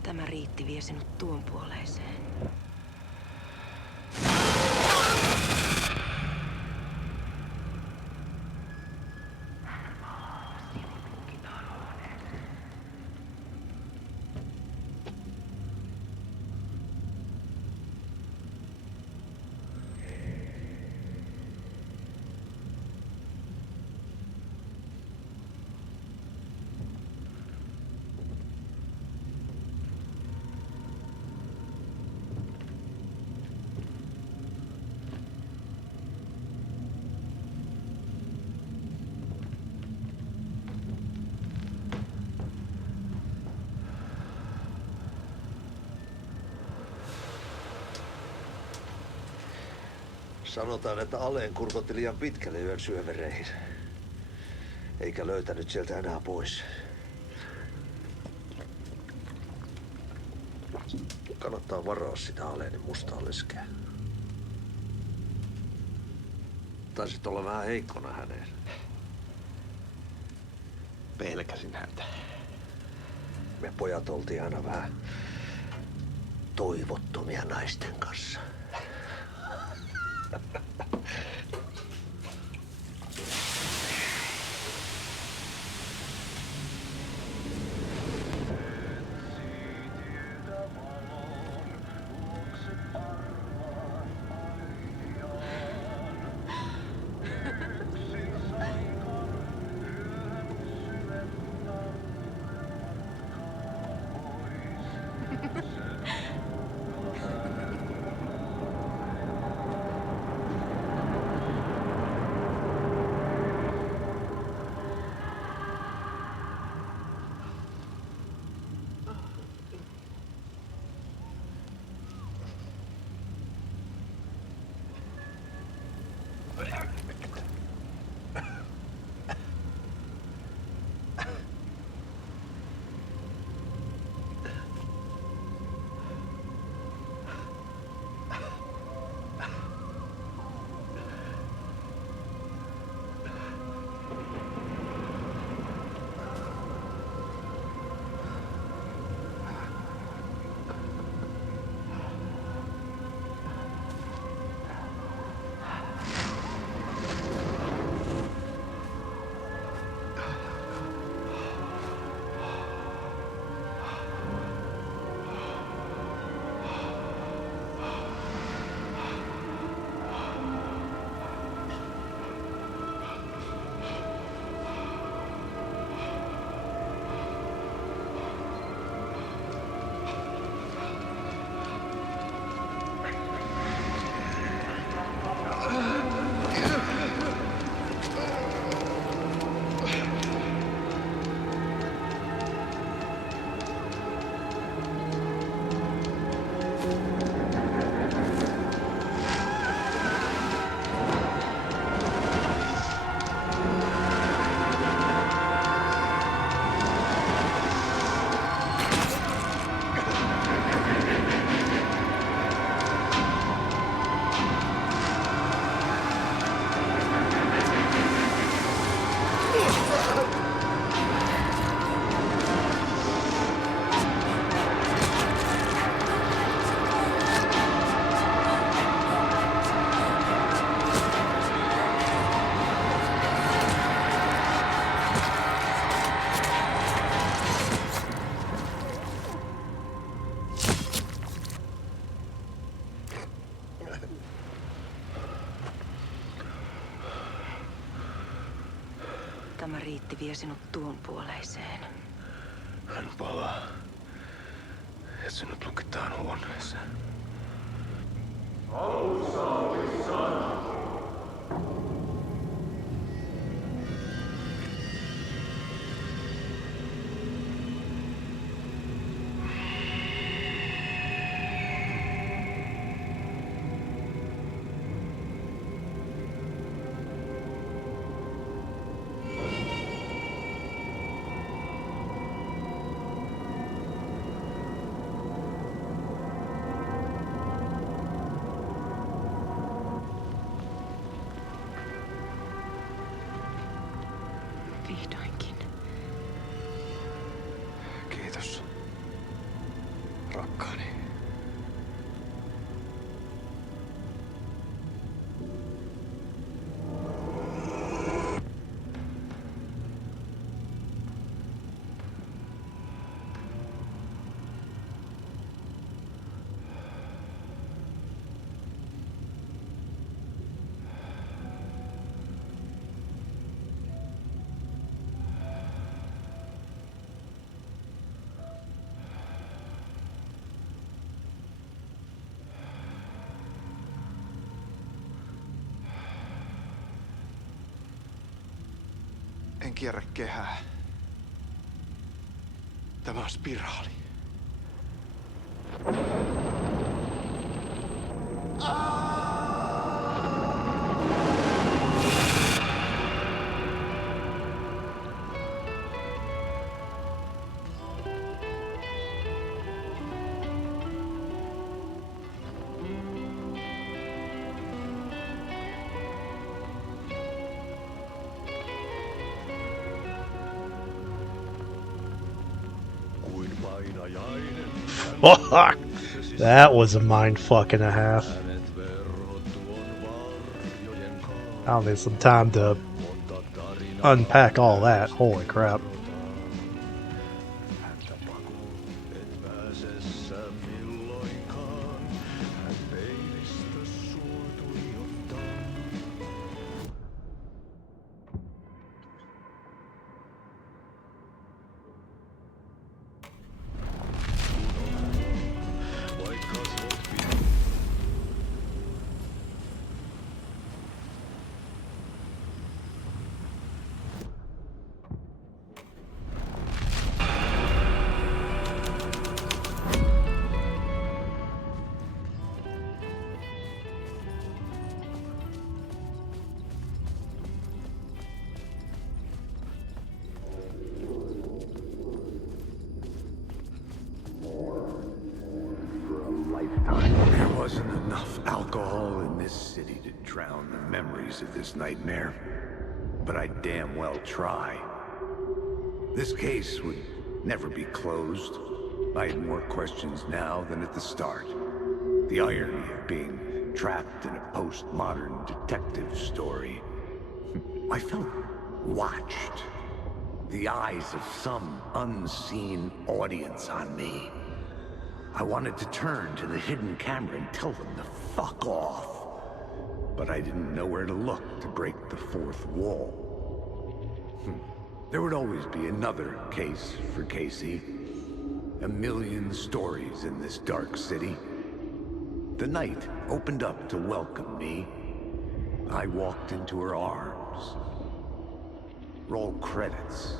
Tämä riitti vie sinut tuon puoleiseen. Sanotaan, että Aleen kurkotti liian pitkälle yön syövereihin. Eikä löytänyt sieltä enää pois. Kannattaa varaa sitä Aleenin mustaa leskeä. Taisit olla vähän heikkona häneen. Pelkäsin häntä. Me pojat oltiin aina vähän toivottomia naisten kanssa. voima riitti vie sinut tuon puoleiseen. Hän palaa. Ja sinut lukitaan huoneeseen. Alussa oli sana. Vihdoinkin. Kiitos, rakkaani. En kierrä kehää. Tämä on spiraali. Fuck! That was a mindfuck and a half. I'll need some time to unpack all that. Holy crap. There wasn't enough alcohol in this city to drown the memories of this nightmare. But I damn well try. This case would never be closed. I had more questions now than at the start. The irony of being trapped in a postmodern detective story. I felt watched. The eyes of some unseen audience on me. I wanted to turn to the hidden camera and tell them to fuck off. But I didn't know where to look to break the fourth wall. There would always be another case for Casey. A million stories in this dark city. The night opened up to welcome me. I walked into her arms. Roll credits.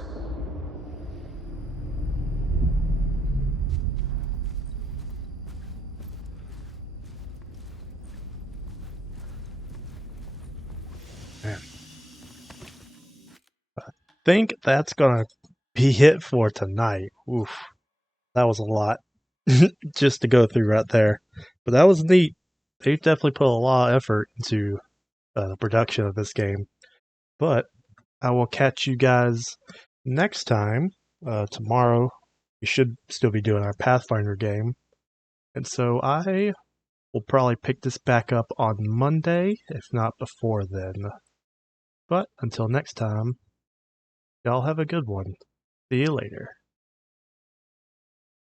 Think that's gonna be it for tonight. Oof. That was a lot just to go through right there. But that was neat. They've definitely put a lot of effort into the production of this game. But I will catch you guys next time. Tomorrow, we should still be doing our Pathfinder game. And so I will probably pick this back up on Monday, if not before then. But until next time, y'all have a good one. See you later.